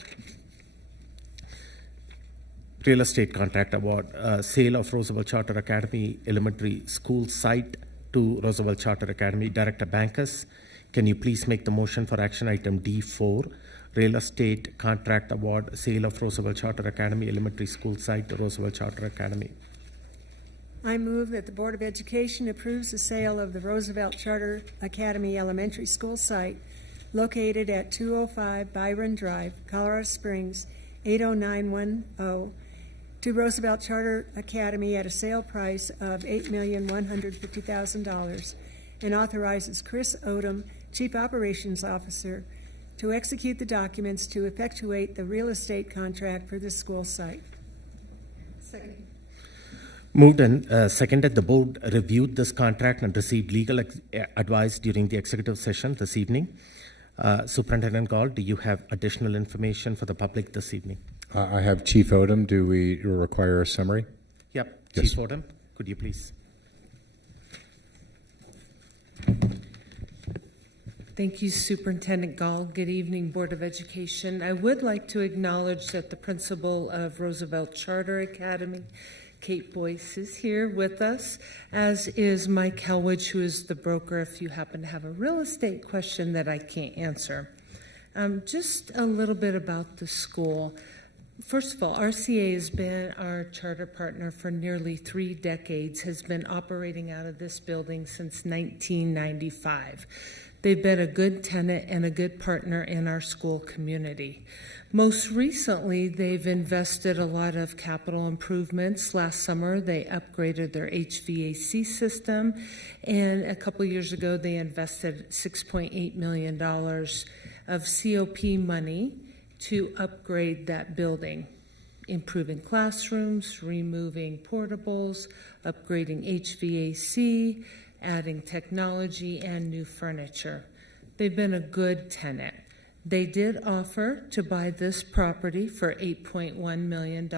Real estate contract award, sale of Roosevelt Charter Academy Elementary School site to Roosevelt Charter Academy. Director Bankus, can you please make the motion for action item D4, real estate contract award, sale of Roosevelt Charter Academy Elementary School site to Roosevelt Charter Academy? I move that the Board of Education approves the sale of the Roosevelt Charter Academy Elementary School site located at 205 Byron Drive, Colorado Springs, 80910, to Roosevelt Charter Academy at a sale price of $8,150,000 and authorizes Chris Odom, Chief Operations Officer, to execute the documents to effectuate the real estate contract for this school site. Second. Moved and seconded. The board reviewed this contract and received legal advice during the executive session this evening. Superintendent Gall, do you have additional information for the public this evening? I have Chief Odom. Do we require a summary? Yep. Yes. Chief Odom, could you please? Thank you, Superintendent Gall. Good evening, Board of Education. I would like to acknowledge that the principal of Roosevelt Charter Academy, Kate Boyce, is here with us, as is Mike Helwich, who is the broker, if you happen to have a real estate question that I can't answer. Just a little bit about the school. First of all, RCA has been our charter partner for nearly 3 decades, has been operating out of this building since 1995. They've been a good tenant and a good partner in our school community. Most recently, they've invested a lot of capital improvements. Last summer, they upgraded their HVAC system, and a couple years ago, they invested $6.8 million of COP money to upgrade that building, improving classrooms, removing portables, upgrading HVAC, adding technology and new furniture. They've been a good tenant. They did offer to buy this property for $8.1 million.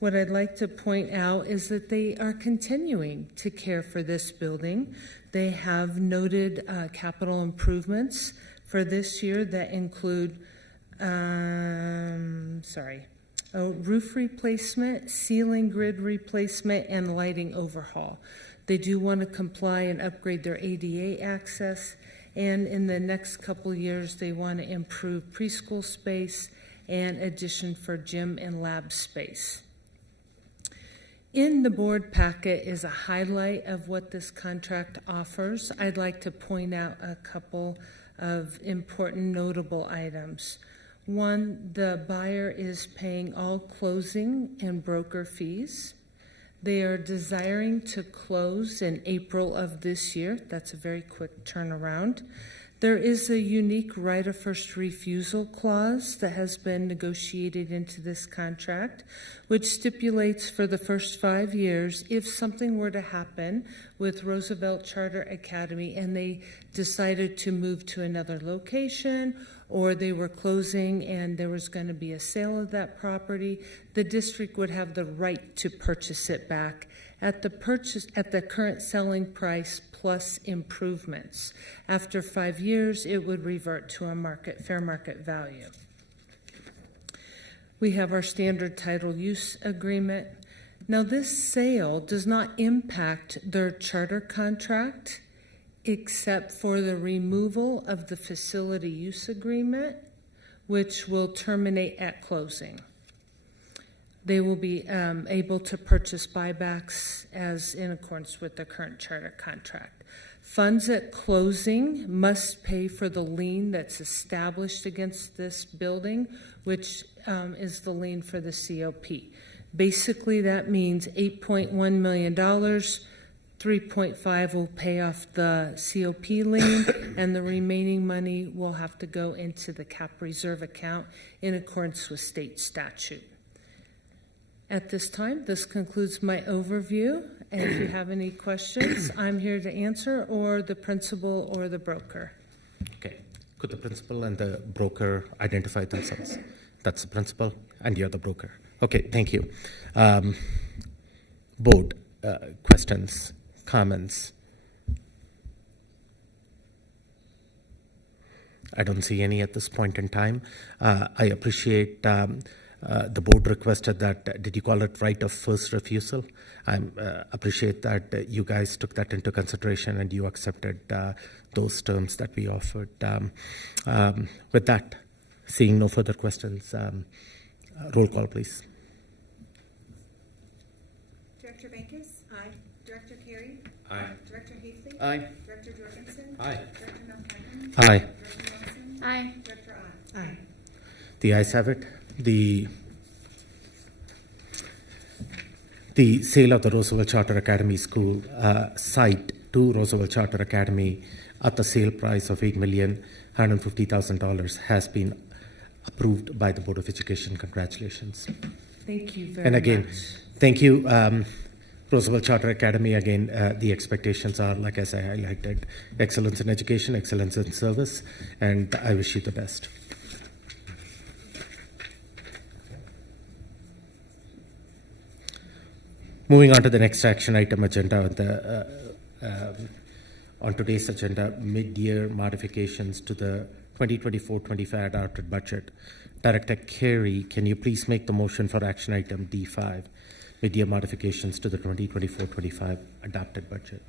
What I'd like to point out is that they are continuing to care for this building. They have noted capital improvements for this year that include roof replacement, ceiling grid replacement, and lighting overhaul. They do want to comply and upgrade their ADA access, and in the next couple years, they want to improve preschool space and addition for gym and lab space. In the board packet is a highlight of what this contract offers. I'd like to point out a couple of important notable items. One, the buyer is paying all closing and broker fees. They are desiring to close in April of this year. That's a very quick turnaround. There is a unique right of first refusal clause that has been negotiated into this contract, which stipulates for the first 5 years, if something were to happen with Roosevelt Charter Academy and they decided to move to another location, or they were closing and there was going to be a sale of that property, the district would have the right to purchase it back at the current selling price plus improvements. After 5 years, it would revert to a fair market value. We have our standard title use agreement. Now, this sale does not impact their charter contract, except for the removal of the facility use agreement, which will terminate at closing. They will be able to purchase buybacks as in accordance with the current charter contract. Funds at closing must pay for the lien that's established against this building, which is the lien for the COP. Basically, that means $8.1 million. 3.5 will pay off the COP lien, and the remaining money will have to go into the cap reserve account in accordance with state statute. At this time, this concludes my overview, and if you have any questions, I'm here to answer, or the principal or the broker. Okay. Could the principal and the broker identify themselves? That's the principal, and you're the broker. Okay, thank you. Board, questions, comments? I don't see any at this point in time. I appreciate the board requested that, did you call it right of first refusal? I appreciate that you guys took that into consideration and you accepted those terms that we offered. With that, seeing no further questions, roll call, please. Director Bankus? Aye. Director Carey? Aye. Director Hafley? Aye. Director Jorgensen? Aye. Director Malpacken? Aye. Director Wilson? Aye. Director Ott? Aye. The ayes have it. The sale of the Roosevelt Charter Academy School site to Roosevelt Charter Academy at the sale price of $8,150,000 has been approved by the Board of Education. Congratulations. Thank you very much. And again, thank you, Roosevelt Charter Academy. Again, the expectations are, like as I highlighted, excellence in education, excellence in service, and I wish you the best. Moving on to the next action item agenda, on today's agenda, mid-year modifications to the 2024-25 adopted budget. Director Carey, can you please make the motion for action item D5, mid-year modifications to the 2024-25 adopted budget?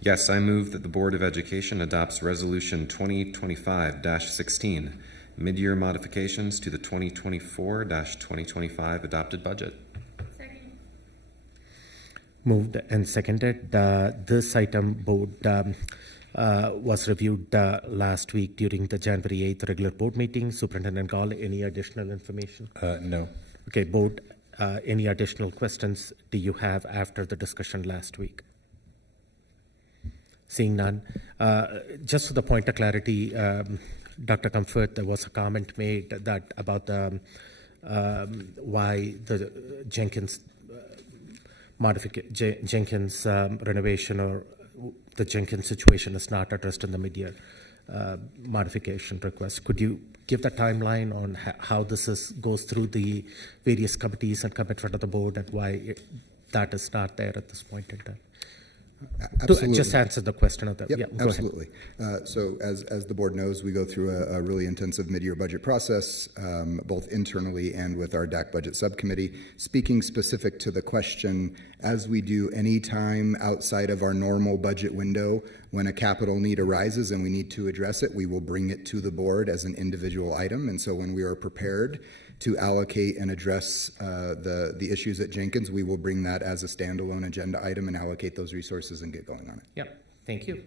Yes, I move that the Board of Education adopts Resolution 2025-16, mid-year modifications to the 2024-2025 adopted budget. Second. Moved and seconded. This item, board, was reviewed last week during the January 8th regular board meeting. Superintendent Gall, any additional information? No. Okay, board, any additional questions do you have after the discussion last week? Seeing none. Just for the point of clarity, Dr. Comfort, there was a comment made that about the why the Jenkins Jenkins renovation or the Jenkins situation is not addressed in the mid-year modification request. Could you give the timeline on how this goes through the various committees and come in front of the board and why that is not there at this point in time? Absolutely. Just answer the question of that. Yep, yeah, absolutely. So as the board knows, we go through a really intensive mid-year budget process, both internally and with our DAC budget subcommittee. Speaking specific to the question, as we do any time outside of our normal budget window, when a capital need arises and we need to address it, we will bring it to the board as an individual item. And so when we are prepared to allocate and address the issues at Jenkins, we will bring that as a standalone agenda item and allocate those resources and get going on it. Yeah, thank you.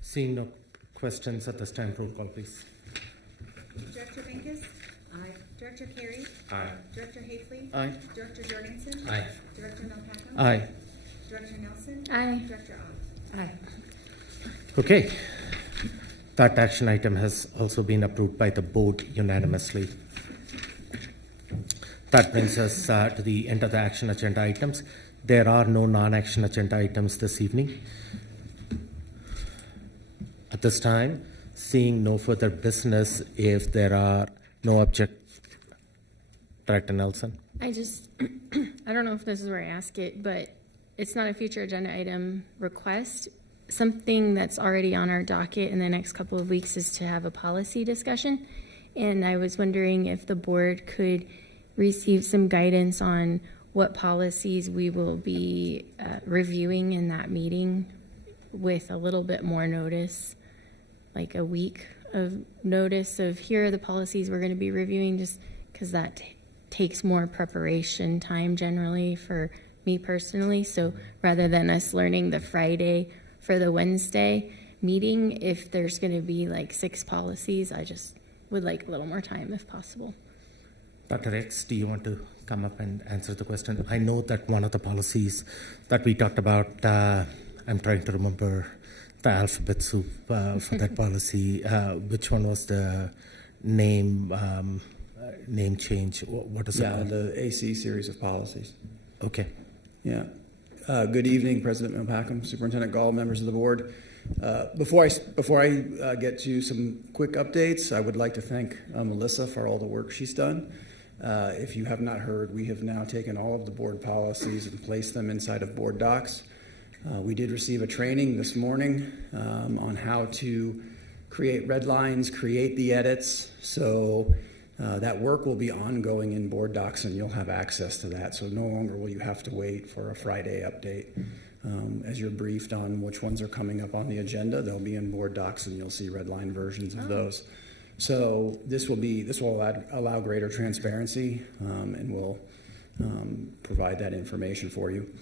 Seeing no questions at this time, roll call, please. Director Venkis? Aye. Director Carey? Aye. Director Hafley? Aye. Director Jorgensen? Aye. Director Malpacum? Aye. Director Nelson? Aye. Director Ott? Aye. Okay. That action item has also been approved by the board unanimously. That brings us to the end of the action agenda items. There are no non-action agenda items this evening. At this time, seeing no further business, if there are no Director Nelson. I don't know if this is where I ask it, but it's not a future agenda item request. Something that's already on our docket in the next couple of weeks is to have a policy discussion. And I was wondering if the board could receive some guidance on what policies we will be reviewing in that meeting with a little bit more notice, like a week of notice of here are the policies we're going to be reviewing, just because that takes more preparation time generally for me personally. So rather than us learning the Friday for the Wednesday meeting, if there's going to be like 6 policies, I just would like a little more time if possible. Dr. X, do you want to come up and answer the question? I know that one of the policies that we talked about, I'm trying to remember the alphabet soup for that policy. Which one was the name change? What is it called? The AC series of policies. Okay. Yeah. Good evening, President Malpacum, Superintendent Gall, members of the board. Before I get to some quick updates, I would like to thank Melissa for all the work she's done. If you have not heard, we have now taken all of the board policies and placed them inside of board docs. We did receive a training this morning on how to create red lines, create the edits. So that work will be ongoing in board docs and you'll have access to that. So no longer will you have to wait for a Friday update. As you're briefed on which ones are coming up on the agenda, they'll be in board docs and you'll see red line versions of those. So this will allow greater transparency and will provide that information for you.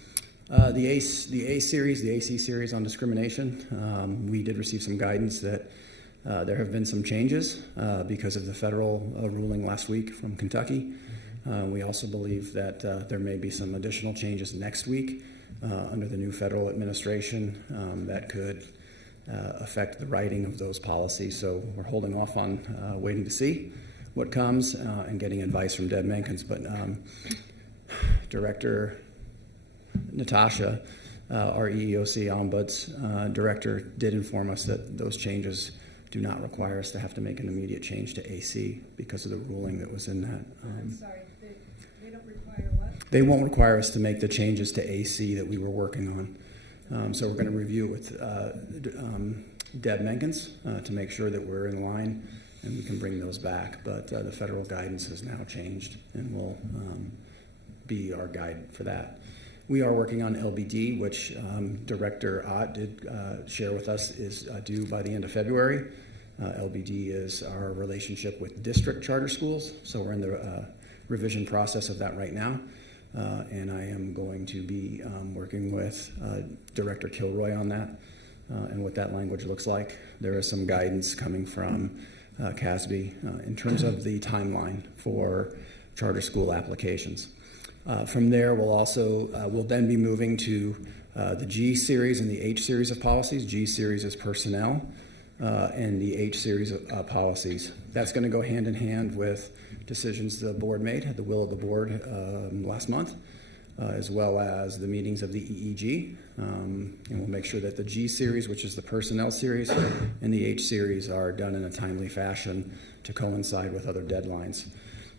The AC series on discrimination, we did receive some guidance that there have been some changes because of the federal ruling last week from Kentucky. We also believe that there may be some additional changes next week under the new federal administration that could affect the writing of those policies. So we're holding off on waiting to see what comes and getting advice from Deb Menkins. But Director Natasha, our EEOC Ombuds director, did inform us that those changes do not require us to have to make an immediate change to AC because of the ruling that was in that. I'm sorry, they don't require what? They won't require us to make the changes to AC that we were working on. So we're going to review it with Deb Menkins to make sure that we're in line and we can bring those back. But the federal guidance has now changed and will be our guide for that. We are working on LBD, which Director Ott did share with us is due by the end of February. LBD is our relationship with district charter schools, so we're in the revision process of that right now. And I am going to be working with Director Kilroy on that and what that language looks like. There is some guidance coming from CASB in terms of the timeline for charter school applications. From there, we'll then be moving to the G series and the H series of policies. G series is personnel, and the H series of policies. That's going to go hand in hand with decisions the board made at the will of the board last month, as well as the meetings of the EEG. And we'll make sure that the G series, which is the personnel series, and the H series are done in a timely fashion to coincide with other deadlines.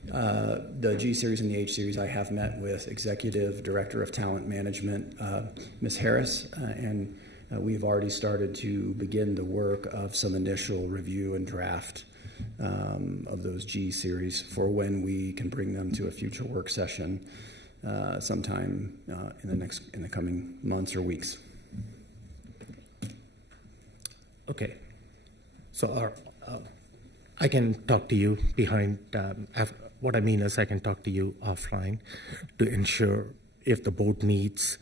The G series and the H series, I have met with Executive Director of Talent Management, Ms. Harris, and we've already started to begin the work of some initial review and draft of those G series for when we can bring them to a future work session sometime in the coming months or weeks. Okay, so I can talk to you behind. What I mean is, I can talk to you offline to ensure if the board needs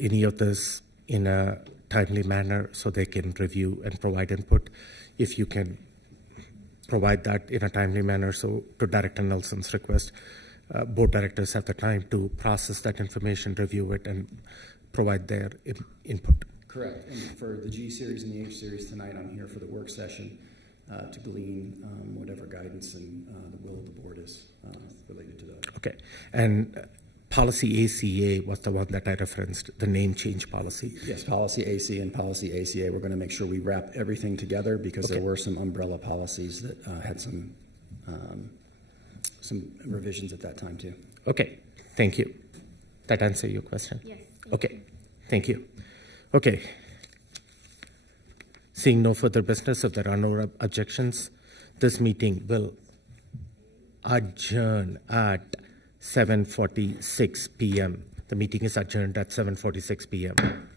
any of this in a timely manner, so they can review and provide input. If you can provide that in a timely manner, so to Director Nelson's request, board directors have the time to process that information, review it, and provide their input. Correct. And for the G series and the H series tonight, I'm here for the work session to glean whatever guidance and the will of the board is related to those. Okay. And policy ACA was the one that I referenced, the name change policy. Yes, policy AC and policy ACA. We're going to make sure we wrap everything together because there were some umbrella policies that had some revisions at that time too. Okay, thank you. That answer your question? Yes. Okay, thank you. Okay. Seeing no further business, if there are no objections, this meeting will adjourn at 7:46 p.m. The meeting is adjourned at 7:46 p.m.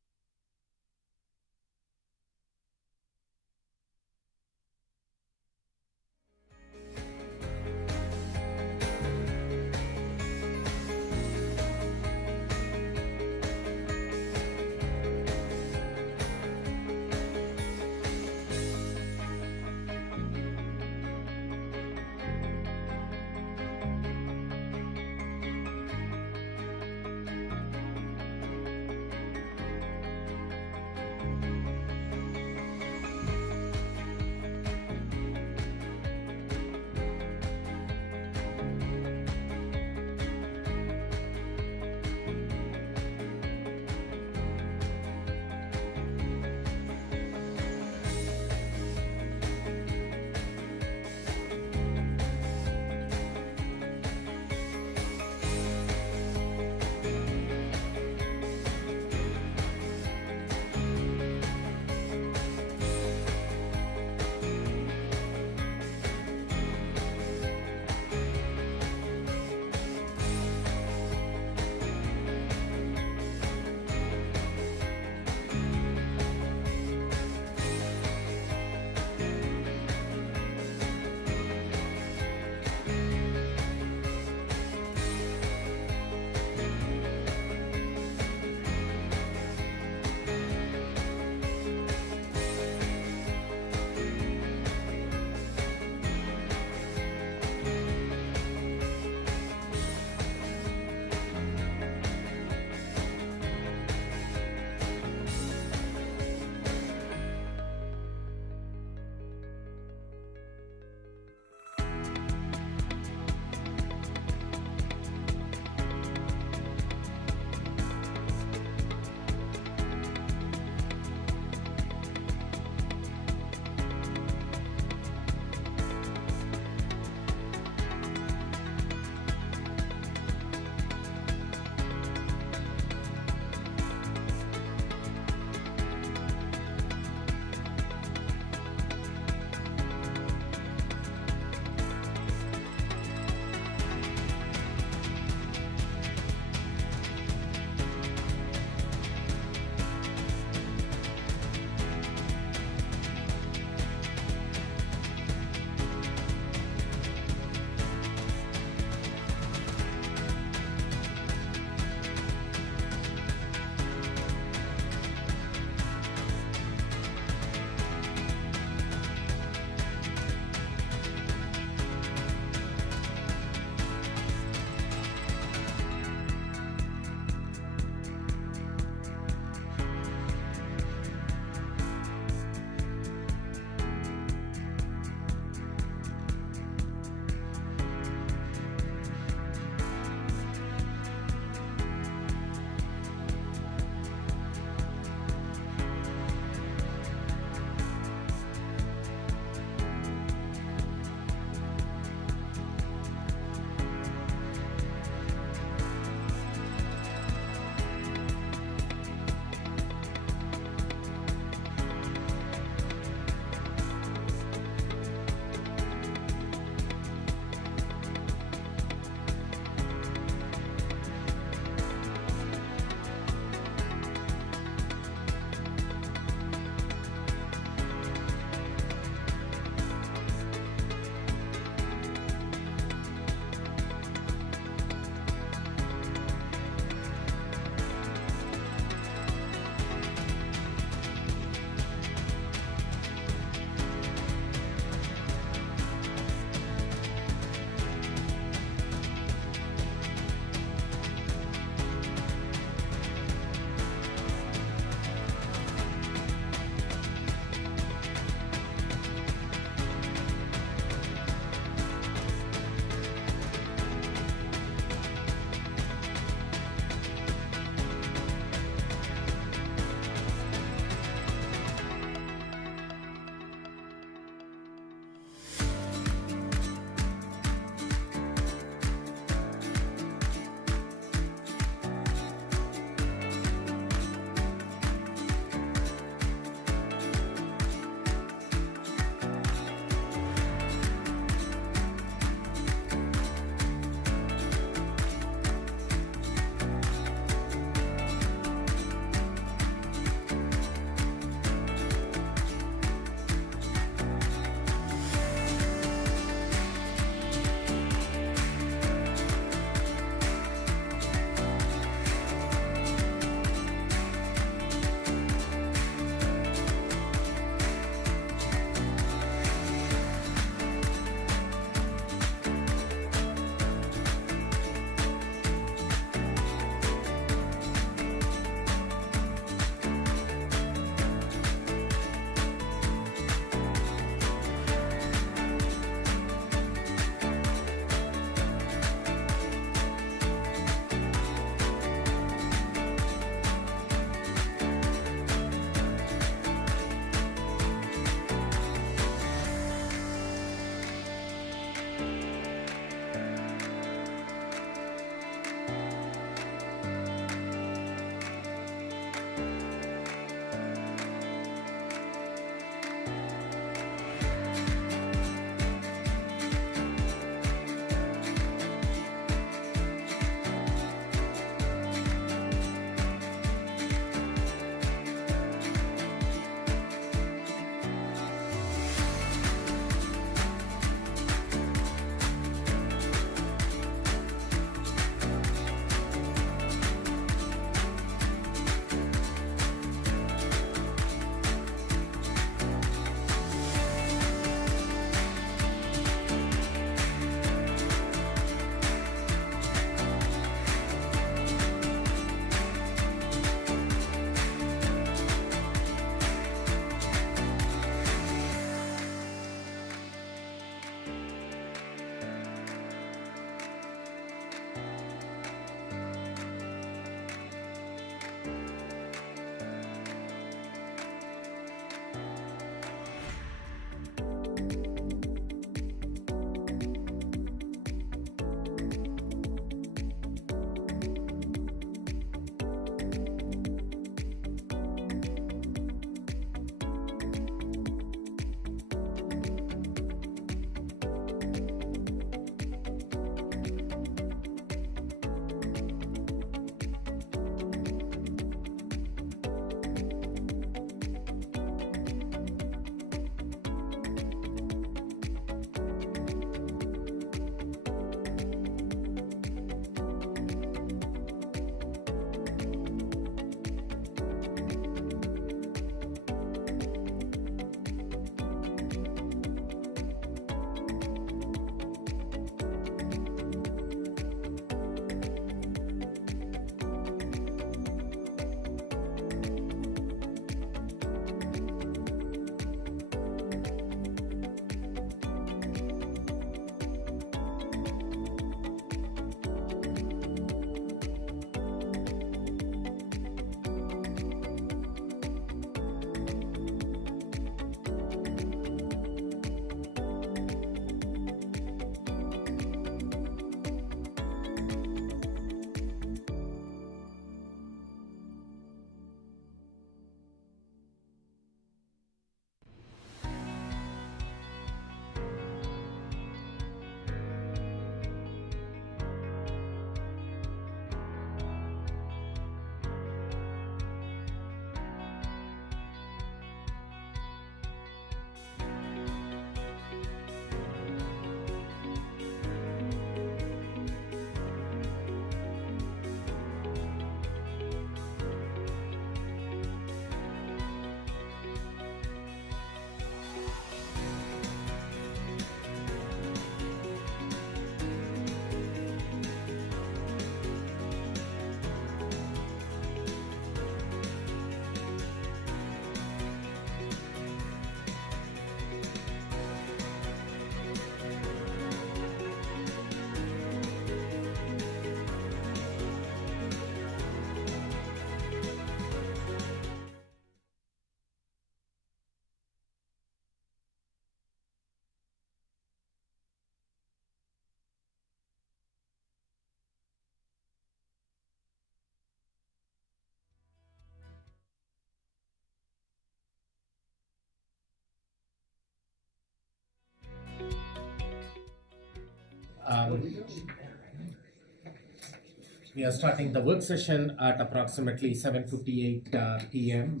We are starting the work session at approximately 7:58 p.m.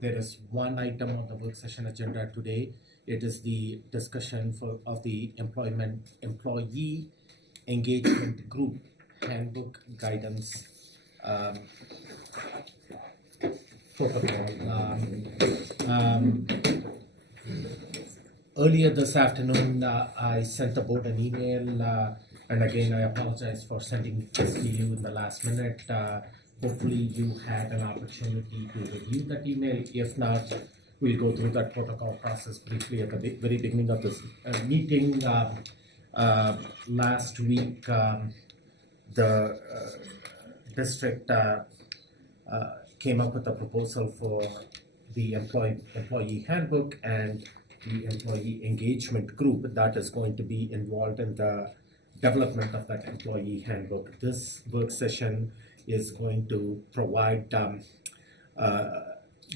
There is one item on the work session agenda today. It is the discussion of the employee engagement group handbook guidance protocol. Earlier this afternoon, I sent the board an email, and again, I apologize for sending this to you in the last minute. Hopefully, you had an opportunity to review that email. If not, we'll go through that protocol process briefly at the very beginning of this meeting. Last week, the district came up with a proposal for the employee handbook and the employee engagement group that is going to be involved in the development of that employee handbook. This work session is going to provide,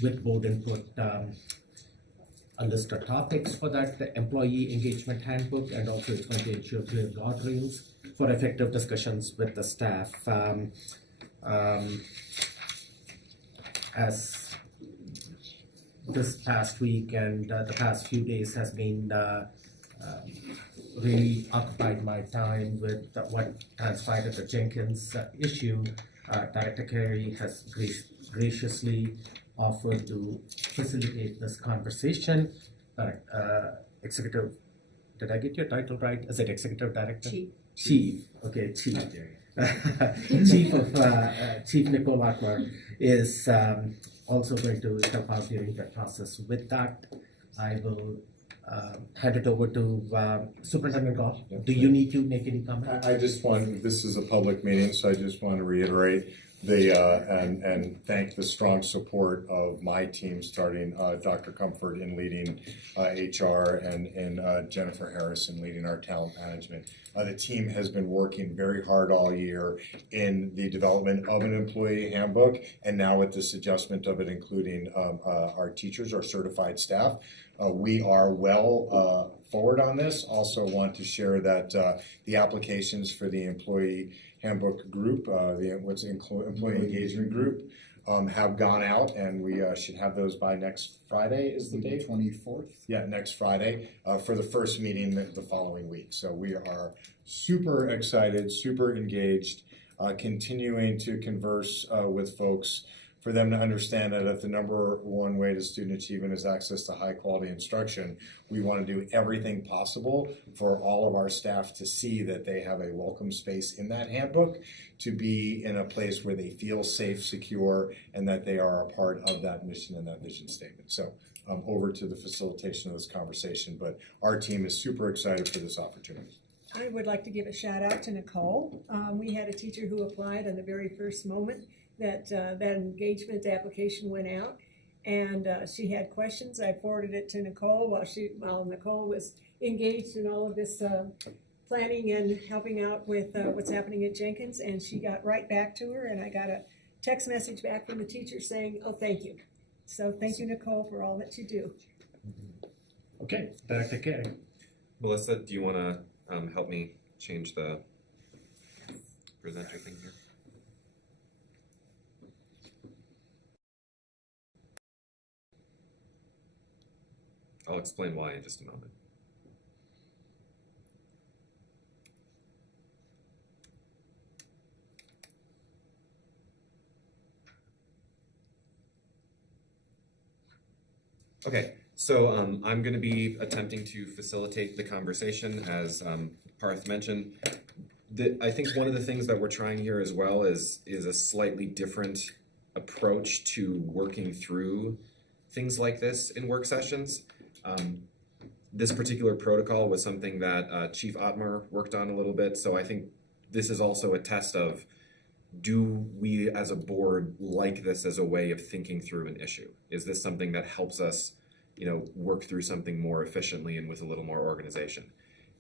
with board input, a list of topics for that employee engagement handbook, and also it's going to ensure clear guardrails for effective discussions with the staff. As this past week and the past few days has been really occupied my time with what transpired at the Jenkins issue. Director Carey has graciously offered to facilitate this conversation. Executive, did I get your title right? Is it Executive Director? Chief. Okay, Chief. Chief Nicole Atmar is also going to help out during that process. With that, I will hand it over to Superintendent Goff. Do you need to make any comment? I just want, this is a public meeting, so I just want to reiterate and thank the strong support of my team, starting Dr. Comfort in leading HR and Jennifer Harris in leading our talent management. The team has been working very hard all year in the development of an employee handbook, and now with this adjustment of it, including our teachers, our certified staff. We are well forward on this. Also want to share that the applications for the employee handbook group, employee engagement group, have gone out, and we should have those by next Friday is the date? 24th? Yeah, next Friday for the first meeting the following week. So we are super excited, super engaged, continuing to converse with folks for them to understand that if the number one way to student achievement is access to high quality instruction, we want to do everything possible for all of our staff to see that they have a welcome space in that handbook, to be in a place where they feel safe, secure, and that they are a part of that mission and that vision statement. So over to the facilitation of this conversation, but our team is super excited for this opportunity. I would like to give a shout out to Nicole. We had a teacher who applied on the very first moment that engagement application went out, and she had questions. I forwarded it to Nicole while Nicole was engaged in all of this planning and helping out with what's happening at Jenkins, and she got right back to her, and I got a text message back from the teacher saying, oh, thank you. So thank you, Nicole, for all that you do. Okay, Director Carey. Melissa, do you want to help me change the presenter thing here? I'll explain why in just a moment. Okay, so I'm going to be attempting to facilitate the conversation, as Parth mentioned. I think one of the things that we're trying here as well is a slightly different approach to working through things like this in work sessions. This particular protocol was something that Chief Atmar worked on a little bit, so I think this is also a test of, do we as a board like this as a way of thinking through an issue? Is this something that helps us, work through something more efficiently and with a little more organization?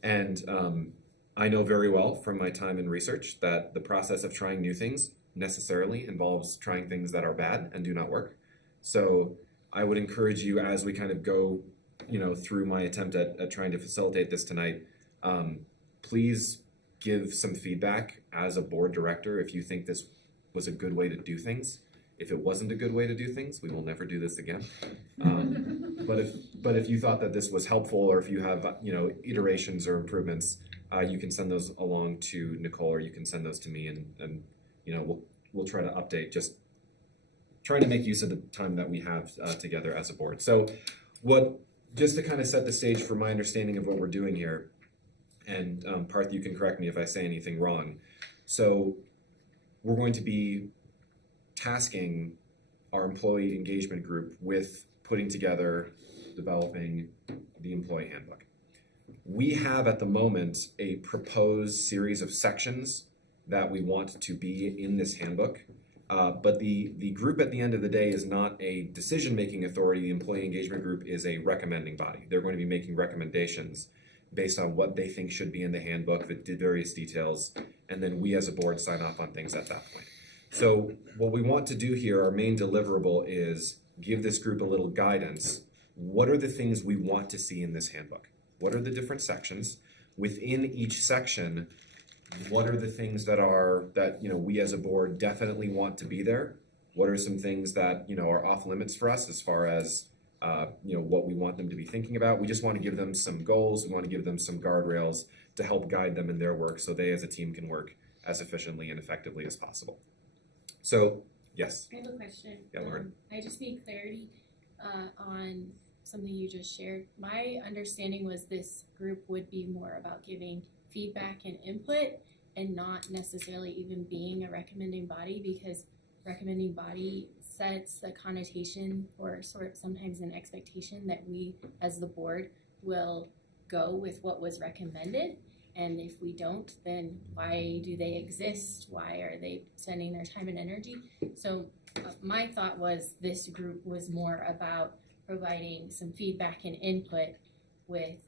And I know very well from my time in research that the process of trying new things necessarily involves trying things that are bad and do not work. So I would encourage you, as we kind of go through my attempt at trying to facilitate this tonight, please give some feedback as a board director if you think this was a good way to do things. If it wasn't a good way to do things, we will never do this again. But if you thought that this was helpful, or if you have iterations or improvements, you can send those along to Nicole, or you can send those to me, and we'll try to update. Just trying to make use of the time that we have together as a board. So just to kind of set the stage for my understanding of what we're doing here, and Parth, you can correct me if I say anything wrong. So we're going to be tasking our employee engagement group with putting together, developing the employee handbook. We have at the moment a proposed series of sections that we want to be in this handbook. But the group at the end of the day is not a decision-making authority. The employee engagement group is a recommending body. They're going to be making recommendations based on what they think should be in the handbook, the various details, and then we as a board sign off on things at that point. So what we want to do here, our main deliverable, is give this group a little guidance. What are the things we want to see in this handbook? What are the different sections? Within each section, what are the things that we as a board definitely want to be there? What are some things that are off limits for us as far as what we want them to be thinking about? We just want to give them some goals. We want to give them some guardrails to help guide them in their work, so they as a team can work as efficiently and effectively as possible. So, yes. I have a question. Yeah, Lauren. I just need clarity on something you just shared. My understanding was this group would be more about giving feedback and input and not necessarily even being a recommending body, because recommending body sets the connotation or sort of sometimes an expectation that we as the board will go with what was recommended. And if we don't, then why do they exist? Why are they spending their time and energy? So my thought was this group was more about providing some feedback and input with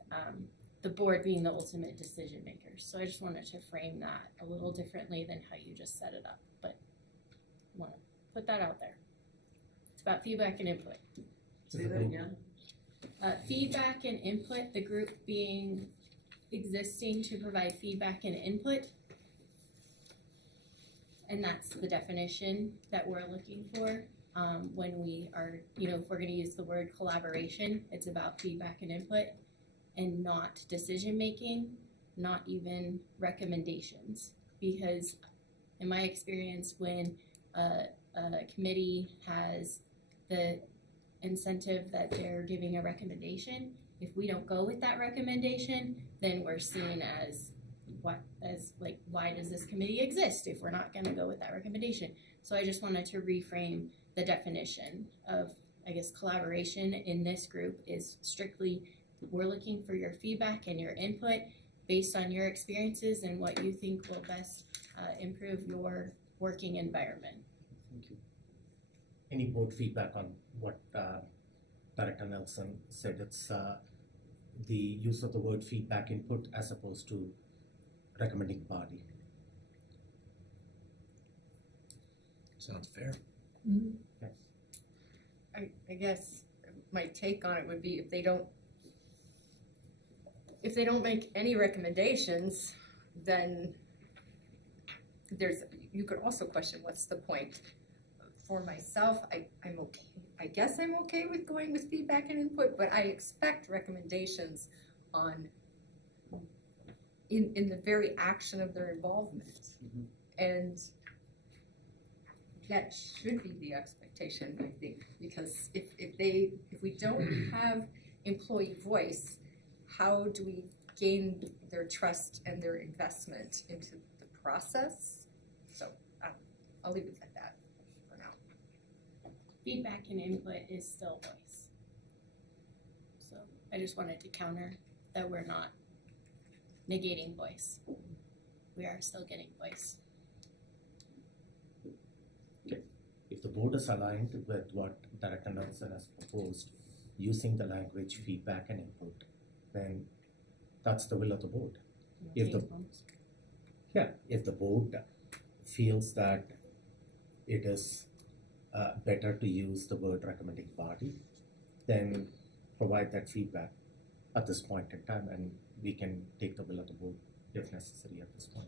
the board being the ultimate decision maker. So I just wanted to frame that a little differently than how you just set it up, but I want to put that out there. It's about feedback and input. Say that again. Feedback and input, the group being existing to provide feedback and input. And that's the definition that we're looking for when we are, if we're going to use the word collaboration, it's about feedback and input and not decision making, not even recommendations. Because in my experience, when a committee has the incentive that they're giving a recommendation, if we don't go with that recommendation, then we're seen as why does this committee exist if we're not going to go with that recommendation? So I just wanted to reframe the definition of, collaboration in this group is strictly we're looking for your feedback and your input based on your experiences and what you think will best improve your working environment. Thank you. Any board feedback on what Director Nelson said? It's the use of the word feedback input as opposed to recommending body. Sounds fair. Mm-hmm. Okay. I guess my take on it would be if they don't make any recommendations, then you could also question what's the point. For myself, I'm okay. I guess I'm okay with going with feedback and input, but I expect recommendations on in the very action of their involvement. Mm-hmm. And that should be the expectation, I think, because if we don't have employee voice, how do we gain their trust and their investment into the process? So I'll leave it at that for now. Feedback and input is still voice. So I just wanted to counter that we're not negating voice. We are still getting voice. If the board is aligned with what Director Nelson has proposed, using the language feedback and input, then that's the will of the board. If the board feels that it is better to use the word recommending body, then provide that feedback at this point in time, and we can take the will of the board if necessary at this point.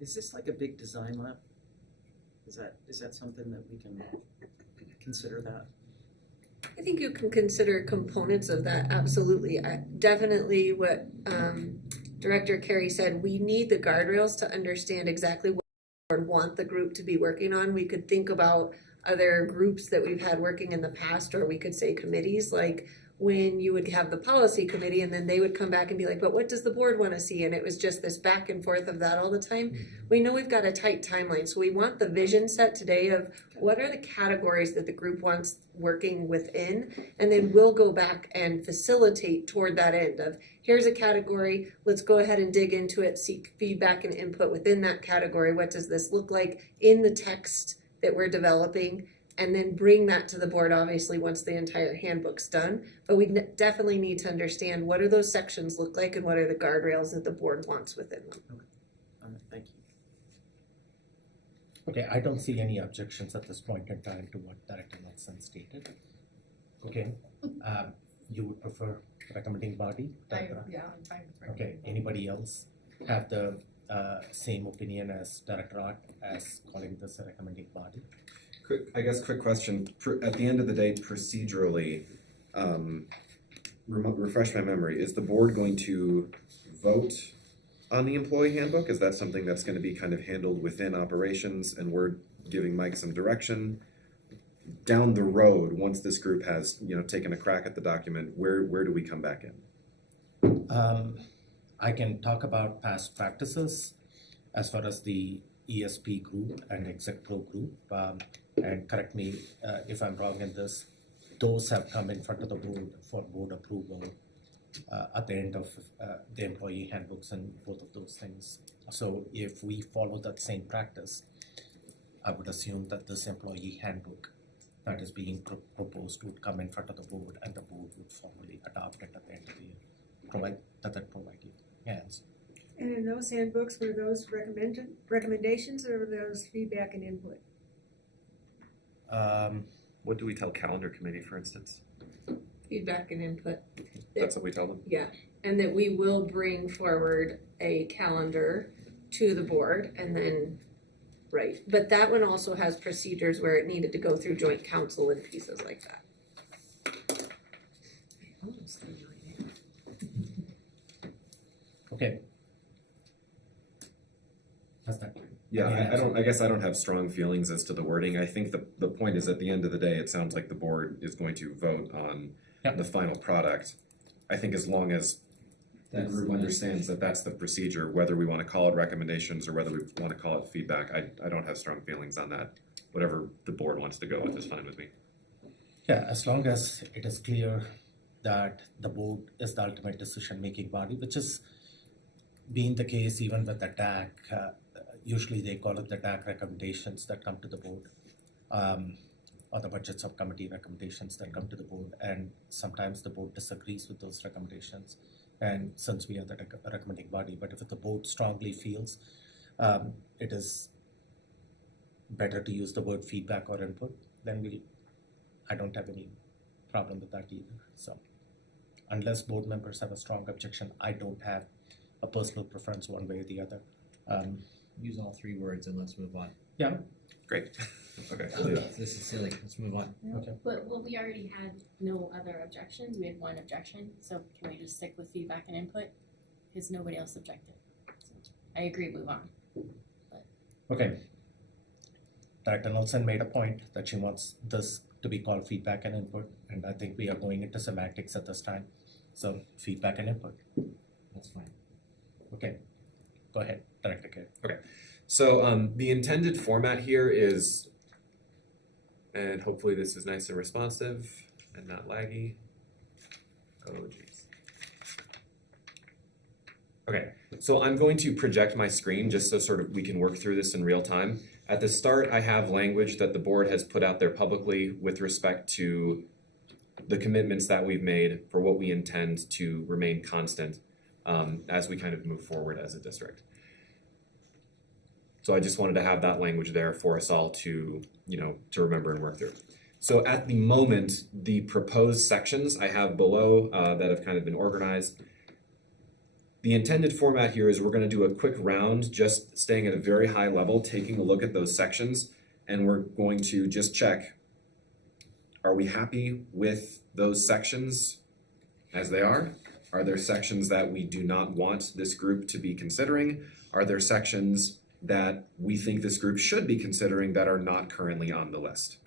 Is this like a big design lab? Is that something that we can consider that? I think you can consider components of that, absolutely. Definitely what Director Carey said, we need the guardrails to understand exactly what we want the group to be working on. We could think about other groups that we've had working in the past, or we could say committees, like when you would have the policy committee and then they would come back and be like, but what does the board want to see? And it was just this back and forth of that all the time. We know we've got a tight timeline, so we want the vision set today of what are the categories that the group wants working within, and then we'll go back and facilitate toward that end of, here's a category, let's go ahead and dig into it, seek feedback and input within that category. What does this look like in the text that we're developing? And then bring that to the board, obviously, once the entire handbook's done. But we definitely need to understand what do those sections look like and what are the guardrails that the board wants within them. All right, thank you. Okay, I don't see any objections at this point in time to what Director Nelson stated. Okay, you would prefer recommending body? Yeah, I'm fine with recommending. Okay, anybody else have the same opinion as Director Ott as calling this a recommending body? Quick question. At the end of the day, procedurally, refresh my memory, is the board going to vote on the employee handbook? Is that something that's going to be kind of handled within operations and we're giving Mike some direction? Down the road, once this group has, taken a crack at the document, where do we come back in? I can talk about past practices as far as the ESP group and Exec Pro group, and correct me if I'm wrong in this. Those have come in front of the board for board approval at the end of the employee handbooks and both of those things. So if we follow that same practice, I would assume that this employee handbook that is being proposed would come in front of the board and the board would formally adopt it at the end of the year. Provide you answer. And in those handbooks, were those recommendations or were those feedback and input? What do we tell calendar committee, for instance? Feedback and input. That's what we tell them? Yeah, and that we will bring forward a calendar to the board and then, right. But that one also has procedures where it needed to go through joint council and pieces like that. Okay. Yeah, I guess I don't have strong feelings as to the wording. I think the point is, at the end of the day, it sounds like the board is going to vote on the final product. I think as long as the group understands that that's the procedure, whether we want to call it recommendations or whether we want to call it feedback, I don't have strong feelings on that. Whatever the board wants to go with is fine with me. Yeah, as long as it is clear that the board is the ultimate decision-making body, which is being the case even with the DAC. Usually they call it the DAC recommendations that come to the board, or the budget subcommittee recommendations that come to the board, and sometimes the board disagrees with those recommendations, and since we are the recommending body, but if the board strongly feels it is better to use the word feedback or input, then I don't have any problem with that either. So unless board members have a strong objection, I don't have a personal preference one way or the other. Use all three words and let's move on. Yeah. Great. Okay. This is silly. Let's move on. Okay. But we already had no other objections. We had one objection. So can we just stick with feedback and input? Because nobody else objected. So I agree, move on. Okay. Director Nelson made a point that she wants this to be called feedback and input, and I think we are going into semantics at this time. So feedback and input. That's fine. Okay. Go ahead, Director Carey. Okay. So the intended format here is, and hopefully this is nice and responsive and not laggy. Oh, geez. Okay, so I'm going to project my screen just so sort of we can work through this in real time. At the start, I have language that the board has put out there publicly with respect to the commitments that we've made for what we intend to remain constant as we kind of move forward as a district. So I just wanted to have that language there for us all to, to remember and work through. So at the moment, the proposed sections I have below that have kind of been organized. The intended format here is we're going to do a quick round, just staying at a very high level, taking a look at those sections, and we're going to just check, are we happy with those sections as they are? Are there sections that we do not want this group to be considering? Are there sections that we think this group should be considering that are not currently on the list?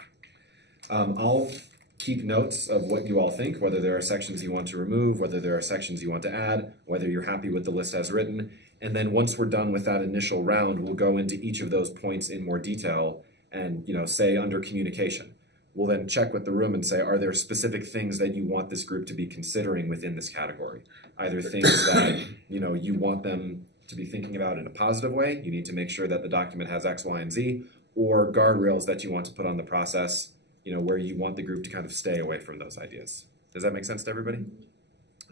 I'll keep notes of what you all think, whether there are sections you want to remove, whether there are sections you want to add, whether you're happy with the list as written. And then once we're done with that initial round, we'll go into each of those points in more detail and, say under communication. We'll then check with the room and say, are there specific things that you want this group to be considering within this category? Either things that, you want them to be thinking about in a positive way, you need to make sure that the document has X, Y, and Z, or guardrails that you want to put on the process, where you want the group to kind of stay away from those ideas. Does that make sense to everybody?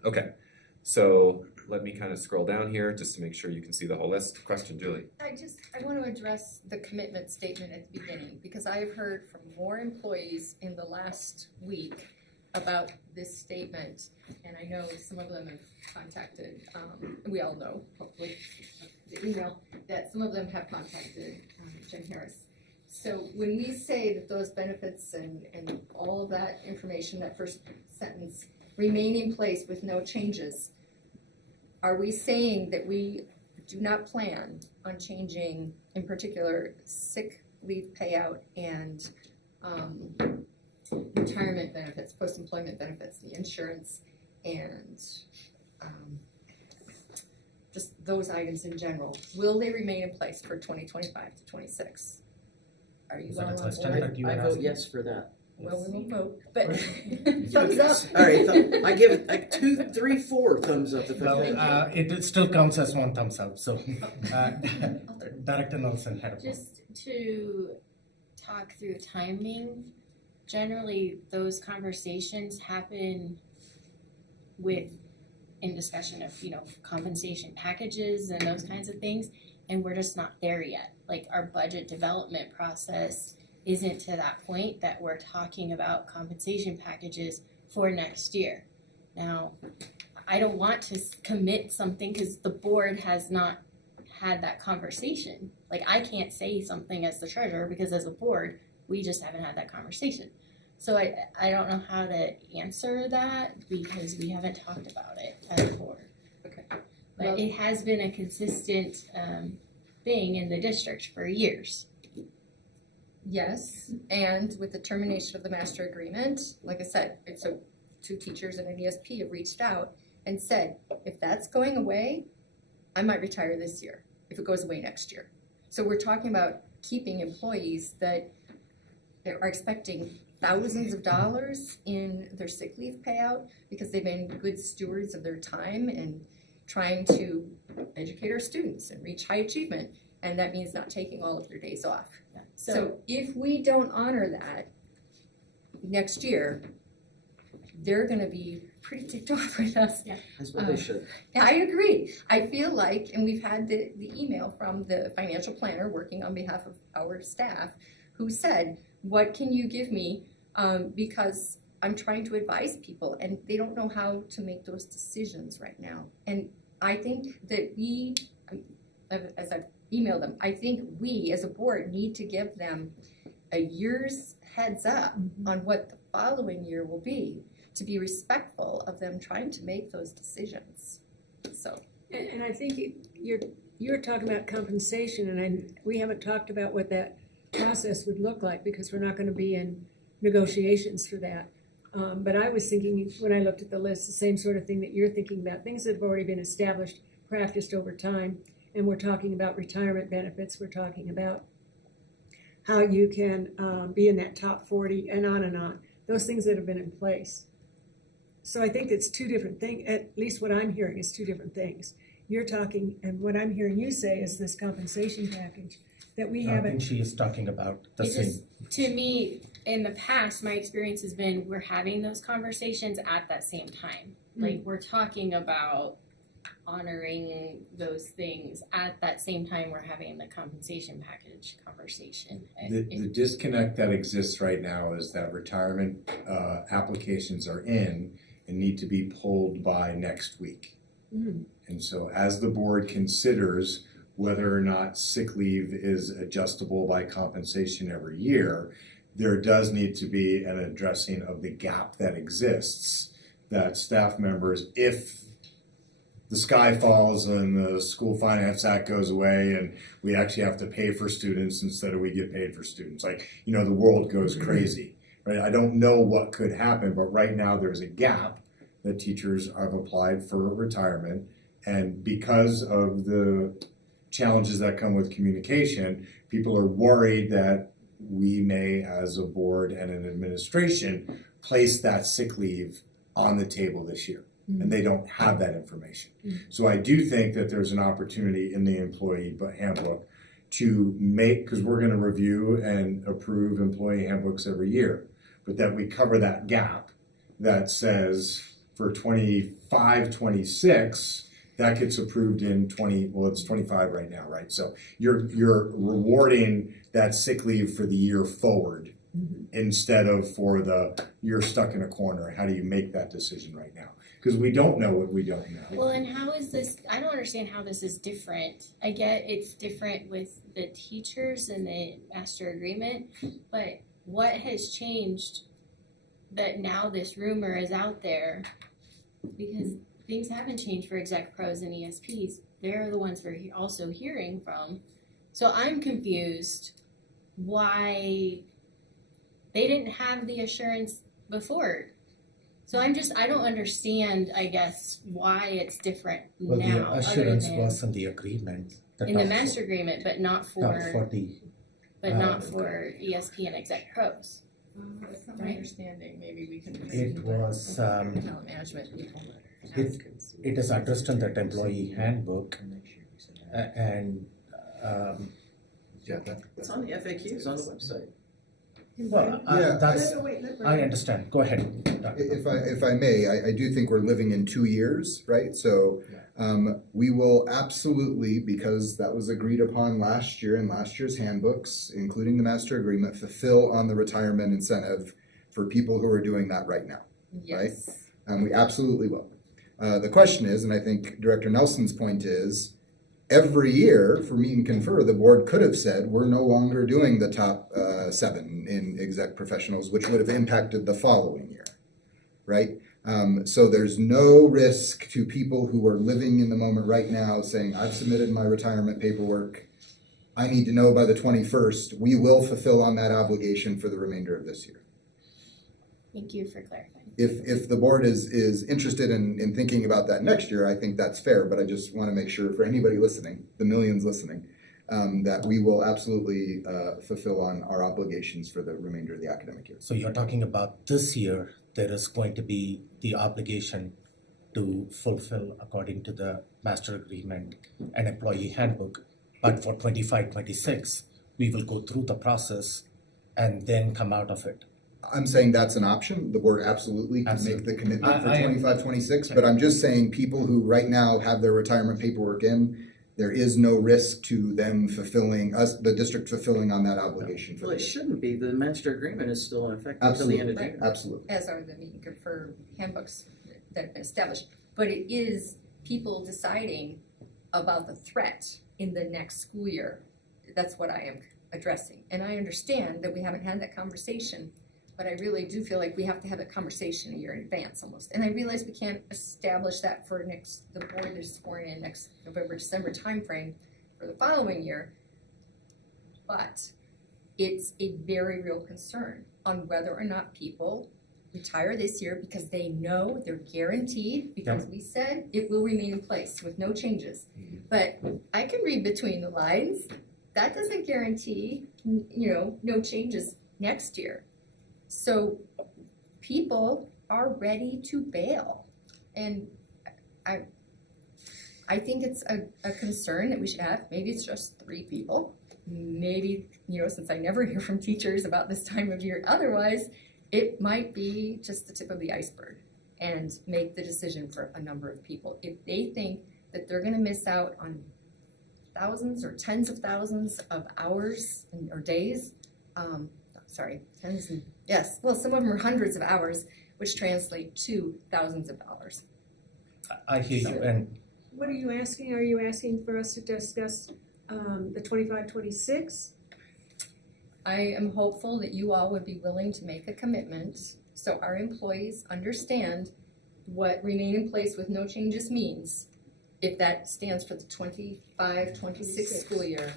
Okay, so let me kind of scroll down here just to make sure you can see the whole list. Question, Julie? I want to address the commitment statement at the beginning, because I have heard from more employees in the last week about this statement, and I know some of them have contacted, we all know, hopefully, the email, that some of them have contacted Jim Harris. So when we say that those benefits and all of that information, that first sentence, remain in place with no changes, are we saying that we do not plan on changing, in particular, sick leave payout and retirement benefits, post-employment benefits, the insurance, and just those items in general? Will they remain in place for 2025 to 26? Are you well on board? I vote yes for that. Well, we won't vote, but thumbs up. All right, I give it like 2, 3, 4 thumbs up. It still counts as 1 thumbs up. So, Director Nelson had a point. Just to talk through timing, generally those conversations happen in discussion of, compensation packages and those kinds of things, and we're just not there yet. Like our budget development process isn't to that point that we're talking about compensation packages for next year. Now, I don't want to commit something because the board has not had that conversation. Like I can't say something as the treasurer because as a board, we just haven't had that conversation. So I don't know how to answer that because we haven't talked about it as a board. Okay. But it has been a consistent thing in the district for years. Yes, and with the termination of the master agreement, like I said, it's 2 teachers and an ESP have reached out and said, if that's going away, I might retire this year if it goes away next year. So we're talking about keeping employees that are expecting thousands of dollars in their sick leave payout because they've been good stewards of their time and trying to educate our students and reach high achievement, and that means not taking all of their days off. Yeah. So if we don't honor that next year, they're going to be pretty ticked off with us. Yeah. That's what they should. Yeah, I agree. I feel like, and we've had the email from the financial planner working on behalf of our staff who said, what can you give me? Because I'm trying to advise people and they don't know how to make those decisions right now. And I think that we, as I've emailed them, I think we as a board need to give them a year's heads up on what the following year will be, to be respectful of them trying to make those decisions. So, and I think you're talking about compensation, and we haven't talked about what that process would look like because we're not going to be in negotiations for that. But I was thinking when I looked at the list, the same sort of thing that you're thinking about, things that have already been established, practiced over time, and we're talking about retirement benefits. We're talking about how you can be in that top 40 and on and on. Those things that have been in place. So I think it's 2 different things. At least what I'm hearing is 2 different things. You're talking, and what I'm hearing you say is this compensation package that we haven't. I think she is talking about the same. To me, in the past, my experience has been we're having those conversations at that same time. Like we're talking about honoring those things at that same time we're having the compensation package conversation. The disconnect that exists right now is that retirement applications are in and need to be pulled by next week. And so as the board considers whether or not sick leave is adjustable by compensation every year, there does need to be an addressing of the gap that exists, that staff members, if the sky falls and the school finance act goes away and we actually have to pay for students instead of we get paid for students, like, you know, the world goes crazy, right? I don't know what could happen, but right now there's a gap that teachers have applied for retirement, and because of the challenges that come with communication, people are worried that we may, as a board and an administration, place that sick leave on the table this year. And they don't have that information. So I do think that there's an opportunity in the employee handbook to make, because we're going to review and approve employee handbooks every year, but that we cover that gap that says for 25, 26, that gets approved in it's 25 right now, right? So you're rewarding that sick leave for the year forward instead of for you're stuck in a corner. How do you make that decision right now? Because we don't know what we don't know. Well, and how is this, I don't understand how this is different. I get it's different with the teachers and the master agreement, but what has changed that now this rumor is out there? Because things haven't changed for exec pros and ESPs. They're the ones we're also hearing from. So I'm confused why they didn't have the assurance before. So I don't understand, I guess, why it's different Well, now. the assurance was in the agreement. In the master agreement, but not for not for ESP and exec pros. From my understanding, maybe we can. It was, Talent management people. it is addressed in that employee handbook, and It's on the FAQs on the website. well, Yeah, that's, I understand. Go ahead. If I may, I do think we're living in 2 years, right? So we will absolutely, because that was agreed upon last year in last year's handbooks, including the master agreement, fulfill on the retirement incentive for people who are doing that right now, right? We absolutely will. The question is, and I think Director Nelson's point is, every year for meet and confer, the board could have said, we're no longer doing the top 7 in exec professionals, which would have impacted the following year, right? So there's no risk to people who are living in the moment right now saying, I've submitted my retirement paperwork. I need to know by the 21st. We will fulfill on that obligation for the remainder of this year. Thank you for clarifying. If the board is interested in thinking about that next year, I think that's fair, but I just want to make sure for anybody listening, the millions listening, that we will absolutely fulfill on our obligations for the remainder of the academic year. So you're talking about this year, there is going to be the obligation to fulfill according to the master agreement and employee handbook, but for 25-26, we will go through the process and then come out of it. I'm saying that's an option. The board absolutely can make the commitment for 25-26, but I'm just saying people who right now have their retirement paperwork in, there is no risk to them fulfilling, the district fulfilling on that obligation. Well, it shouldn't be. The master agreement is still in effect until the end of June. Absolutely. As are the meet and confer handbooks that have been established. But it is people deciding about the threat in the next school year. That's what I am addressing. And I understand that we haven't had that conversation, but I really do feel like we have to have that conversation a year in advance almost. And I realize we can't establish that for the board is sworn in next November, December timeframe for the following year. But it's a very real concern on whether or not people retire this year because they know they're guaranteed, because we said it will remain in place with no changes. But I can read between the lines. That doesn't guarantee, no changes next year. So people are ready to bail. And I think it's a concern that we should have. Maybe it's just 3 people. Maybe, since I never hear from teachers about this time of year otherwise, it might be just the tip of the iceberg and make the decision for a number of people. If they think that they're going to miss out on thousands or tens of thousands of hours or days, some of them are hundreds of hours, which translate to thousands of dollars. I hear you, and What are you asking? Are you asking for us to discuss the 25-26? I am hopeful that you all would be willing to make a commitment so our employees understand what remain in place with no changes means, if that stands for the 25-26 school year,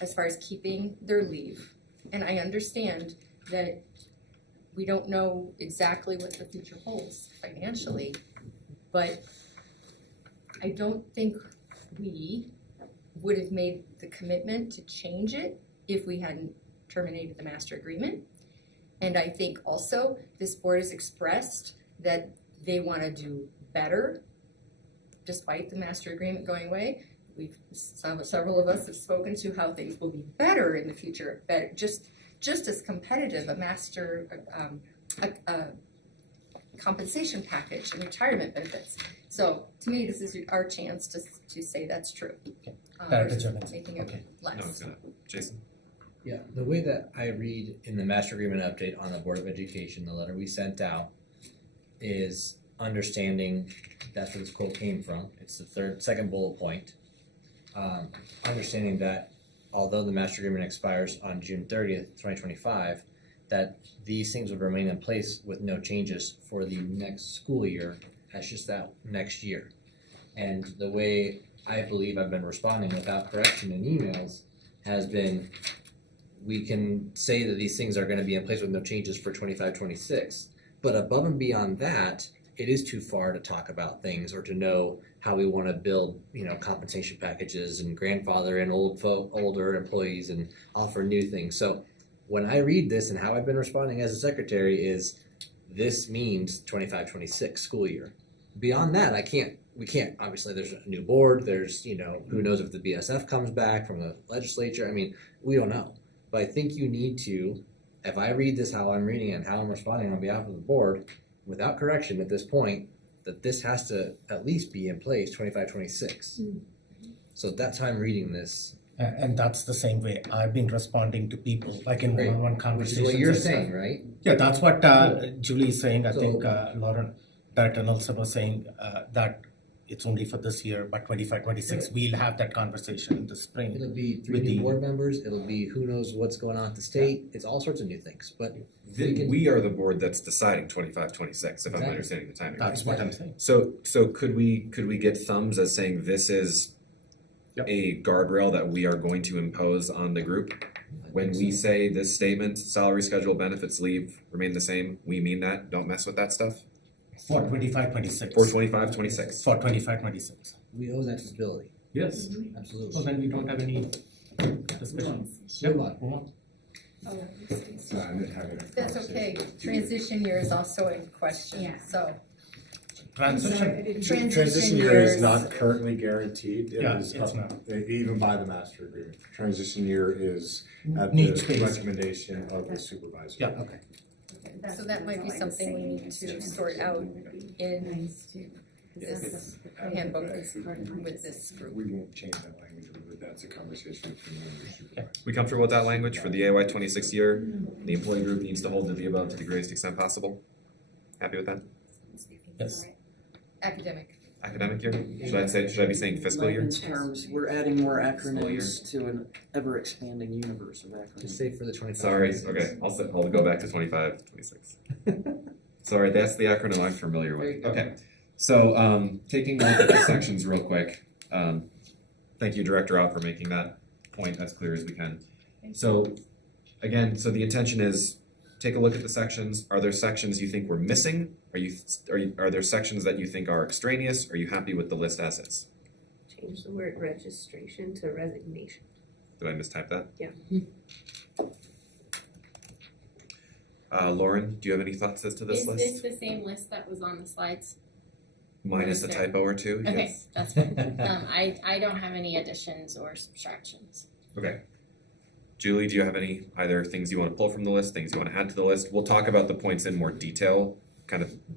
as far as keeping their leave. And I understand that we don't know exactly what the future holds financially, but I don't think we would have made the commitment to change it if we hadn't terminated the master agreement. And I think also this board has expressed that they want to do better despite the master agreement going away. Several of us have spoken to how things will be better in the future, better, just as competitive, a master compensation package and retirement benefits. So to me, this is our chance to say that's true. Making it less. No, it's gonna. Jason? Yeah, the way that I read in the master agreement update on the Board of Education, the letter we sent out, is understanding that's where this quote came from. It's the second bullet point. Understanding that although the master agreement expires on June 30th, 2025, that these things would remain in place with no changes for the next school year. That's just that next year. And the way I believe I've been responding without correction in emails has been, we can say that these things are going to be in place with no changes for 25-26, but above and beyond that, it is too far to talk about things or to know how we want to build, compensation packages and grandfather and older employees and offer new things. So when I read this and how I've been responding as a secretary is, this means 25-26 school year. Beyond that, we can't, obviously there's a new board, there's, who knows if the BSF comes back from the legislature. I mean, we don't know. But I think you need to, if I read this how I'm reading it and how I'm responding on behalf of the board, without correction at this point, that this has to at least be in place 25-26. So that's how I'm reading this. And that's the same way I've been responding to people, like in one-on-one conversations. Which is what you're as well. saying, right? Yeah, that's what Julie is saying. I think Lauren Burton also was saying that it's only for this year, but 25-26, we'll have that conversation in the spring. It'll be 3 new board members, it'll be who knows what's going on at the state, it's all sorts of new things, but We are the board that's deciding 25-26, if I'm Exactly. understanding the timing. That's what I'm saying. So could we get thumbs as saying this is a guardrail that we are going to impose on the group? When we say this statement, salary, schedule, benefits, leave remain the same, we mean that, don't mess with that stuff? For 25-26. For 25-26. For 25-26. we owe that stability. Yes. Absolutely. So then we don't have any discussion. Good luck. That's okay. Transition year is also in question, so. Transition year is not currently guaranteed. It Yeah, is it's not. even by the master agreement. Transition year is at Needs the based. recommendation of the supervisor. Yeah, okay. So that might be something we need to sort out in this handbook with this group. We won't change that language, but that's a conversation with the members. We comfortable with that language for the AY 26 year? The employee group needs to hold the above to the greatest extent possible? Happy with that? Yes. Academic. Academic year? Should I be saying fiscal year? Layman's terms, we're adding more Fiscal year. acronyms to an ever-expanding universe of acronyms. Just say for the 25. Sorry, okay, I'll go back to 25-26. Sorry, that's the acronym I'm familiar with. Okay, so taking a look at the sections real quick. Thank you, Director Ott, for making that point as clear as we can. So again, so the intention is take a look at the sections. Are there sections you think we're missing? Are there sections that you think are extraneous? Are you happy with the list as is? Change the word registration to resignation. Did I mistype that? Yeah. Lauren, do you have any thoughts as to this Is list? this the same list that was on the slides? Minus a typo or two? Okay, Yes. that's fine. I don't have any additions or subtractions. Okay. Julie, do you have any either things you want to pull from the list, things you want to add to the list? We'll talk about the points in more detail,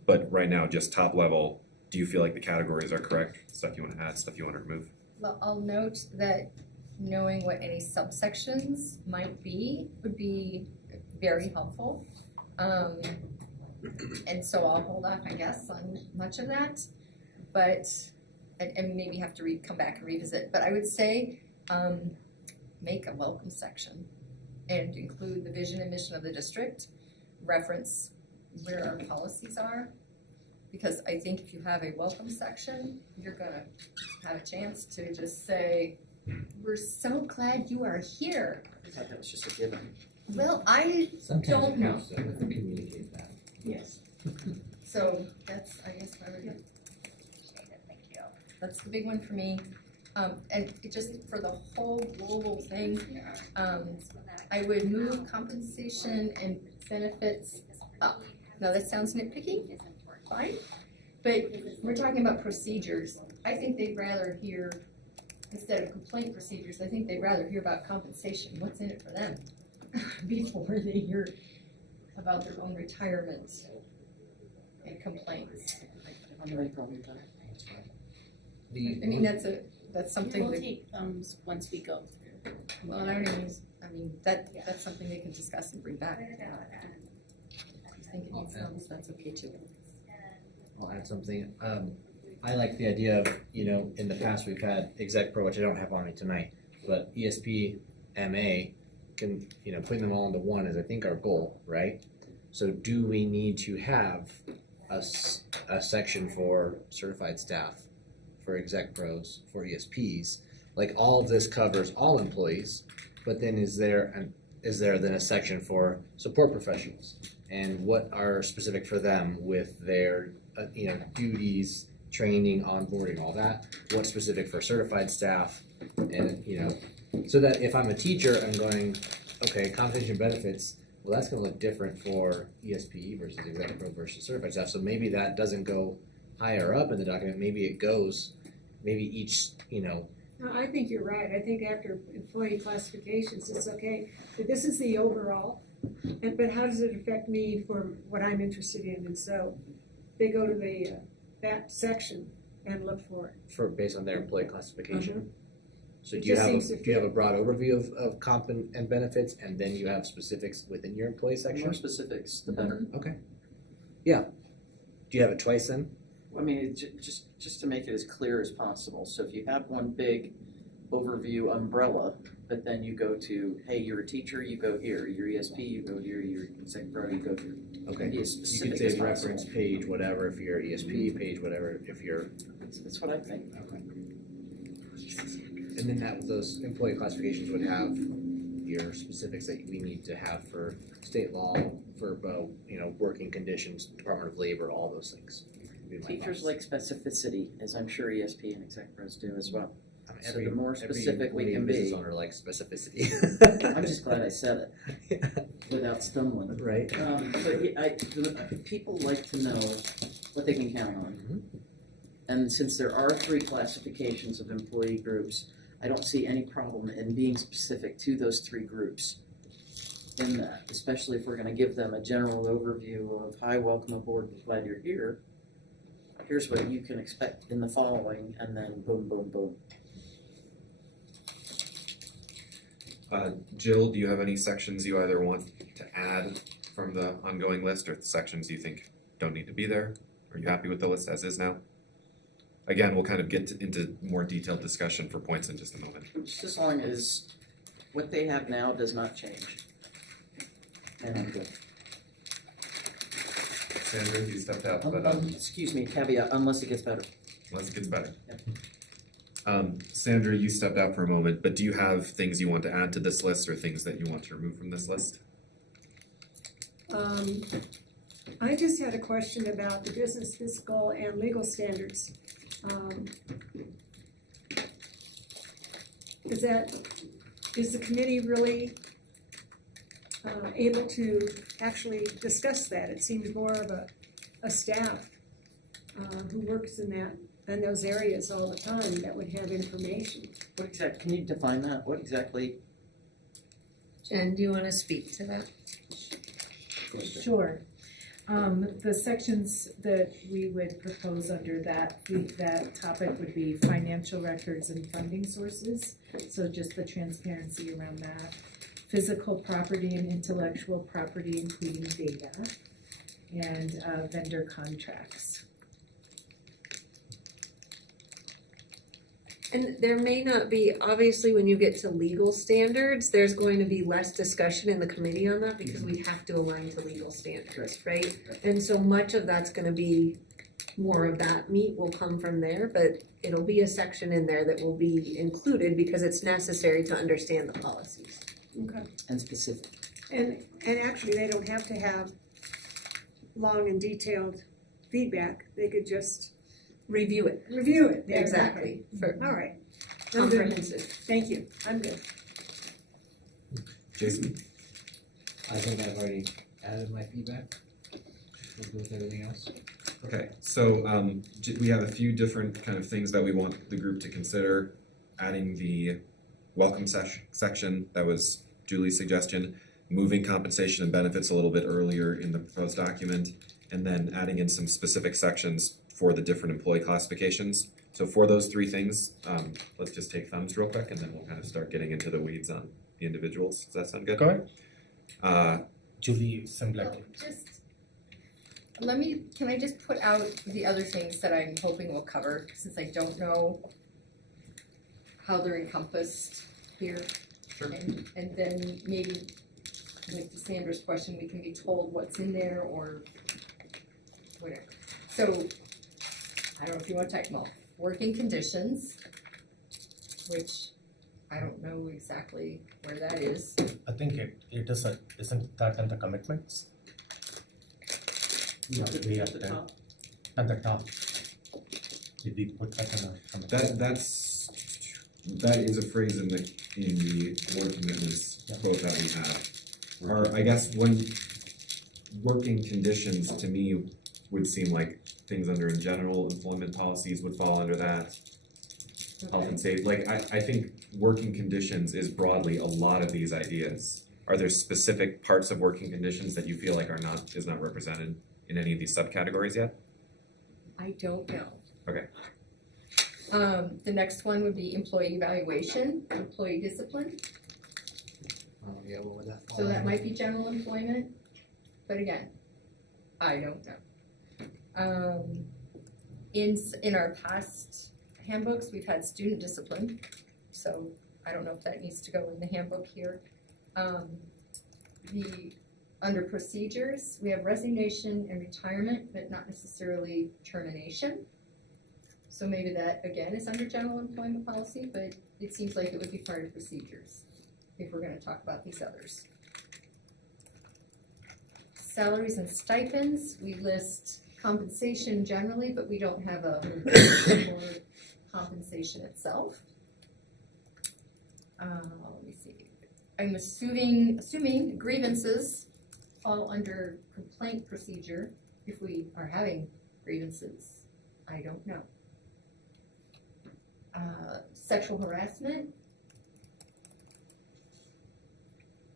but right now, just top level, do you feel like the categories are correct? Stuff you want to add, stuff you want to remove? Well, I'll note that knowing what any subsections might be would be very helpful. And so I'll hold off, I guess, on much of that. But and maybe have to come back and revisit, but I would say, make a welcome section and include the vision and mission of the district, reference where our policies are. Because I think if you have a welcome section, you're gonna have a chance to just say, we're so glad you are here. I thought that was just a given. Well, I don't know. Communicate that. Yes. So that's, I guess, my review. Thank you. That's the big one for me. And it just, for the whole global thing, I would move compensation and benefits up. Now, that sounds nitpicky, fine, but we're talking about procedures. I think they'd rather hear, instead of complaint procedures, I think they'd rather hear about compensation. What's in it for them? Before they hear about their own retirement and complaints. I don't have any problem with that. I mean, that's something We'll that, take thumbs once we go through. well, I mean, that's something they can discuss and bring back. If you think it needs thumbs, that's okay too. I'll add something. I like the idea of, in the past we've had Exec Pro, which I don't have on me tonight, but ESP, MA, can, putting them all into one is I think our goal, right? So do we need to have a section for certified staff, for Exec Pros, for ESPs? Like all of this covers all employees, but then is there then a section for support professionals? And what are specific for them with their duties, training, onboarding, all that? What's specific for certified staff? And so that if I'm a teacher, I'm going, okay, compensation benefits, well, that's going to look different for ESP versus Exec Pro versus certified staff. So maybe that doesn't go higher up in the document. Maybe it goes, each, No, I think you're right. I think after employee classifications, it's okay. But this is the overall. But how does it affect me for what I'm interested in? And so they go to the that section and look for it. based on their employee classification. So It do you just have seems to do you have a fit. broad overview of comp and benefits, and then you have specifics within your employee The section? more specifics, the better. Okay. Yeah. Do you have it twice then? I mean, just to make it as clear as possible. So if you have one big overview umbrella, but then you go to, hey, you're a teacher, you go here. You're ESP, you go here. You're Exec Pro, you go here. Okay. Be as You specific can as say possible. reference page whatever if you're ESP, page whatever if you're. That's what I think. And then those employee classifications would have your specifics that we need to have for state law, for working conditions, Department of Labor, all those things. Teachers like specificity, as I'm sure ESP and Exec Pros do as well. So Every- the more every specific we can business be. owner likes specificity. I'm just glad I said it without stumbling. Right. But people like to know what they can count on. Mm-hmm. And since there are 3 classifications of employee groups, I don't see any problem in being specific to those 3 groups in that, especially if we're going to give them a general overview of, hi, welcome aboard, we're glad you're here. Here's what you can expect in the following, and then boom, boom, boom. Jill, do you have any sections you either want to add from the ongoing list or sections you think don't need to be there? Are you happy with the list as is now? Again, we'll kind of get into more detailed discussion for points in just a moment. Just as long as what they have now does not change. And I'm good. Sandra, you stepped out, but Excuse me, caveat, unless it gets better. unless it gets better. Yep. Sandra, you stepped out for a moment, but do you have things you want to add to this list or things that you want to remove from this list? I just had a question about the business, fiscal, and legal standards. Is the committee really able to actually discuss that? It seems more of a staff who works in those areas all the time that would have information. Can you define that? What exactly? Jen, do you want to speak to that? Sure. The sections that we would propose under that topic would be financial records and funding sources. So just the transparency around that. Physical property and intellectual property, including data, and vendor contracts. And there may not be, obviously, when you get to legal standards, there's going to be less discussion in the committee on that because we have to align to legal standards, right? And so much of that's gonna be, more of that meat will come from there, but it'll be a section in there that will be included because it's necessary to understand the policies. Okay. And specific. And actually, they don't have to have long and detailed feedback. They could just Review it. review it. There, Exactly. okay. All right. I'm good. Comprehensive. Thank you. I'm good. Jason? I think I've already added my feedback. We'll do with everything else. Okay, so we have a few different kind of things that we want the group to consider. Adding the welcome section, that was Julie's suggestion, moving compensation and benefits a little bit earlier in the proposed document, and then adding in some specific sections for the different employee classifications. So for those three things, let's just take thumbs real quick and then we'll kind of start getting into the weeds on the individuals. Does that sound good? Go ahead. Julie, similar. Can I just put out the other things that I'm hoping we'll cover, since I don't know how they're encompassed here? Sure. And then maybe, like Sandra's question, we can be told what's in there or whatever. So, I don't know if you want to talk about working conditions, which I don't know exactly where that is. I think it is isn't that in the commitments? Yeah, way at the top. At the top. Did we put that in a commitment? That is a phrase in the board commitments quote that we have. I guess when working conditions to me would seem like things under in general employment policies would fall under that. Okay. Health and safety, like I think working conditions is broadly a lot of these ideas. Are there specific parts of working conditions that you feel like is not represented in any of these subcategories yet? I don't know. Okay. The next one would be employee evaluation, employee discipline. Yeah, what would that fall So that under? might be general employment, but again, I don't know. In our past handbooks, we've had student discipline, so I don't know if that needs to go in the handbook here. Under procedures, we have resignation and retirement, but not necessarily termination. So maybe that, again, is under general employment policy, but it seems like it would be part of procedures if we're gonna talk about these others. Salaries and stipends, we list compensation generally, but we don't have a for compensation itself. Let me see. I'm assuming grievances fall under complaint procedure if we are having grievances. I don't know. Sexual harassment,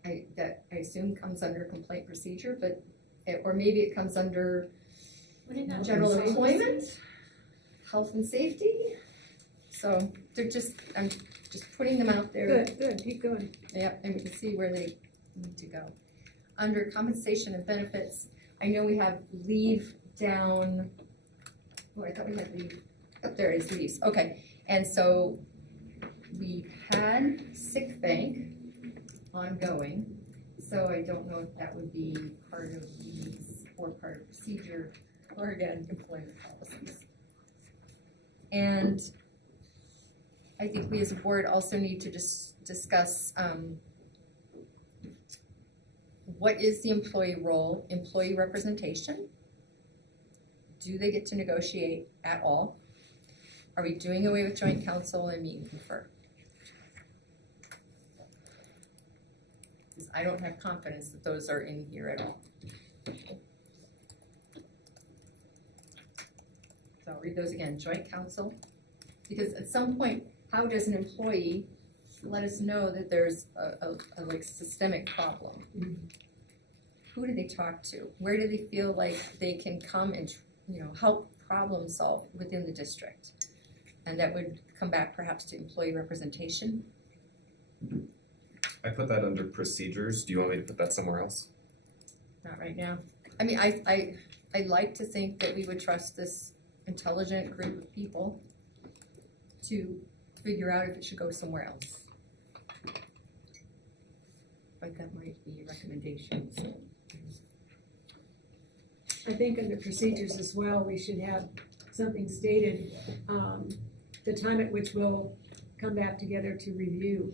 I assume comes under complaint procedure, but or maybe it comes under general employment, health and safety. So I'm just putting them out there. Good, keep going. Yeah, and we can see where they need to go. Under compensation and benefits, I know we have leave down, I thought we had leave, there it is, leaves, okay. And so we had sick bank ongoing, so I don't know if that would be part of these or part of procedure or again, employment policies. And I think we as a board also need to discuss what is the employee role, employee representation? Do they get to negotiate at all? Are we doing away with joint counsel and meet and confer? Because I don't have confidence that those are in here at all. So I'll read those again, joint counsel. Because at some point, how does an employee let us know that there's a like systemic problem? Who do they talk to? Where do they feel like they can come and help problem solve within the district? And that would come back perhaps to employee representation. I put that under procedures. Do you want me to put that somewhere else? Not right now. I mean, I like to think that we would trust this intelligent group of people to figure out if it should go somewhere else. But that might be a recommendation, so. I think under procedures as well, we should have something stated, the time at which we'll come back together to review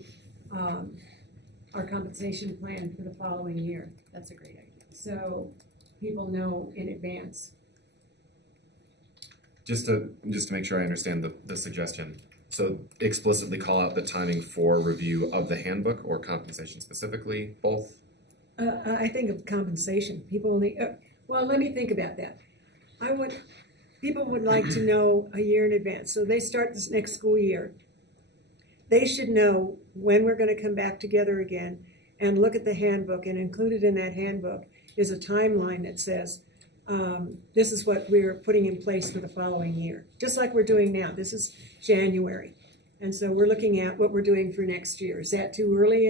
our compensation plan for the following year. That's a great idea. So people know in advance. Just to make sure I understand the suggestion. So explicitly call out the timing for review of the handbook or compensation specifically, both? I think of compensation. People need, well, let me think about that. People would like to know a year in advance. So they start this next school year. They should know when we're going to come back together again and look at the handbook, and included in that handbook is a timeline that says, this is what we're putting in place for the following year. Just like we're doing now. This is January. And so we're looking at what we're doing for next year. Is that too early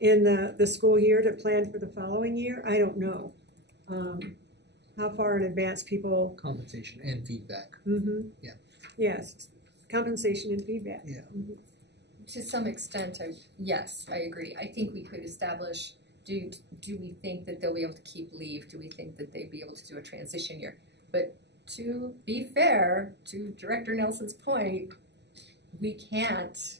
in the school year to plan for the following year? I don't know. How far in advance people... Compensation and feedback. Mm-hmm. Yeah. Yes, compensation and feedback. Yeah. Mm-hmm. To some extent, yes, I agree. I think we could establish, do we think that they'll be able to keep leave? Do we think that they'd be able to do a transition year? But to be fair, to Director Nelson's point, we can't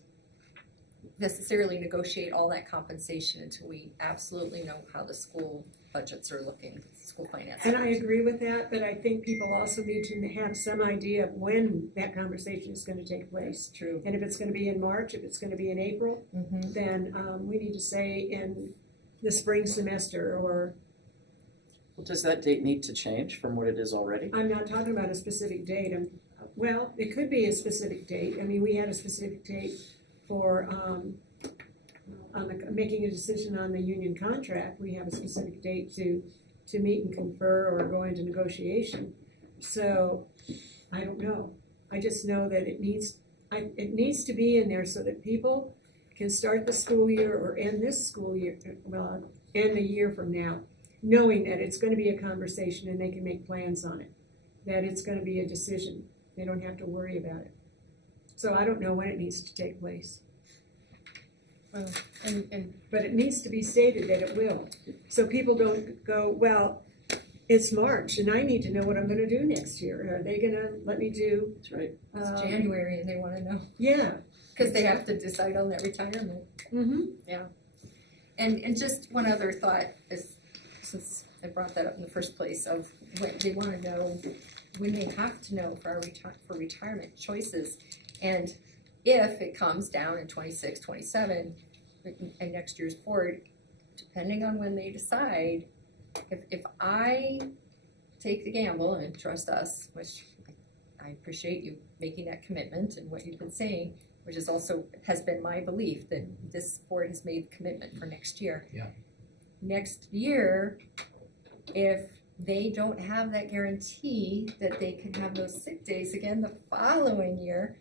necessarily negotiate all that compensation until we absolutely know how the school budgets are looking, school finance. And I agree with that, but I think people also need to have some idea of when that conversation is going to take place. True. And if it's going to be in March, if it's going to be in April, then we need to say in the spring semester, or... Well, does that date need to change from what it is already? I'm not talking about a specific date. Well, it could be a specific date. I mean, we had a specific date for making a decision on the union contract. We have a specific date to meet and confer or go into negotiation. So I don't know. I just know that it needs to be in there so that people can start the school year or end this school year, well, end a year from now, knowing that it's going to be a conversation and they can make plans on it, that it's going to be a decision. They don't have to worry about it. So I don't know when it needs to take place. But it needs to be stated that it will. So people don't go, well, it's March and I need to know what I'm going to do next year. Are they going to let me do? That's right. It's January and they want to know. Yeah. Because they have to decide on that retirement. Mm-hmm. Yeah. And just one other thought is, since I brought that up in the first place, of what they want to know when they have to know for retirement choices. And if it comes down in 26, 27, and next year's board, depending on when they decide, if I take the gamble and trust us, which I appreciate you making that commitment and what you've been saying, which is also has been my belief that this board has made the commitment for next year. Yeah. Next year, if they don't have that guarantee that they can have those sick days again the following year,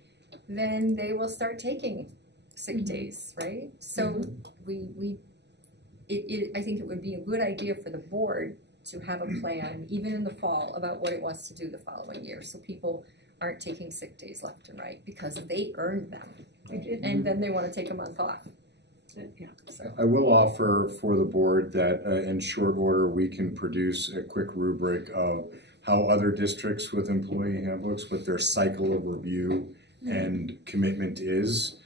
then they will start taking sick days, right? So I think it would be a good idea for the board to have a plan, even in the fall, about what it wants to do the following year, so people aren't taking sick days left and right because they earned them, and then they want to take a month off. Yeah, so. I will offer for the board that in short order we can produce a quick rubric of how other districts with employee handbooks, what their cycle of review and commitment is.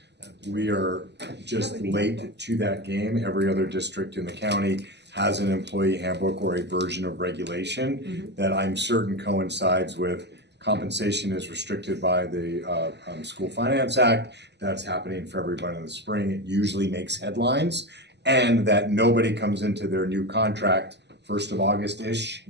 We are just late to that game. Every other district in the county has an employee handbook or a version of regulation that I'm certain coincides with compensation is restricted by the School Finance Act. That's happening for everybody in the spring. It usually makes headlines, and that nobody comes into their new contract 1st of August-ish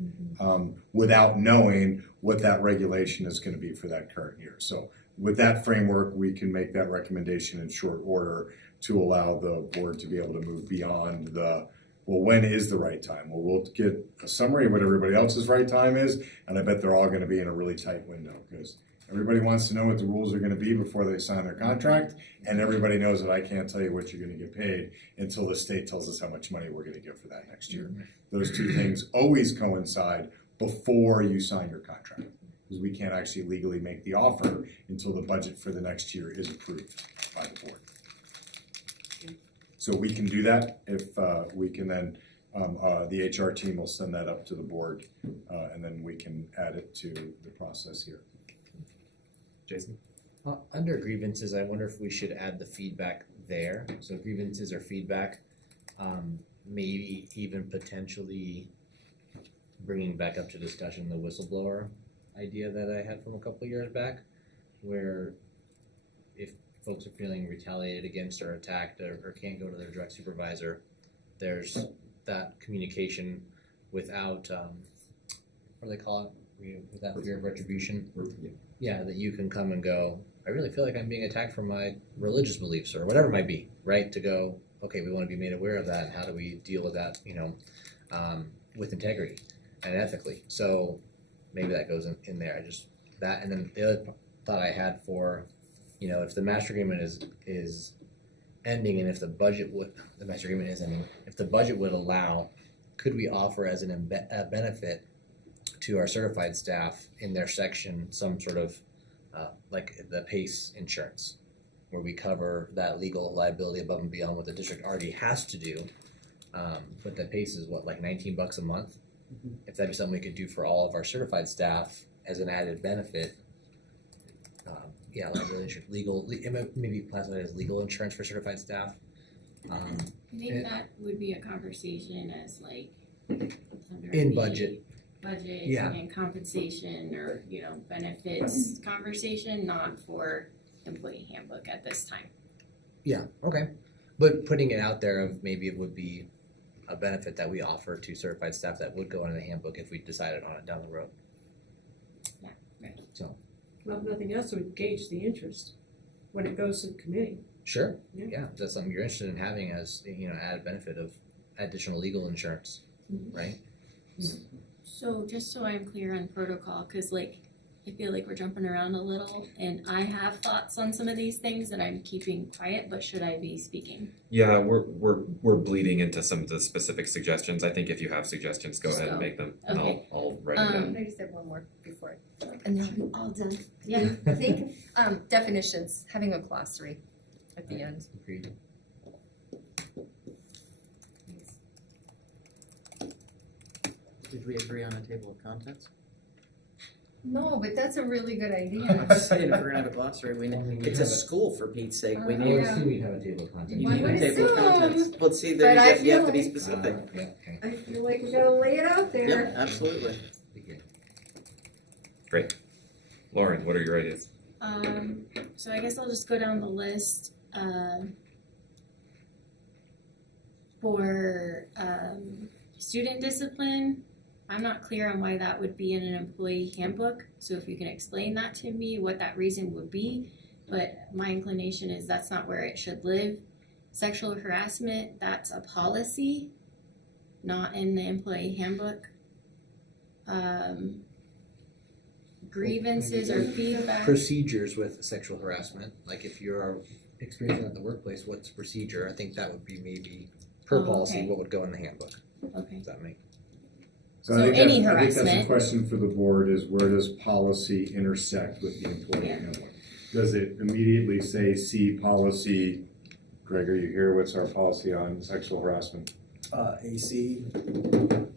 without knowing what that regulation is going to be for that current year. So with that framework, we can make that recommendation in short order to allow the board to be able to move beyond the, well, when is the right time? Well, we'll get a summary of what everybody else's right time is, and I bet they're all going to be in a really tight window because everybody wants to know what the rules are going to be before they sign their contract, and everybody knows that I can't tell you what you're going to get paid until the state tells us how much money we're going to get for that next year. Those two things always coincide before you sign your contract. because we can't actually legally make the offer until the budget for the next year is approved by the board. So we can do that if we can then, the HR team will send that up to the board, and then we can add it to the process here. Jason? Under grievances, I wonder if we should add the feedback there. So grievances or feedback, maybe even potentially bringing back up to discussion the whistleblower idea that I had from a couple of years back, where if folks are feeling retaliated against or attacked or can't go to their direct supervisor, there's that communication without, what do they call it? Without fear of retribution. Yeah, that you can come and go, I really feel like I'm being attacked for my religious beliefs or whatever it might be, right? To go, okay, we want to be made aware of that. How do we deal with that, with integrity and ethically? So maybe that goes in there. That, and then the other thought I had for, if the master agreement is ending and if the master agreement is ending, if the budget would allow, could we offer as a benefit to our certified staff in their section some sort of like the PACE insurance, where we cover that legal liability above and beyond what the district already has to do. But the PACE is like $19 a month. Mm-hmm. If that'd be something we could do for all of our certified staff as an added benefit. Liability insurance, maybe classified as legal insurance for certified staff. I think that would be a conversation as like under In the budget, yeah. and compensation or benefits conversation, not for employee handbook at this time. Yeah, okay. But putting it out there of maybe it would be a benefit that we offer to certified staff that would go into the handbook if we decided on it down the road. Yeah, right. So. Well, if nothing else, it would gauge the interest when it goes to the committee. Sure. Yeah. If that's something you're interested in having as added benefit of additional legal insurance, right? So just so I'm clear on protocol, because I feel like we're jumping around a little, and I have thoughts on some of these things that I'm keeping quiet, but should I be speaking? Yeah, we're bleeding into some of the specific suggestions. I think if you have suggestions, go ahead and make them. Okay. I'll write it down. I just have one more before, and then I'm all done. Yeah. I think definitions, having a glossary at the end. Agreed. Did we agree on a table of contents? No, but that's a really good idea. I'm just saying, if we're gonna have a glossary, it's a school for Pete's sake, we need. Yeah. We'd have a table of contents. You need a table of contents. Well, see, But there I you have to be feel specific. Yeah, okay. I feel like we gotta lay it out there. Yep, absolutely. Great. Lauren, what are your ideas? So I guess I'll just go down the list. For student discipline, I'm not clear on why that would be in an employee handbook. So if you can explain that to me, what that reason would be. But my inclination is that's not where it should live. Sexual harassment, that's a policy, not in the employee handbook. Grievances or feedback. Procedures with sexual harassment, like if you're experiencing it at the workplace, what's the procedure? I think that would be maybe per policy, okay. what would go in the handbook. Okay. Does that make? So I think any I think that's harassment. a question for the board is where does policy intersect with the employee handbook? Does it immediately say, see policy, Greg, are you here? What's our policy on sexual harassment? AC.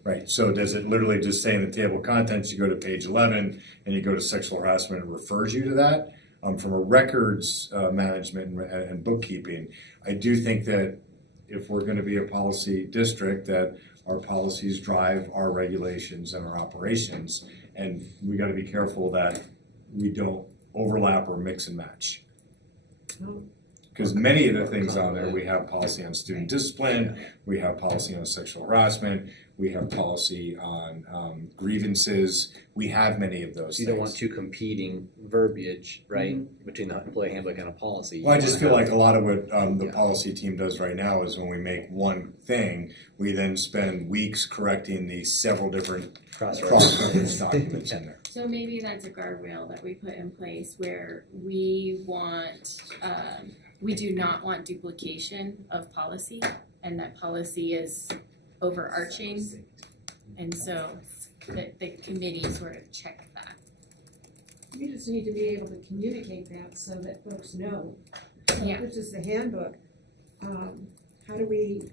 Right, so does it literally just say in the table of contents, you go to page 11 and you go to sexual harassment and refers you to that? From a records management and bookkeeping, I do think that if we're gonna be a policy district, that our policies drive our regulations and our operations, and we gotta be careful that we don't overlap or mix and match. Because many of the things on there, we have policy on student discipline, we have policy on sexual harassment, we have policy on grievances, we have many of those So you things. don't want two competing verbiage, right, between the employee handbook and a policy. Well, I just feel like a lot of what the policy team does right now is when we make one thing, we then spend weeks correcting the several different cross-reference documents in there. So maybe that's a guardrail that we put in place where we want, we do not want duplication of policy, and that policy is overarching. And so the committee sort of check that. We just need to be able to communicate that so that folks know. Yeah. Which is the handbook. How do we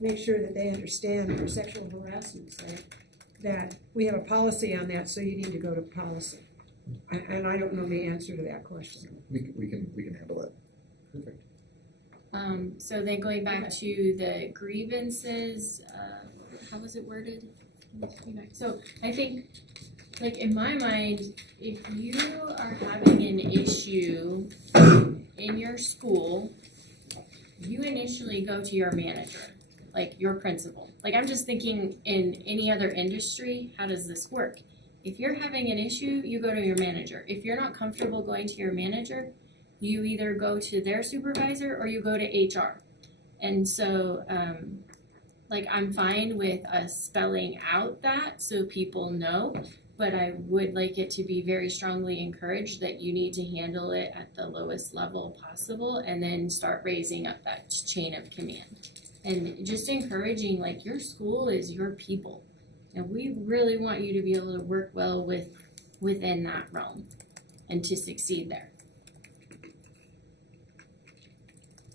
make sure that they understand for sexual harassment sake that we have a policy on that, so you need to go to policy? And I don't know the answer to that question. We can handle that. Perfect. So then going back to the grievances, how was it worded? So I think, like in my mind, if you are having an issue in your school, you initially go to your manager, like your principal. Like I'm just thinking in any other industry, how does this work? If you're having an issue, you go to your manager. If you're not comfortable going to your manager, you either go to their supervisor or you go to HR. And so, like I'm fine with us spelling out that so people know, but I would like it to be very strongly encouraged that you need to handle it at the lowest level possible and then start raising up that chain of command. And just encouraging, like, your school is your people. And we really want you to be able to work well within that realm and to succeed there.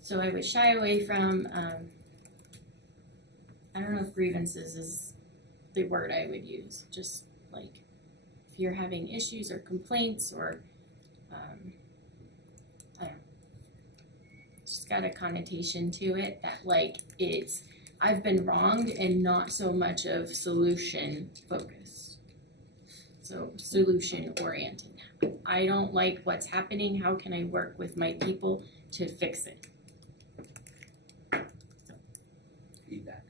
So I would shy away from, I don't know if grievances is the word I would use. Just like if you're having issues or complaints or, I don't know, it's just got a connotation to it that like it's, I've been wronged and not so much of solution focused. So solution oriented. I don't like what's happening. How can I work with my people to fix it? Feedback.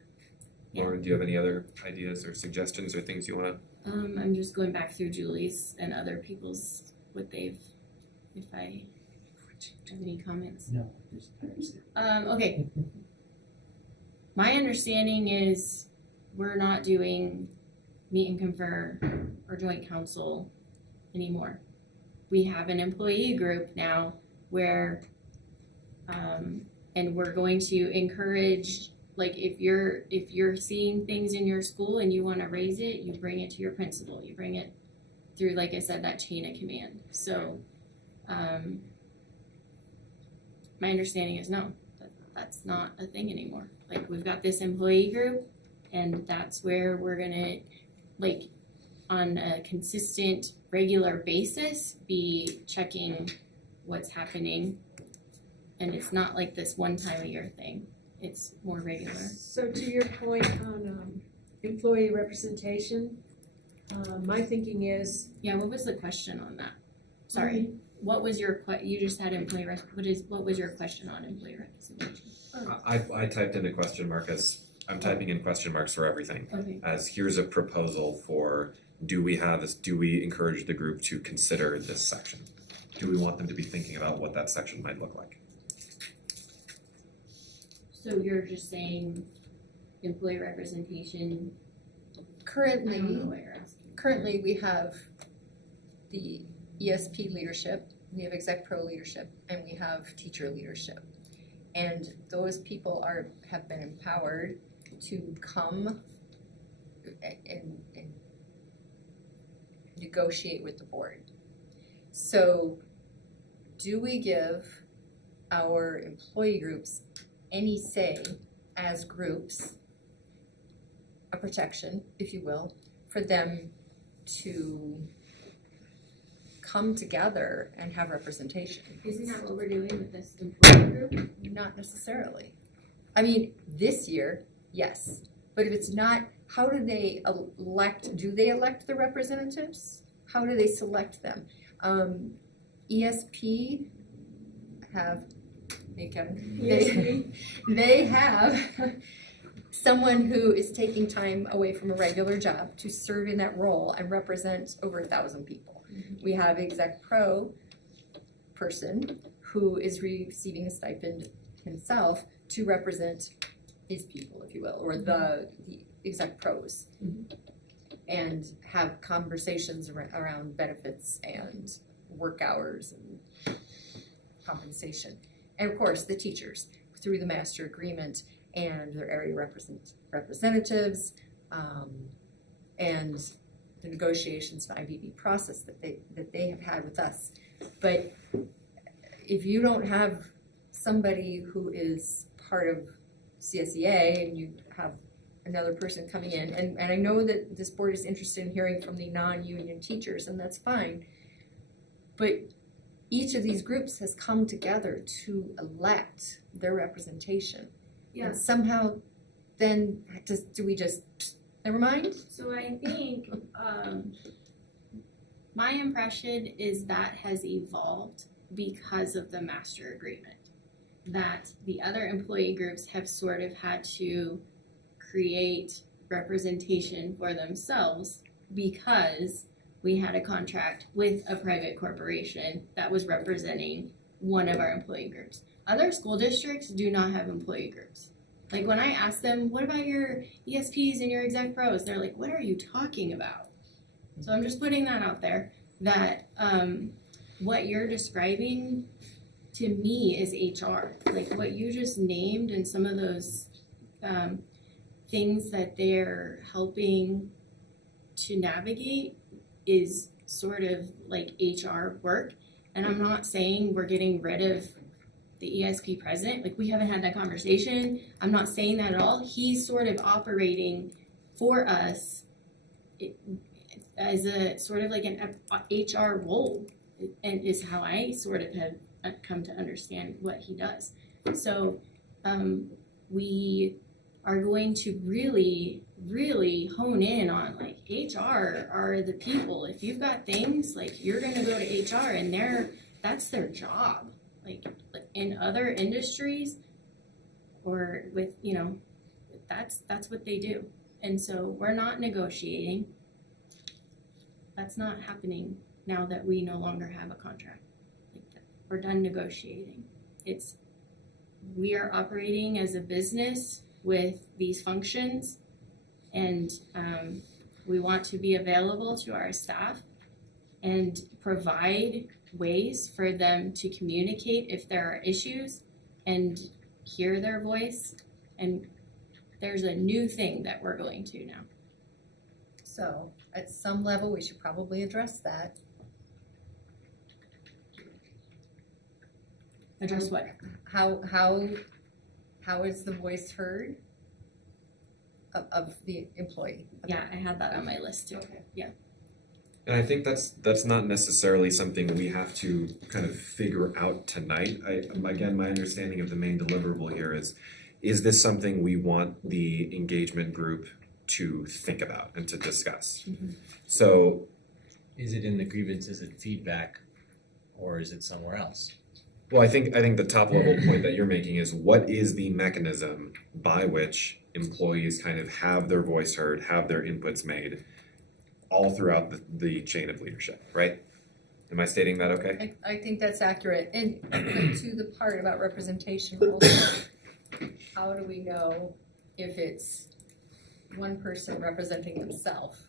Lauren, do you have any other ideas or suggestions or things you want to? I'm just going back through Julie's and other people's, what they've, if I have any comments. No. Okay. My understanding is we're not doing meet and confer or joint council anymore. We have an employee group now where, and we're going to encourage, like if you're seeing things in your school and you want to raise it, you bring it to your principal. You bring it through, like I said, that chain of command. So, my understanding is no, that's not a thing anymore. Like we've got this employee group and that's where we're gonna, like on a consistent, regular basis, be checking what's happening. And it's not like this one time a year thing. It's more regular. So to your point on employee representation, my thinking is. Yeah, what was the question on that? Sorry. What was your you just had employee what was your question on employee representation? I typed in a question mark as I'm typing in question marks for everything. Okay. As here's a proposal for do we encourage the group to consider this section? Do we want them to be thinking about what that section might look like? So you're just saying employee representation? Currently we have the ESP leadership, we have Exec Pro leadership, and we have teacher leadership. And those people have been empowered to come and negotiate with the board. So do we give our employee groups any say as groups, a protection, if you will, for them to come together and have representation? Isn't that what we're doing with this employee group? Not necessarily. I mean, this year, yes. But if it's not, how do they elect, do they elect the representatives? How do they select them? ESP have, hey Kevin, they have someone who is taking time away from a regular job to serve in that role and represent over 1,000 people. We have Exec Pro person who is receiving a stipend himself to represent his people, if you will, or the Exec Pros, and have conversations around benefits and work hours and compensation. And of course, the teachers through the master agreement and their area representatives, and the negotiations and IBB process that they have had with us. But if you don't have somebody who is part of CSEA and you have another person coming in, and I know that this board is interested in hearing from the non-union teachers, and that's fine, but each of these groups has come together to elect their representation. Yeah. And somehow then do we just, never mind? So I think my impression is that has evolved because of the master agreement. That the other employee groups have sort of had to create representation for themselves because we had a contract with a private corporation that was representing one of our employee groups. Other school districts do not have employee groups. Like when I ask them, what about your ESPs and your exec pros? They're like, what are you talking about? So I'm just putting that out there that what you're describing to me is HR. Like what you just named and some of those things that they're helping to navigate is sort of like HR work. And I'm not saying we're getting rid of the ESP president. Like we haven't had that conversation. I'm not saying that at all. He's sort of operating for us as a sort of like an HR role, and is how I sort of have come to understand what he does. So we are going to really, really hone in on like HR are the people. If you've got things, like you're gonna go to HR and that's their job. Like in other industries or with, that's what they do. And so we're not negotiating. That's not happening now that we no longer have a contract. We're done negotiating. We are operating as a business with these functions, and we want to be available to our staff and provide ways for them to communicate if there are issues and hear their voice. And there's a new thing that we're going to now. So at some level, we should probably address that. Address what? How is the voice heard of the employee? Yeah, I had that on my list too. Okay. Yeah. And I think that's not necessarily something we have to kind of figure out tonight. Again, my understanding of the main deliverable here is this something we want the engagement group to think about and to discuss? Mm-hmm. So, is it in the grievances and feedback, or is it somewhere else? well, I think the top level point that you're making is what is the mechanism by which employees kind of have their voice heard, have their inputs made, all throughout the chain of leadership, right? Am I stating that okay? I think that's accurate. And to the part about representation also, how do we know if it's one person representing themselves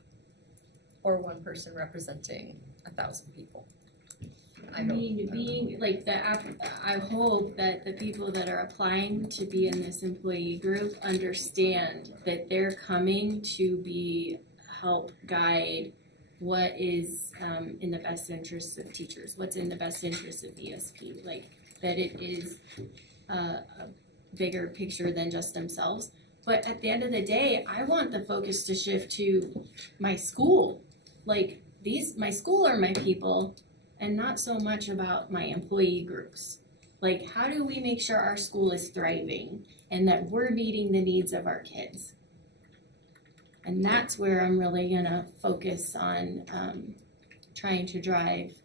or one person representing 1,000 people? I hope that the people that are applying to be in this employee group understand that they're coming to help guide what is in the best interests of teachers, what's in the best interests of ESP, like that it is a bigger picture than just themselves. But at the end of the day, I want the focus to shift to my school. Like my school are my people, and not so much about my employee groups. Like, how do we make sure our school is thriving and that we're meeting the needs of our kids? And that's where I'm really gonna focus on trying to drive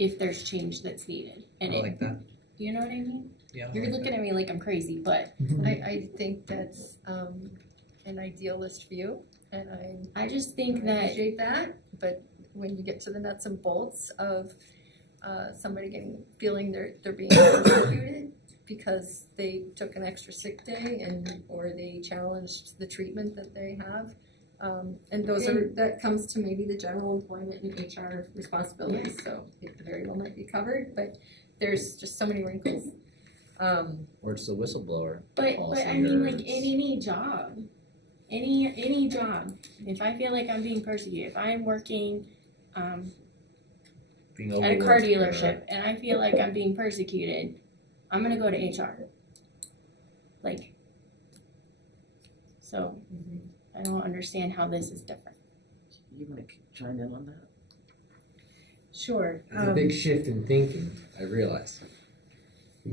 if there's change that's needed. And I like that. You know what I mean? Yeah. You're looking at me like I'm crazy, but I think that's an idealist view, and I just think that appreciate that. But when you get to the nuts and bolts of somebody feeling they're being persecuted because they took an extra sick day or they challenged the treatment that they have, and that comes to maybe the general employment and HR responsibilities. So it very well might be covered, but there's just so many wrinkles. Or it's the whistleblower. But I mean, like in any job, any job, if I feel like I'm being persecuted, if I'm working Being at a car overworked, dealership and I feel like I'm being persecuted, I'm gonna go to HR. Like, so I don't understand how this is different. You want to chime in on that? Sure. It's a big shift in thinking, I realize.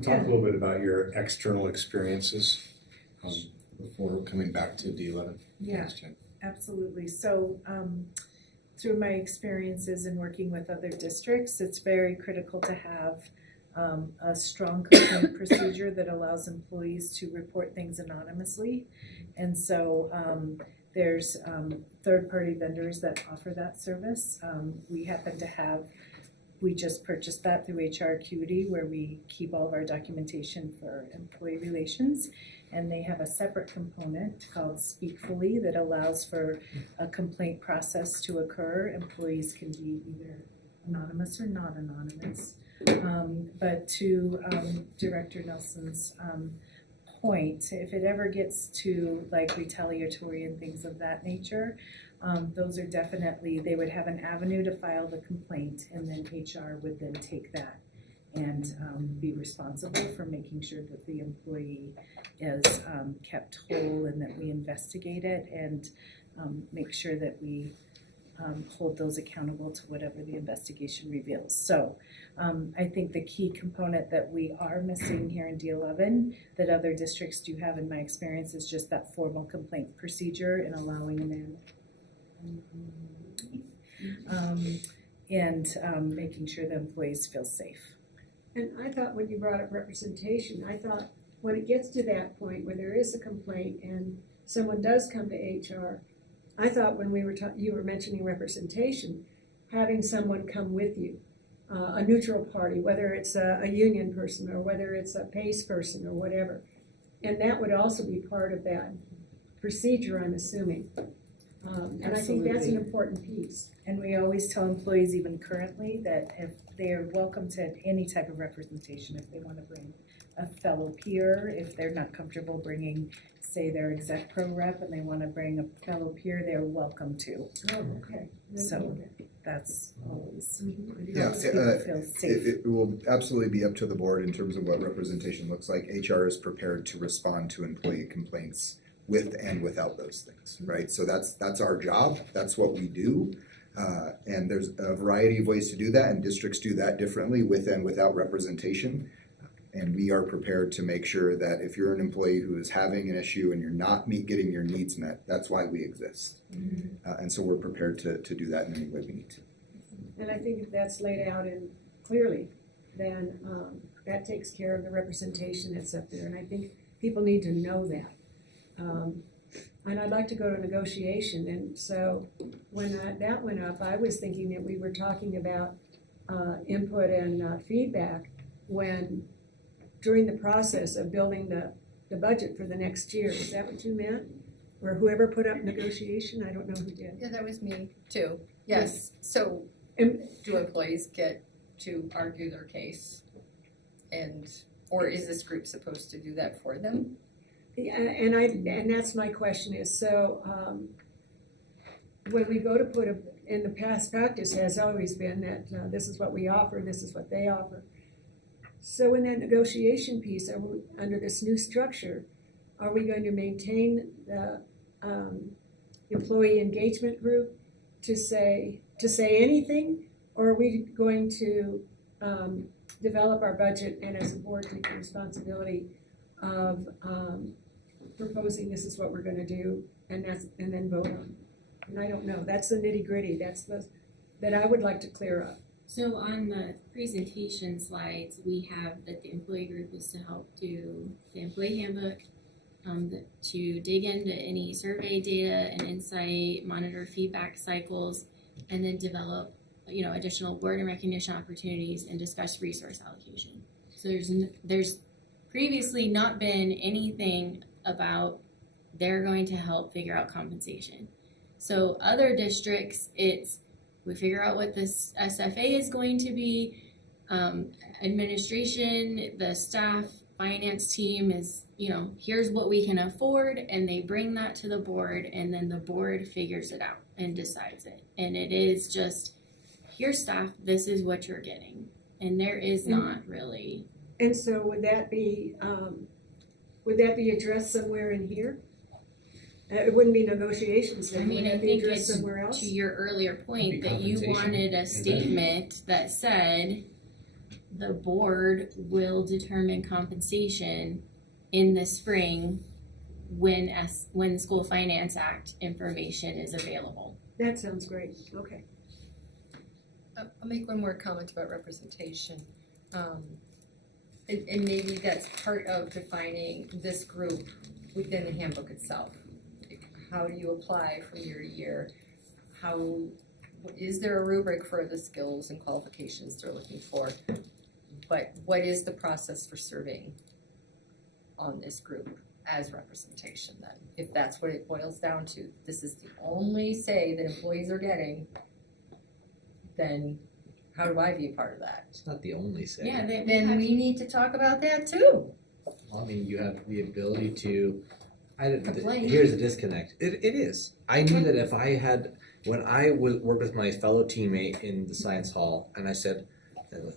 Talk a little bit about your external experiences before coming back to D11. Yeah, absolutely. So, through my experiences in working with other districts, it's very critical to have a strong complaint procedure that allows employees to report things anonymously. And so there's third-party vendors that offer that service. We happen to have, we just purchased that through HR Acuity, where we keep all of our documentation for employee relations. And they have a separate component called Speakfully that allows for a complaint process to occur. Employees can be either anonymous or not anonymous. But to Director Nelson's point, if it ever gets to like retaliatory and things of that nature, those are definitely, they would have an avenue to file the complaint, and then HR would then take that and be responsible for making sure that the employee is kept whole, and that we investigate it and make sure that we hold those accountable to whatever the investigation reveals. So I think the key component that we are missing here in D11 that other districts do have, in my experience, is just that formal complaint procedure and allowing them in and making sure the employees feel safe. And I thought when you brought up representation, I thought when it gets to that point where there is a complaint and someone does come to HR, I thought when we were you were mentioning representation, having someone come with you, a neutral party, whether it's a union person or whether it's a PACE person or whatever, and that would also be part of that procedure, I'm assuming. And I think that's an important piece. And we always tell employees, even currently, that if they're welcome to any type of representation, if they want to bring a fellow peer, if they're not comfortable bringing, say, their exec pro rep and they want to bring a fellow peer, they're welcome to. Oh, okay. So that's always, Yeah, helps people feel safe. it will absolutely be up to the board in terms of what representation looks like. HR is prepared to respond to employee complaints with and without those things, right? So that's our job. That's what we do. And there's a variety of ways to do that, and districts do that differently with and without representation. And we are prepared to make sure that if you're an employee who is having an issue and you're not getting your needs met, that's why we exist. And so we're prepared to do that in any way we need to. And I think if that's laid out in clearly, then that takes care of the representation that's up there. And I think people need to know that. And I'd like to go to negotiation. And so when that went up, I was thinking that we were talking about input and feedback when during the process of building the budget for the next year. Is that what you meant? Or whoever put up negotiation? I don't know who did. Yeah, that was me too. Yes. So do employees get to argue their case? Or is this group supposed to do that for them? Yeah, and that's my question is, so when we go to put in the past practice has always been that this is what we offer, this is what they offer. So in that negotiation piece, under this new structure, are we going to maintain the employee engagement group to say anything, or are we going to develop our budget and as a board take the responsibility of proposing this is what we're going to do and then vote on? And I don't know. That's the nitty gritty. That's that I would like to clear up. So on the presentation slides, we have that the employee group is to help do the employee handbook, to dig into any survey data and insight, monitor feedback cycles, and then develop, additional word and recognition opportunities and discuss resource allocation. So there's previously not been anything about they're going to help figure out compensation. So other districts, we figure out what this SFA is going to be, administration, the staff finance team is, here's what we can afford, and they bring that to the board, and then the board figures it out and decides it. And it is just, here's staff, this is what you're getting. And there is not really. And so would that be addressed somewhere in here? It wouldn't be negotiations I then, mean, would I that be think addressed it's somewhere else? to your earlier point Maybe that you compensation. wanted a statement that said the board will determine compensation in the spring when School Finance Act information is available. That sounds great, okay. I'll make one more comment about representation. And maybe that's part of defining this group within the handbook itself. How do you apply from year to year? Is there a rubric for the skills and qualifications they're looking for? But what is the process for serving on this group as representation then? If that's what it boils down to, this is the only say that employees are getting, then how do I be a part of that? It's not the only say. Yeah, Then we need to talk about that too. I mean, you have the ability to, Complain. here's the disconnect. It is. I knew that if I had, when I worked with my fellow teammate in the science hall, and I said,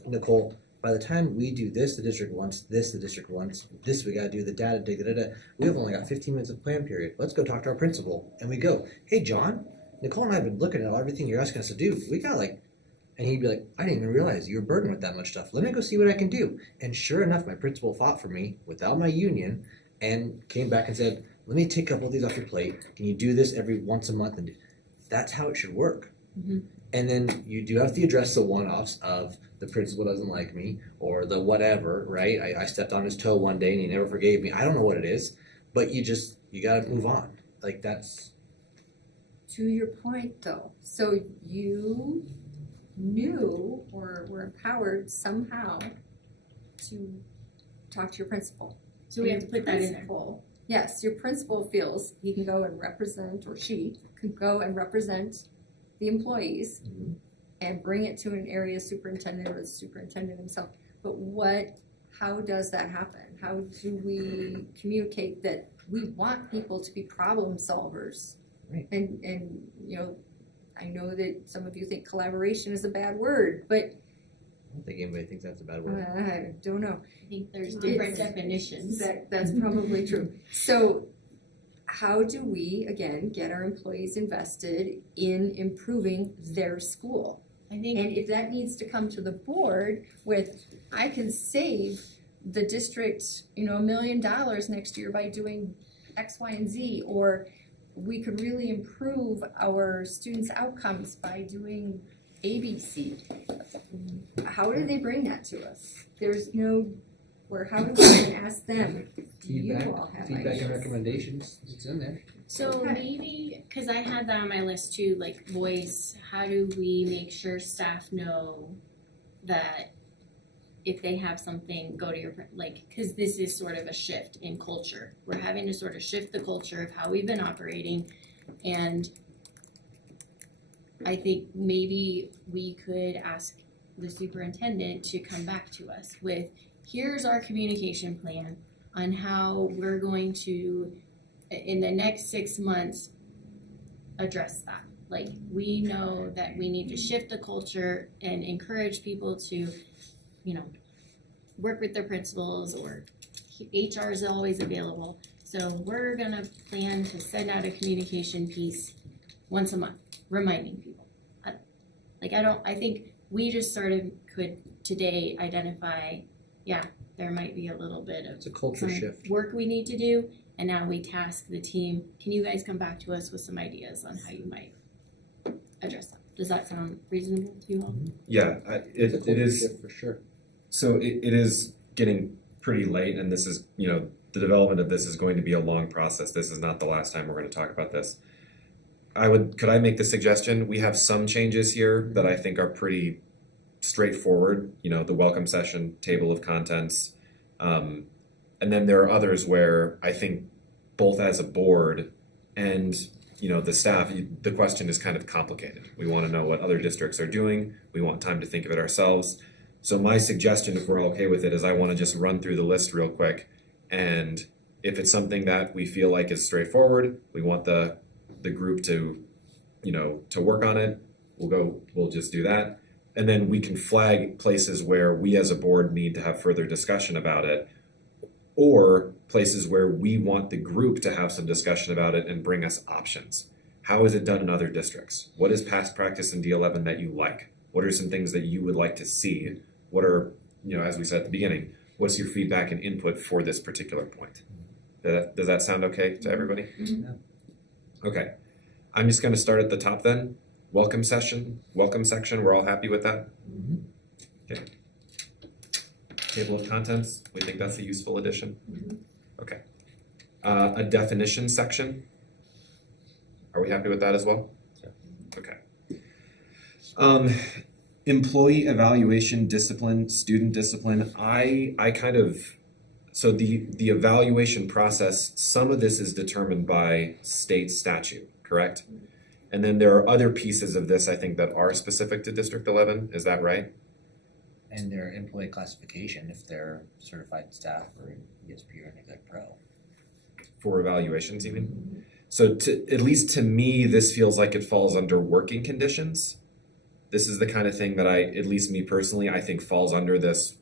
Nicole, by the time we do this, the district wants this, the district wants this, we gotta do the data, we have only got 15 minutes of plan period. Let's go talk to our principal. And we go, hey, John, Nicole and I have been looking at everything you're asking us to do. We got and he'd be like, I didn't even realize you were burdened with that much stuff. Let me go see what I can do. And sure enough, my principal fought for me without my union and came back and said, let me take a couple of these off your plate. Can you do this every once a month? And that's how it should work. Mm-hmm. And then you do have to address the one-offs of the principal doesn't like me or the whatever, right? I stepped on his toe one day and he never forgave me. I don't know what it is, but you gotta move on. That's. To your point though, so you knew or were empowered somehow to talk to your principal. So we have to put that in there. Yes, your principal feels he can go and represent, or she can go and represent the employees and bring it to an area superintendent or the superintendent himself. But how does that happen? How do we communicate that we want people to be problem solvers? Right. And I know that some of you think collaboration is a bad word, but I don't think anybody thinks that's a bad word. I don't know. I think there's different definitions. That's probably true. So how do we, again, get our employees invested in improving their school? And if that needs to come to the board with, I can save the district, $1 million next year by doing X, Y, and Z, or we could really improve our students' outcomes by doing ABC. How do they bring that to us? There's how do we even ask them? Do you all have Feedback ideas? and recommendations, it's in there. So maybe, because I had that on my list too, like voice, how do we make sure staff know that if they have something, go to your, because this is sort of a shift in culture. We're having to sort of shift the culture of how we've been operating, and I think maybe we could ask the superintendent to come back to us with, here's our communication plan on how we're going to, in the next 6 months, address that. We know that we need to shift the culture and encourage people to, work with their principals, or HR is always available. So we're gonna plan to send out a communication piece once a month, reminding people. I think we just sort of could today identify, there might be a little bit of It's a culture shift. work we need to do, and now we task the team, can you guys come back to us with some ideas on how you might address that? Does that sound reasonable to you all? Yeah, It's a it culture is. shift for sure. So it is getting pretty late, and this is, the development of this is going to be a long process. This is not the last time we're going to talk about this. Could I make the suggestion? We have some changes here that I think are pretty straightforward, the welcome session, table of contents. And then there are others where I think both as a board and, the staff, the question is kind of complicated. We want to know what other districts are doing. We want time to think of it ourselves. So my suggestion, if we're okay with it, is I want to just run through the list real quick. And if it's something that we feel like is straightforward, we want the group to, to work on it, we'll just do that. And then we can flag places where we as a board need to have further discussion about it, or places where we want the group to have some discussion about it and bring us options. How is it done in other districts? What is past practice in D11 that you like? What are some things that you would like to see? What are, as we said at the beginning, what's your feedback and input for this particular point? Does that sound okay to everybody? Mm-hmm. Okay. I'm just going to start at the top then. Welcome section. We're all happy with that? Mm-hmm. Okay. Table of contents. We think that's a useful addition. Mm-hmm. Okay. A definition section. Are we happy with that as well? Okay. Employee evaluation, discipline, student discipline. So the evaluation process, some of this is determined by state statute, correct? And then there are other pieces of this, I think, that are specific to District 11. Is that right? And their employee classification, if they're certified staff or ESP or Exec Pro. For evaluations, even? So at least to me, this feels like it falls under working conditions. This is the kind of thing that at least me personally, I think falls under this,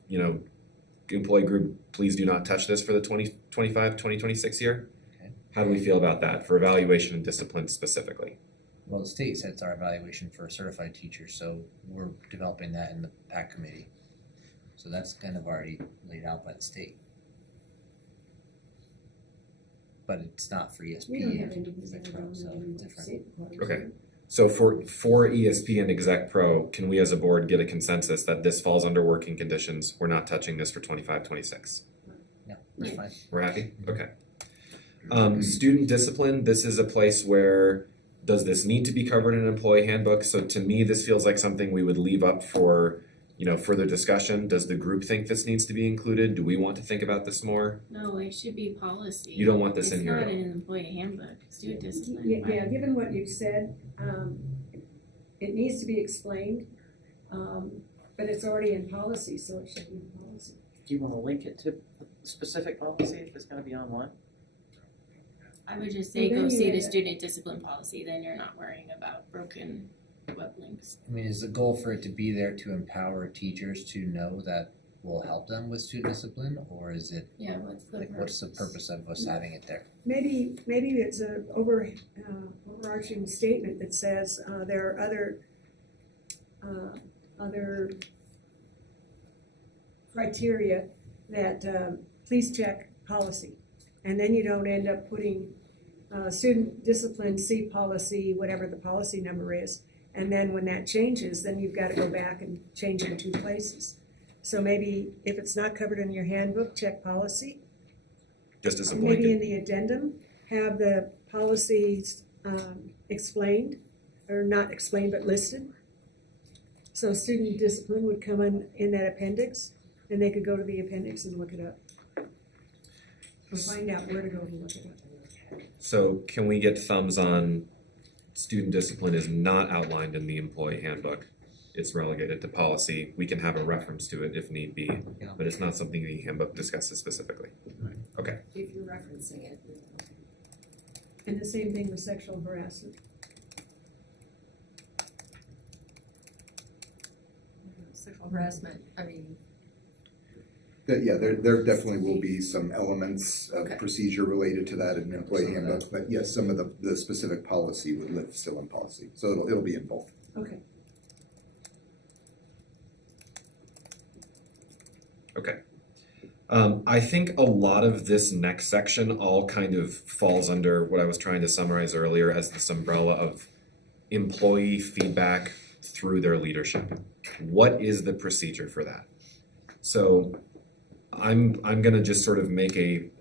employee group, please do not touch this for the 2025, 2026 year. Okay. How do we feel about that for evaluation and discipline specifically? Well, the state sets our evaluation for certified teachers, so we're developing that in the PAC committee. So that's kind of already laid out by the state. But it's not for ESP. We don't have any Exec Pro, so it's different. Okay. So for ESP and Exec Pro, can we as a board get a consensus that this falls under working conditions? We're not touching this for 25, 26. No, that's fine. We're happy? Okay. Student discipline, this is a place where, does this need to be covered in an employee handbook? So to me, this feels like something we would leave up for, further discussion. Does the group think this needs to be included? Do we want to think about this more? No, it should be policy. You don't want this in here It's at not all? in an employee handbook, student discipline. Yeah, given what you've said, it needs to be explained, but it's already in policy, so it should be in policy. Do you want to link it to a specific policy if it's going to be online? I would just say And go then see you- the student discipline policy, then you're not worrying about broken web links. I mean, is the goal for it to be there to empower teachers to know that will help them with student discipline, or is it Yeah, what's the what's the purpose of us having it there? Maybe it's a overarching statement that says there are other criteria that please check policy, and then you don't end up putting student discipline C policy, whatever the policy number is, and then when that changes, then you've got to go back and change it in two places. So maybe if it's not covered in your handbook, check policy. Just as a Maybe in blanket? the addendum, have the policies explained, or not explained, but listed. So student discipline would come in that appendix, and they could go to the appendix and look it up. Or find out where to go to look it up. So can we get thumbs on student discipline is not outlined in the employee handbook? It's relegated to policy. We can have a reference to it if need be, but it's not something the handbook discusses specifically. Okay. If you're referencing it. And the same thing with sexual harassment. Sexual harassment, I mean, Yeah, there definitely will be some elements of Okay. procedure related to that in the employee handbook, but yes, some of the specific policy would live still in policy, so it'll be in both. Okay. Okay. I think a lot of this next section all kind of falls under what I was trying to summarize earlier as this umbrella of employee feedback through their leadership. What is the procedure for that? So I'm gonna just sort of I'm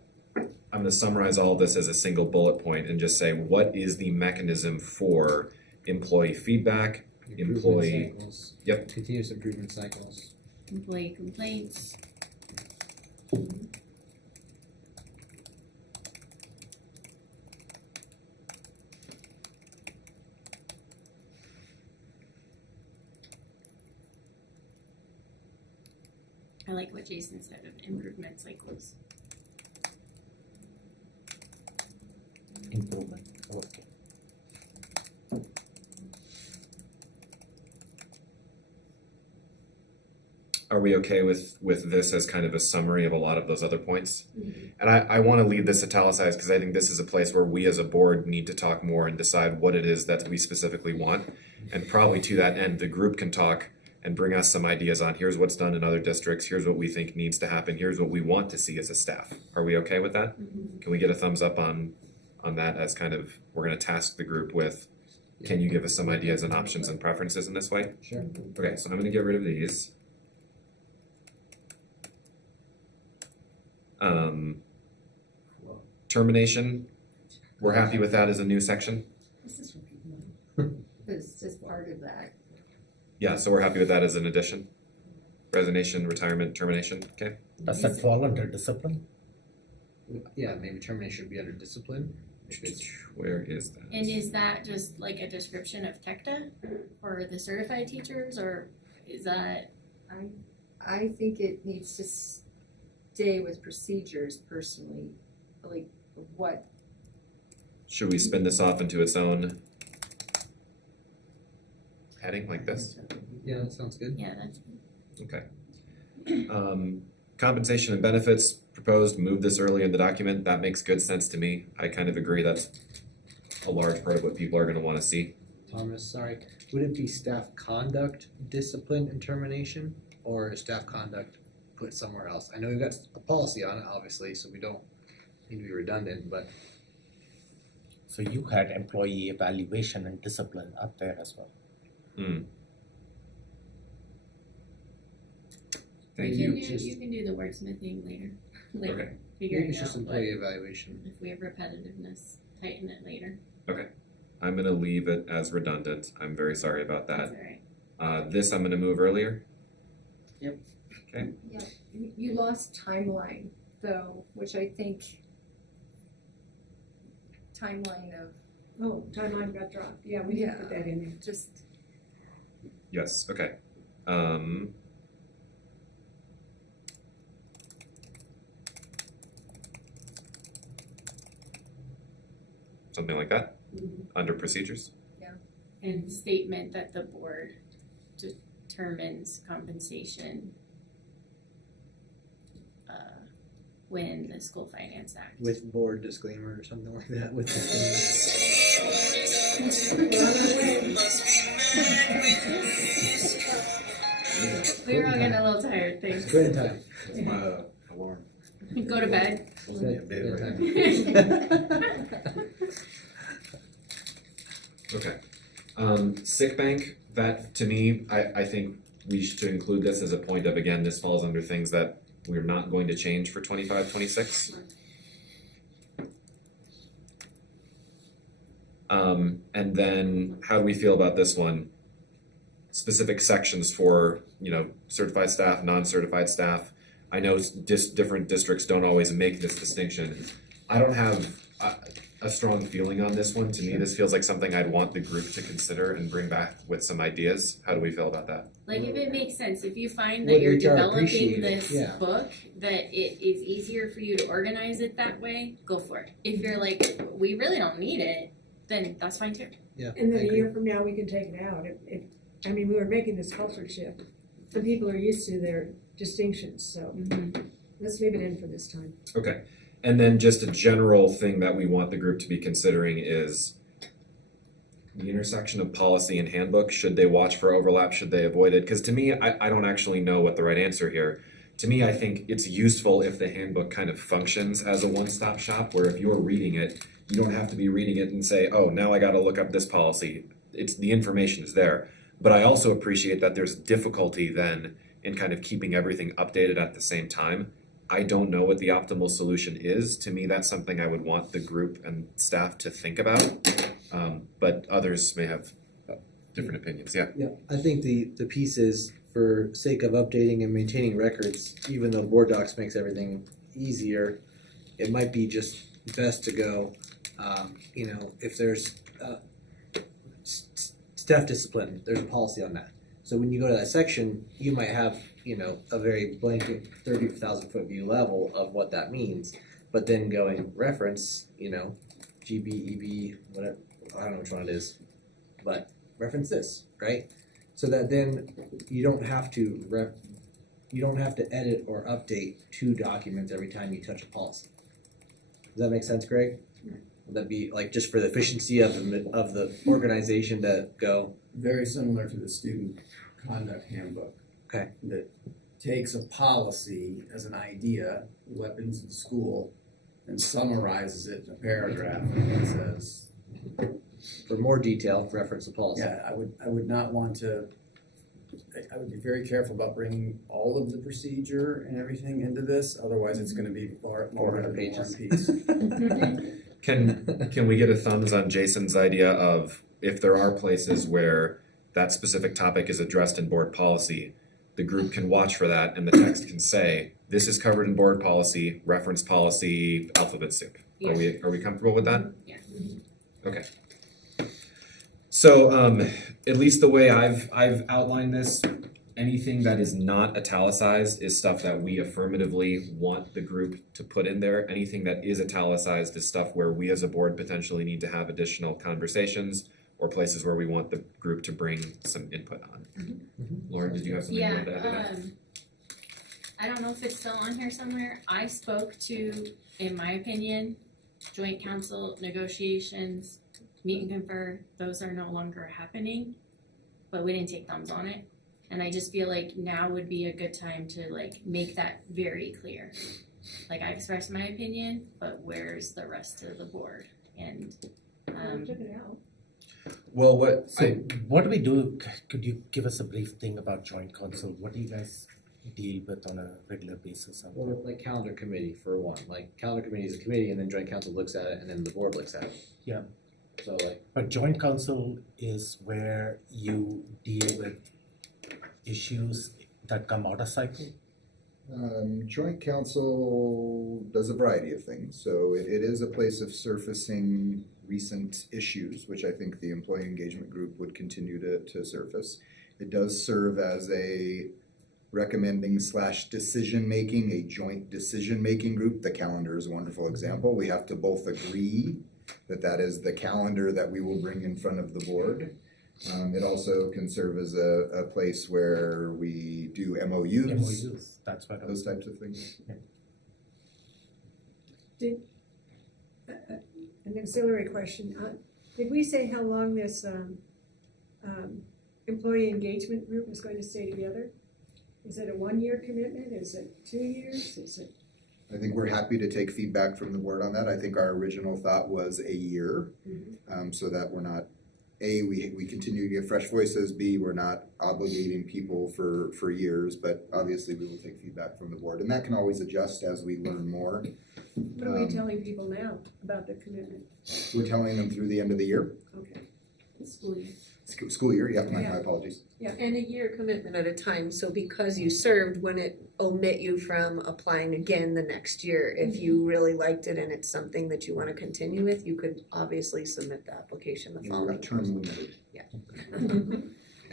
gonna summarize all this as a single bullet point and just say, what is the mechanism for employee feedback, employee, cycles. Yep. Continuous improvement cycles. Employee complaints. I like what Jason said of improvement cycles. Improvement. Okay. Are we okay with this as kind of a summary of a lot of those other points? And I want to leave this italicized because I think this is a place where we as a board need to talk more and decide what it is that we specifically want. And probably to that end, the group can talk and bring us some ideas on here's what's done in other districts, here's what we think needs to happen, here's what we want to see as a staff. Are we okay with that? Can we get a thumbs up on that as kind of, we're going to task the group with, can you give us some ideas and options and preferences in this way? Sure. Okay, so I'm going to get rid of these. Termination, we're happy with that as a new section? This is just part of that. Yeah, so we're happy with that as an addition? Resignation, retirement, termination, okay? Does that fall under discipline? Yeah, maybe termination should be under discipline. Where is that? And is that just like a description of TECTA for the certified teachers, or is that? I think it needs to stay with procedures personally, like what. Should we spin this off into its own heading like this? Yeah, that sounds good. Yeah, that's Okay. Compensation and benefits proposed, move this early in the document. That makes good sense to me. I kind of agree that's a large part of what people are going to want to see. Thomas, sorry, would it be staff conduct, discipline, and termination, or is staff conduct put somewhere else? I know we've got a policy on it, obviously, so we don't need to be redundant, but. So you had employee evaluation and discipline up there as well. Thank you. you. You can do the wordsmithing later. Okay. Maybe it's just employee evaluation. If we have repetitiveness, tighten it later. Okay. I'm going to leave it as redundant. I'm very sorry about that. That's all right. This I'm going to move earlier. Yep. Okay. Yeah, you lost timeline though, which I think timeline of. Oh, timeline got dropped. Yeah, we didn't put that in there. Just. Yes, okay. Something like that, under procedures. And statement that the board determines compensation when the School Finance Act. With board disclaimer or something like that, with We were all getting a little tired, thanks. Good time. That's my alarm. Go to bed. Okay. Sick bank, that to me, I think we should include this as a point of, again, this falls under things that we're not going to change for 25, 26. And then how do we feel about this one? Specific sections for, certified staff, non-certified staff. I know different districts don't always make this distinction. I don't have a strong feeling on this one. To me, this feels like something I'd want the group to consider and bring back with some ideas. How do we feel about that? Like if it makes sense, if you find that you're developing this book, that it is easier for you to organize it that way, go for it. If you're like, we really don't need it, then that's fine too. Yeah. And then a year from now, we can take it out. We were making this culture shift. Some people are used to their distinctions, so let's leave it in for this time. Okay. And then just a general thing that we want the group to be considering is the intersection of policy and handbook. Should they watch for overlap? Should they avoid it? Because to me, I don't actually know what the right answer here. To me, I think it's useful if the handbook kind of functions as a one-stop shop, where if you're reading it, you don't have to be reading it and say, oh, now I got to look up this policy. The information is there. But I also appreciate that there's difficulty then in kind of keeping everything updated at the same time. I don't know what the optimal solution is. To me, that's something I would want the group and staff to think about. But others may have different opinions. Yeah. Yeah, I think the piece is, for sake of updating and maintaining records, even though board docs makes everything easier, it might be just best to go, if there's staff discipline, there's a policy on that. So when you go to that section, you might have, you know, a very blanket 30,000 foot view level of what that means. But then going reference, you know, GB, EB, whatever, I don't know which one it is, but reference this, right? So that then you don't have to edit or update 2 documents every time you touch a policy. Does that make sense, Greg? Would that be like just for the efficiency of the organization to go? Very similar to the student conduct handbook. Okay. That takes a policy as an idea, weapons in school, and summarizes it in a paragraph and says, for more detail, reference the policy. yeah, I would not want to, I would be very careful about bringing all of the procedure and everything into this, otherwise it's gonna be more 400 pages. piece. Can we get a thumbs on Jason's idea of if there are places where that specific topic is addressed in board policy, the group can watch for that and the text can say, this is covered in board policy, reference policy, alphabet soup. Yeah. Are we comfortable with that? Yeah. Okay. So at least the way I've outlined this, anything that is not italicized is stuff that we affirmatively want the group to put in there. Anything that is italicized is stuff where we as a board potentially need to have additional conversations or places where we want the group to bring some input on. Lauren, did you have something you wanted to add to that? I don't know if it's still on here somewhere. I spoke to, in my opinion, joint council negotiations, meet and confer, those are no longer happening, but we didn't take thumbs on it. And I just feel like now would be a good time to like make that very clear. Like I expressed my opinion, but where's the rest of the board? And Took it out. Well, what do we do? Could you give us a brief thing about joint council? What do you guys deal with on a regular basis? Or like calendar committee for one. Like calendar committee is a committee and then joint council looks at it and then the board looks at it. Yeah. So like. But joint council is where you deal with issues that come out of cycle? Joint council does a variety of things. So it is a place of surfacing recent issues, which I think the employee engagement group would continue to surface. It does serve as a recommending / decision-making, a joint decision-making group. The calendar is a wonderful example. We have to both agree that is the calendar that we will bring in front of the board. It also can serve as a place where we do MOUs. That's what those types of things. Did, an auxiliary question, did we say how long this employee engagement group is going to stay together? Is it a 1-year commitment? Is it 2 years? Is it? I think we're happy to take feedback from the board on that. I think our original thought was a year, so that we're not, A, we continue to get fresh voices, B, we're not obligating people for years, but obviously we will take feedback from the board. And that can always adjust as we learn more. What are we telling people now about the commitment? We're telling them through the end of the year. Okay. School year. School year, yeah, my apologies. Yeah, and a year commitment at a time, so because you served, wouldn't omit you from applying again the next year. If you really liked it and it's something that you wanna continue with, you could obviously submit the application the following. Term limited. Yeah.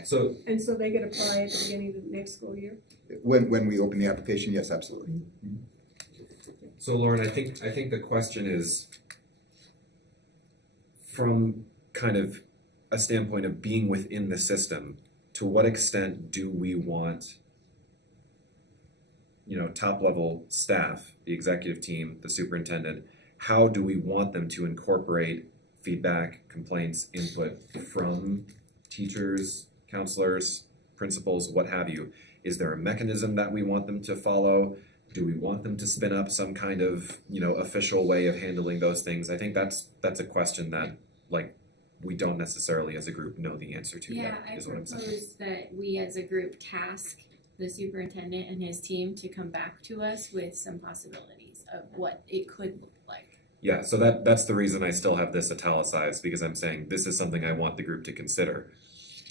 So. And so they could apply at the beginning of the next school year? When we open the application, yes, absolutely. So Lauren, I think the question is from kind of a standpoint of being within the system, to what extent do we want, top level staff, the executive team, the superintendent, how do we want them to incorporate feedback, complaints, input from teachers, counselors, principals, what have you? Is there a mechanism that we want them to follow? Do we want them to spin up some kind of, official way of handling those things? I think that's a question that, we don't necessarily as a group know the answer to Yeah, yet, I is what I'm saying. propose that we as a group task the superintendent and his team to come back to us with some possibilities of what it could look like. Yeah, so that's the reason I still have this italicized, because I'm saying this is something I want the group to consider.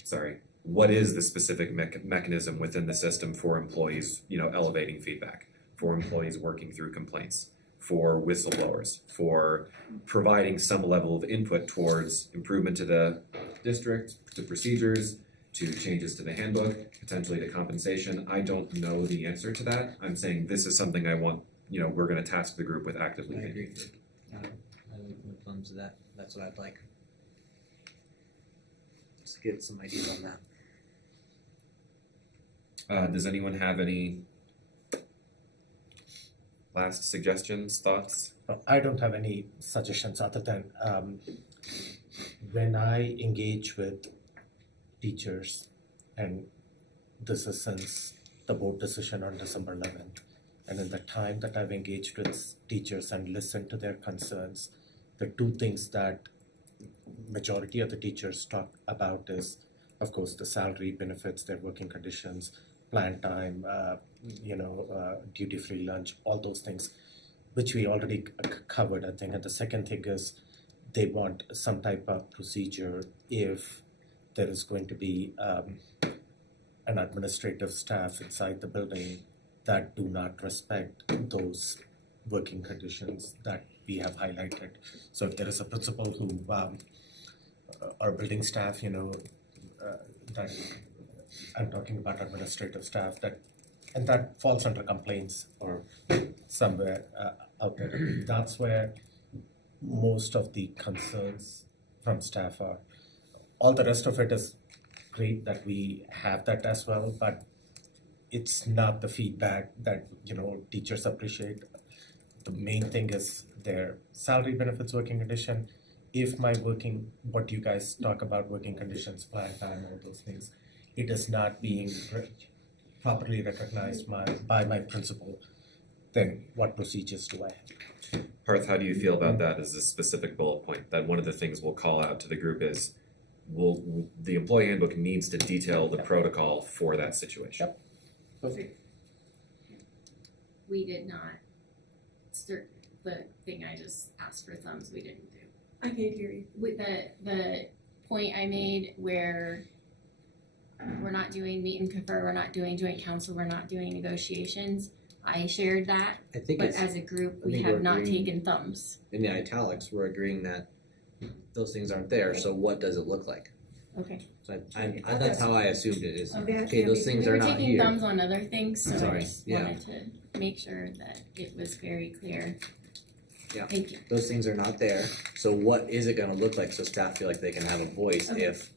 Sorry, what is the specific mechanism within the system for employees, elevating feedback, for employees working through complaints, for whistleblowers, for providing some level of input towards improvement to the district, to procedures, to changes to the handbook, potentially to compensation. I don't know the answer to that. I'm saying this is something I want, we're gonna task the group with actively I thinking. agree. I like when it comes to that. That's what I'd like. Let's get some ideas on that. Does anyone have any last suggestions, thoughts? I don't have any suggestions other than when I engage with teachers, and this is since the board decision on December 11th, and in the time that I've engaged with teachers and listened to their concerns, the two things that majority of the teachers talk about is, of course, the salary, benefits, their working conditions, plan time, duty-free lunch, all those things, which we already covered, I think. And the second thing is they want some type of procedure if there is going to be an administrative staff inside the building that do not respect those working conditions that we have highlighted. So if there is a principal who, or building staff, that I'm talking about administrative staff, and that falls under complaints or somewhere out there. That's where most of the concerns from staff are. All the rest of it is great that we have that as well, but it's not the feedback that teachers appreciate. The main thing is their salary, benefits, working condition. If what you guys talk about, working conditions, plan time, all those things, it is not being properly recognized by my principal, then what procedures do I have? Parth, how do you feel about that as a specific bullet point? That one of the things we'll call out to the group is the employee handbook needs to detail the protocol for that situation. We did not, the thing I just asked for thumbs, we didn't do. I can't hear you. With the point I made where we're not doing meet and confer, we're not doing joint council, we're not doing negotiations, I shared that, I think but it's, as a group, I we think have we're not agreeing- taken thumbs. in the italics, we're agreeing that those things aren't there, so what does it look like? Okay. So that's how I assumed it is, Okay. okay, those things We are were not taking here. thumbs on other things, so I Sorry, just yeah. wanted to make sure that it was very clear. Yeah. Thank you. Those things are not there, so what is it gonna look like so staff feel like they can have a voice Okay. if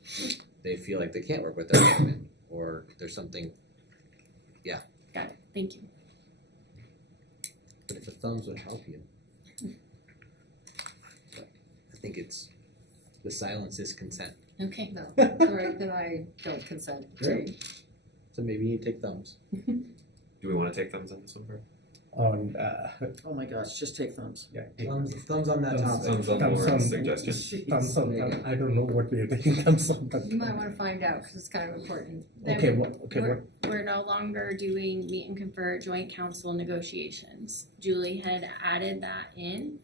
they feel like they can't work with their admin, or there's something, Got it, thank you. but if the thumbs would help you. But I think it's, the silence is consent. Okay. No, all right, then I don't consent to. Great. So maybe you take thumbs. Do we want to take thumbs on this one, Parth? On Oh my gosh, just take thumbs. Thumbs on that topic. Thumbs on Lauren's suggestion. thumbs on. I don't know what we are taking thumbs on. But You might want to find out because it's kind of important. okay, We're no longer doing meet and confer joint council negotiations. Julie had added that in,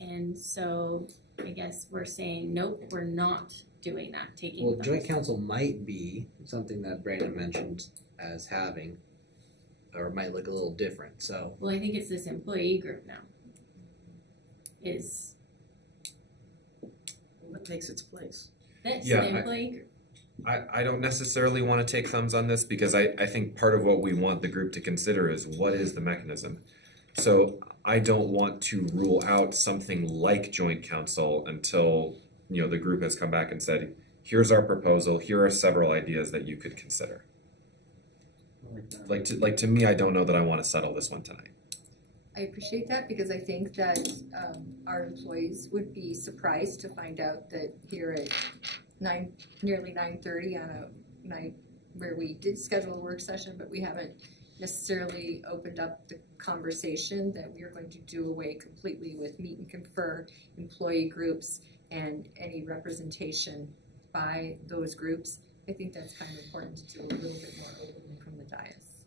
and so I guess we're saying, nope, we're not doing that, taking Well, thumbs. joint council might be something that Brandon mentioned as having, or it might look a little different, so. Well, I think it's this employee group now. Is What takes its place? this Yeah, the employee group? I don't necessarily want to take thumbs on this because I think part of what we want the group to consider is what is the mechanism. So I don't want to rule out something like joint council until, the group has come back and said, here's our proposal, here are several ideas that you could consider. Like to me, I don't know that I want to settle this one tonight. I appreciate that because I think that our employees would be surprised to find out that here at nearly 9:30 on a night where we did schedule a work session, but we haven't necessarily opened up the conversation that we are going to do away completely with meet and confer employee groups and any representation by those groups. I think that's kind of important to do a little bit more openly from the dais,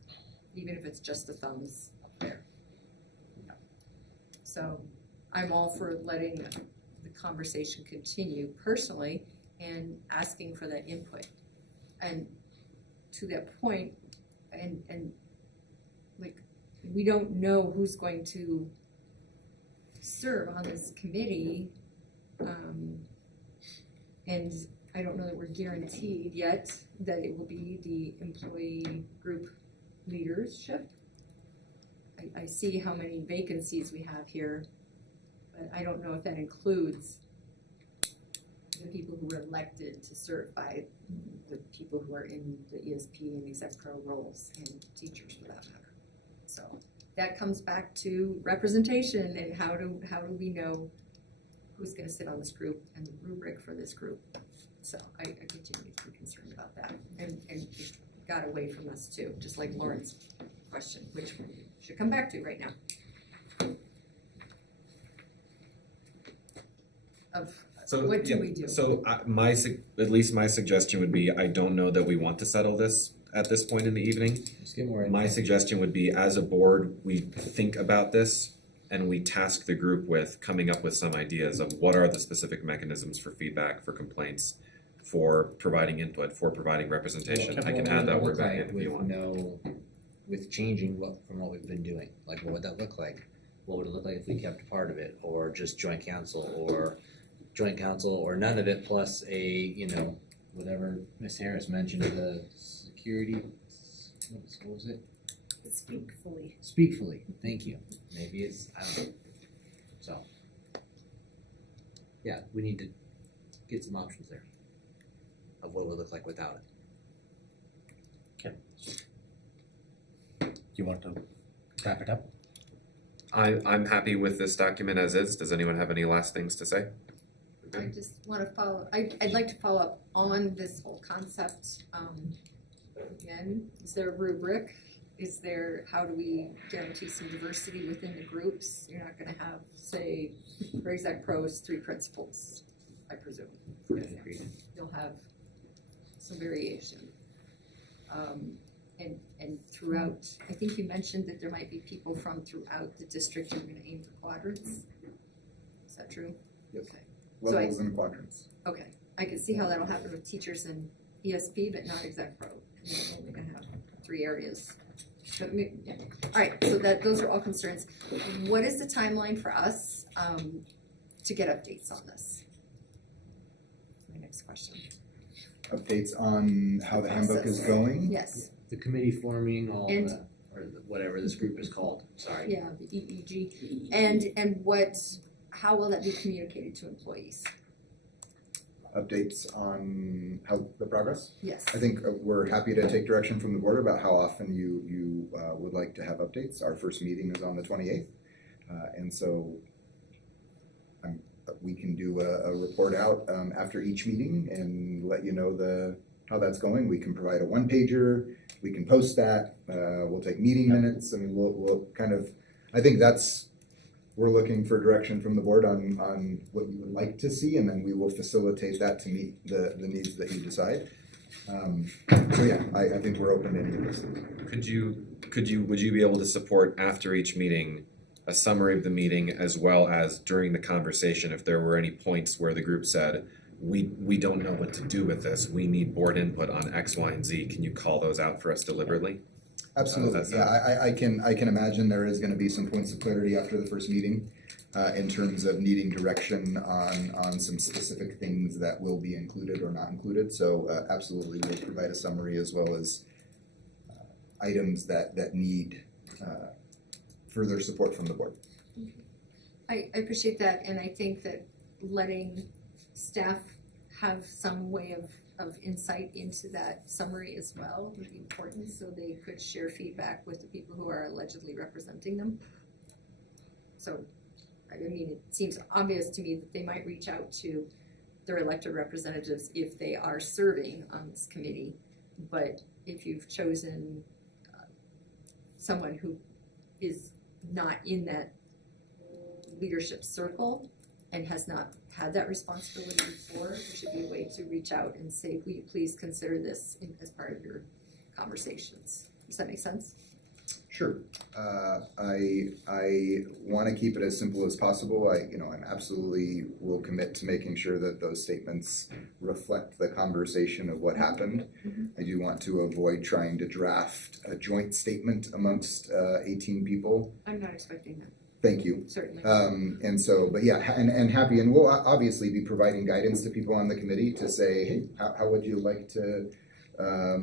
even if it's just the thumbs up there. So I'm all for letting the conversation continue personally and asking for that input. And to that point, and like, we don't know who's going to serve on this committee. And I don't know that we're guaranteed yet that it will be the employee group leadership. I see how many vacancies we have here, but I don't know if that includes the people who were elected to serve by the people who are in the ESP and exec pro roles and teachers for that matter. So that comes back to representation and how do we know who's gonna sit on this group and the rubric for this group. So I continue to be concerned about that and it got away from us too, just like Lauren's question, which we should come back to right now. What do we do? So at least my suggestion would be, I don't know that we want to settle this at this point in the evening. Let's get more My suggestion would be, as a board, we think about this and we task the group with coming up with some ideas of what are the specific mechanisms for feedback, for complaints, for providing input, for providing representation. I can add that word back in if you want. With changing from what we've been doing, like what would that look like? What would it look like if we kept part of it, or just joint council, or none of it, plus whatever Ms. Harris mentioned, the security, what was it? Speak fully. Speak fully, thank you. Maybe it's, I don't know. So, yeah, we need to get some options there of what it would look like without it. Okay. You want to wrap it up? I'm happy with this document as is. Does anyone have any last things to say? I just want to follow, I'd like to follow up on this whole concept. Again, is there a rubric? Is there, how do we guarantee some diversity within the groups? You're not going to have, say, for exec pros, 3 principals, I presume. You'll have some variation. And throughout, I think you mentioned that there might be people from throughout the district who are going to aim for quadrants. Is that true? Yes. Okay. Levels and quadrants. Okay, I can see how that'll happen with teachers in ESP, but not exec pro. We're only gonna have 3 areas. But, yeah. All right, so those are all concerns. What is the timeline for us to get updates on this? My next question. Updates on how the handbook is going? Yes. The committee forming, And- whatever this group is called, sorry. Yeah, the EEG. And how will that be communicated to employees? Updates on how the progress? Yes. I think we're happy to take direction from the board about how often you would like to have updates. Our first meeting is on the 28th. And so we can do a report out after each meeting and let you know how that's going. We can provide a 1-pager. We can post that. We'll take meeting minutes. I mean, we'll kind of, I think we're looking for direction from the board on what you would like to see, and then we will facilitate that to meet the needs that you decide. So yeah, I think we're open to any of this. Would you be able to support after each meeting a summary of the meeting, as well as during the conversation, if there were any points where the group said, we don't know what to do with this, we need board input on X, Y, and Z, can you call those out for us deliberately? Absolutely, yeah, I can imagine there is gonna be some points of clarity after the first meeting in terms of needing direction on some specific things that will be included or not included. So absolutely, we'll provide a summary as well as items that need further support from the board. I appreciate that, and I think that letting staff have some way of insight into that summary as well would be important, so they could share feedback with the people who are allegedly representing them. So, I mean, it seems obvious to me that they might reach out to their elected representatives if they are serving on this committee, but if you've chosen someone who is not in that leadership circle and has not had that responsibility before, there should be a way to reach out and say, will you please consider this as part of your conversations? Does that make sense? Sure. I want to keep it as simple as possible. I'm absolutely will commit to making sure that those statements reflect the conversation of what happened. I do want to avoid trying to draft a joint statement amongst 18 people. I'm not expecting that. Thank you. Certainly. And so, but yeah, and happy, and we'll obviously be providing guidance to people on the committee to say, hey, how would you like to how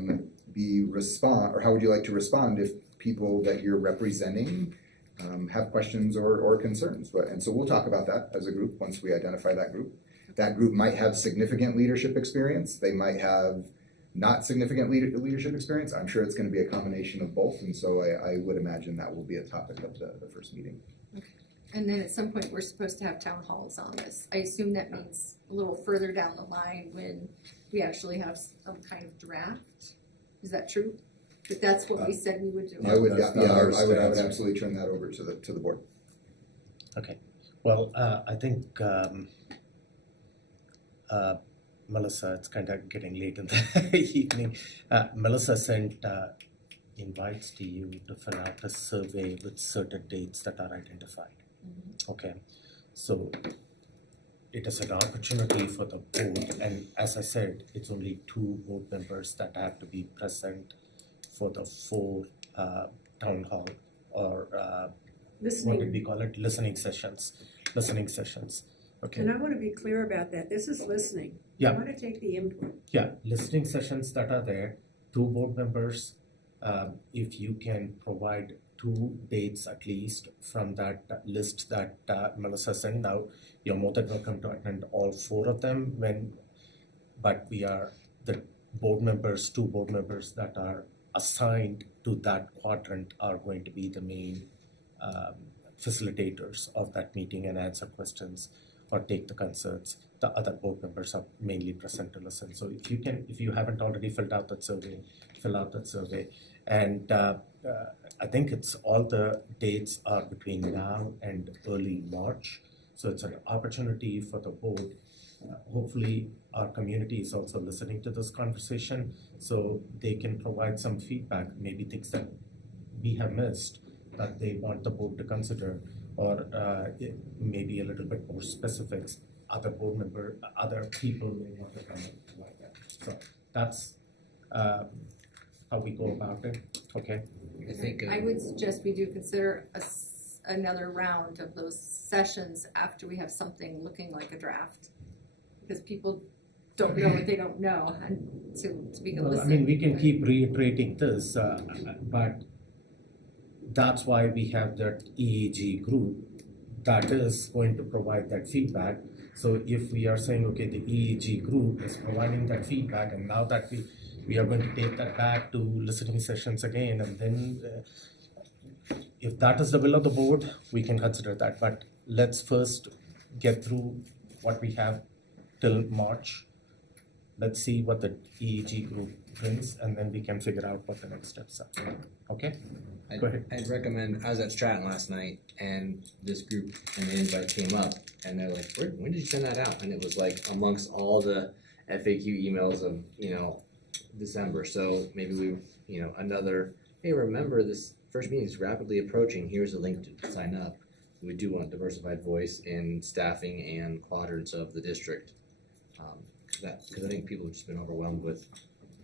would you like to respond if people that you're representing have questions or concerns? And so we'll talk about that as a group once we identify that group. That group might have significant leadership experience. They might have not significant leadership experience. I'm sure it's going to be a combination of both, and so I would imagine that will be a topic of the first meeting. Okay. And then at some point, we're supposed to have town halls on this. I assume that means a little further down the line when we actually have some kind of draft. Is that true? But that's what we said we would do. I would absolutely turn that over to the board. Okay. Well, I think Melissa, it's kind of getting late in the evening. Melissa sent invites to you to fill out a survey with certain dates that are identified. Mm-hmm. Okay. So it is an opportunity for the board, and as I said, it's only 2 board members that have to be present for the 4 town hall or what did we call it? Listening sessions. Okay. And I want to be clear about that. This is listening. Yeah. I want to take the input. Yeah, listening sessions that are there, 2 board members. If you can provide 2 dates at least from that list that Melissa sent out, you're more than welcome to attend all 4 of them. But we are the board members, 2 board members that are assigned to that quadrant are going to be the main facilitators of that meeting and answer questions or take the concerns. The other board members are mainly present to listen. So if you haven't already filled out that survey, fill out that survey. And I think it's all the dates are between now and early March. So it's an opportunity for the board. Hopefully our community is also listening to this conversation so they can provide some feedback, maybe things that we have missed that they want the board to consider, or maybe a little bit more specifics. Other people may want to comment like that. So that's how we go about it. Okay. I think I would suggest we do consider another round of those sessions after we have something looking like a draft, because people don't know what they don't know, and to be able to listen. I mean, we can keep reiterating this, but that's why we have that EEG group that is going to provide that feedback. So if we are saying, okay, the EEG group is providing that feedback, and now that we are going to take that back to listening sessions again, and then if that is the will of the board, we can consider that. But let's first get through what we have till March. Let's see what the EEG group brings, and then we can figure out what the next steps are. Okay? Go ahead. I'd recommend, I was at Stratton last night, and this group and the invite came up, and they're like, when did you send that out? And it was like amongst all the FAQ emails of, December. So maybe another, hey, remember this first meeting is rapidly approaching. Here's a link to sign up. We do want diversified voice in staffing and quadrants of the district. Because I think people have just been overwhelmed with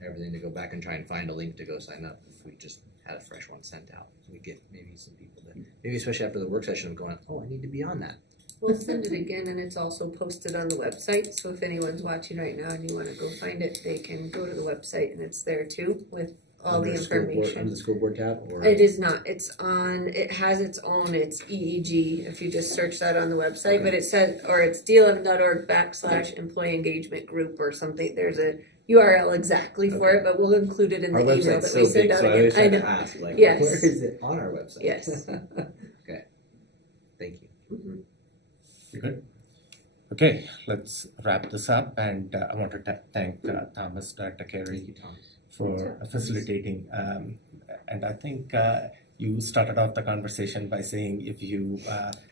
everything to go back and try and find a link to go sign up. If we just had a fresh one sent out, we get maybe some people that, maybe especially after the work session, of going, oh, I need to be on that. We'll send it again, and it's also posted on the website, so if anyone's watching right now and you wanna go find it, they can go to the website and it's there too with all the information. Under the school board tab, or? It is not, it has its own, it's EEG, if you just search that on the website, but it says, or it's d11.org/ employee engagement group or something, there's a URL exactly for it, but we'll include it in the Our email website's that we so send big, out so I again. always I have to know. ask, like, Yes. where is it on our website? Yes. Okay, thank you. Mhm. You good? Okay, let's wrap this up, and I want to thank Thomas, Dr. Carey, for facilitating. And I think you started off the conversation by saying if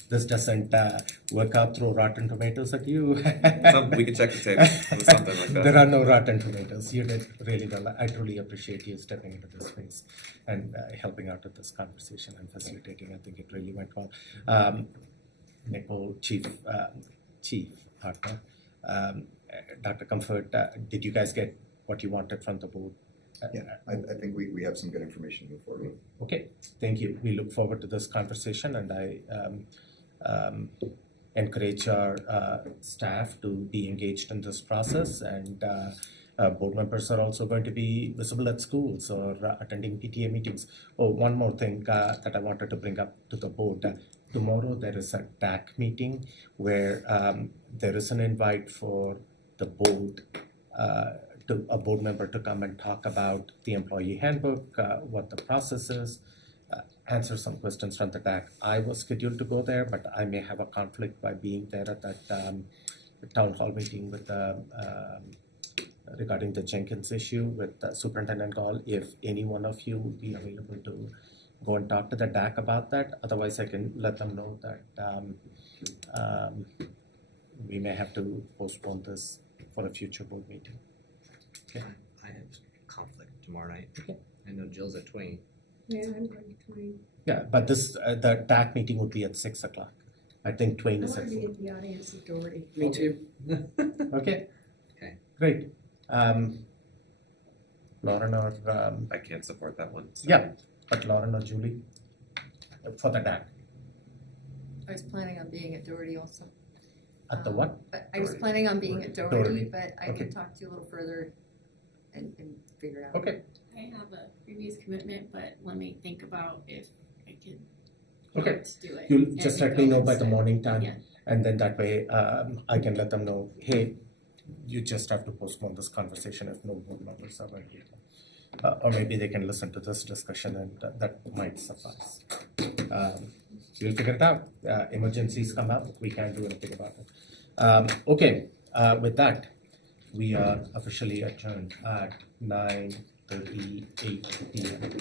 this doesn't work out, throw rotten tomatoes at you. We can check the tape, something like that. There are no rotten tomatoes. You did really well. I truly appreciate you stepping into this space and helping out with this conversation and facilitating. I think it really went well. Nicole, Chief Partner, Dr. Comfort, did you guys get what you wanted from the board? I think we have some good information to move forward with. Okay, thank you. We look forward to this conversation, and I encourage our staff to be engaged in this process, and board members are also going to be visible at schools or attending PTA meetings. Oh, one more thing that I wanted to bring up to the board. Tomorrow there is a TAC meeting where there is an invite for the board, to a board member to come and talk about the employee handbook, what the process is, answer some questions from the TAC. I was scheduled to go there, but I may have a conflict by being there at that town hall meeting with regarding the Jenkins issue with Superintendent Gall. If any one of you would be available to go and talk to the DAC about that, otherwise I can let them know that we may have to postpone this for a future board meeting. Okay. I have conflict tomorrow night. Okay. I know Jill's at Twain. Yeah, I'm going to Twain. Yeah, but this the DAC meeting would be at 6 o'clock. I think Twain I is want at to be 4. in the audience with Doherty. Me too. Okay. Okay. Great. Lauren or I can't support that one. So. yeah, but Lauren or Julie for the DAC. I was planning on being at Doherty also. At the what? But I was planning on being at Doherty, Doherty. but I Okay. could talk to you a little further and figure it out. Okay. I have a previous commitment, but let me think about if I can. Okay. Do it. You'll and just go let me know by the instead. morning time, Yeah. and then that way I can let them know, hey, you just have to postpone this conversation if no board members are available. Or maybe they can listen to this discussion, and that might suffice. We'll figure it out. Emergencies come up, we can't do anything about it. Okay, with that, we are officially adjourned at 9:38 p.m.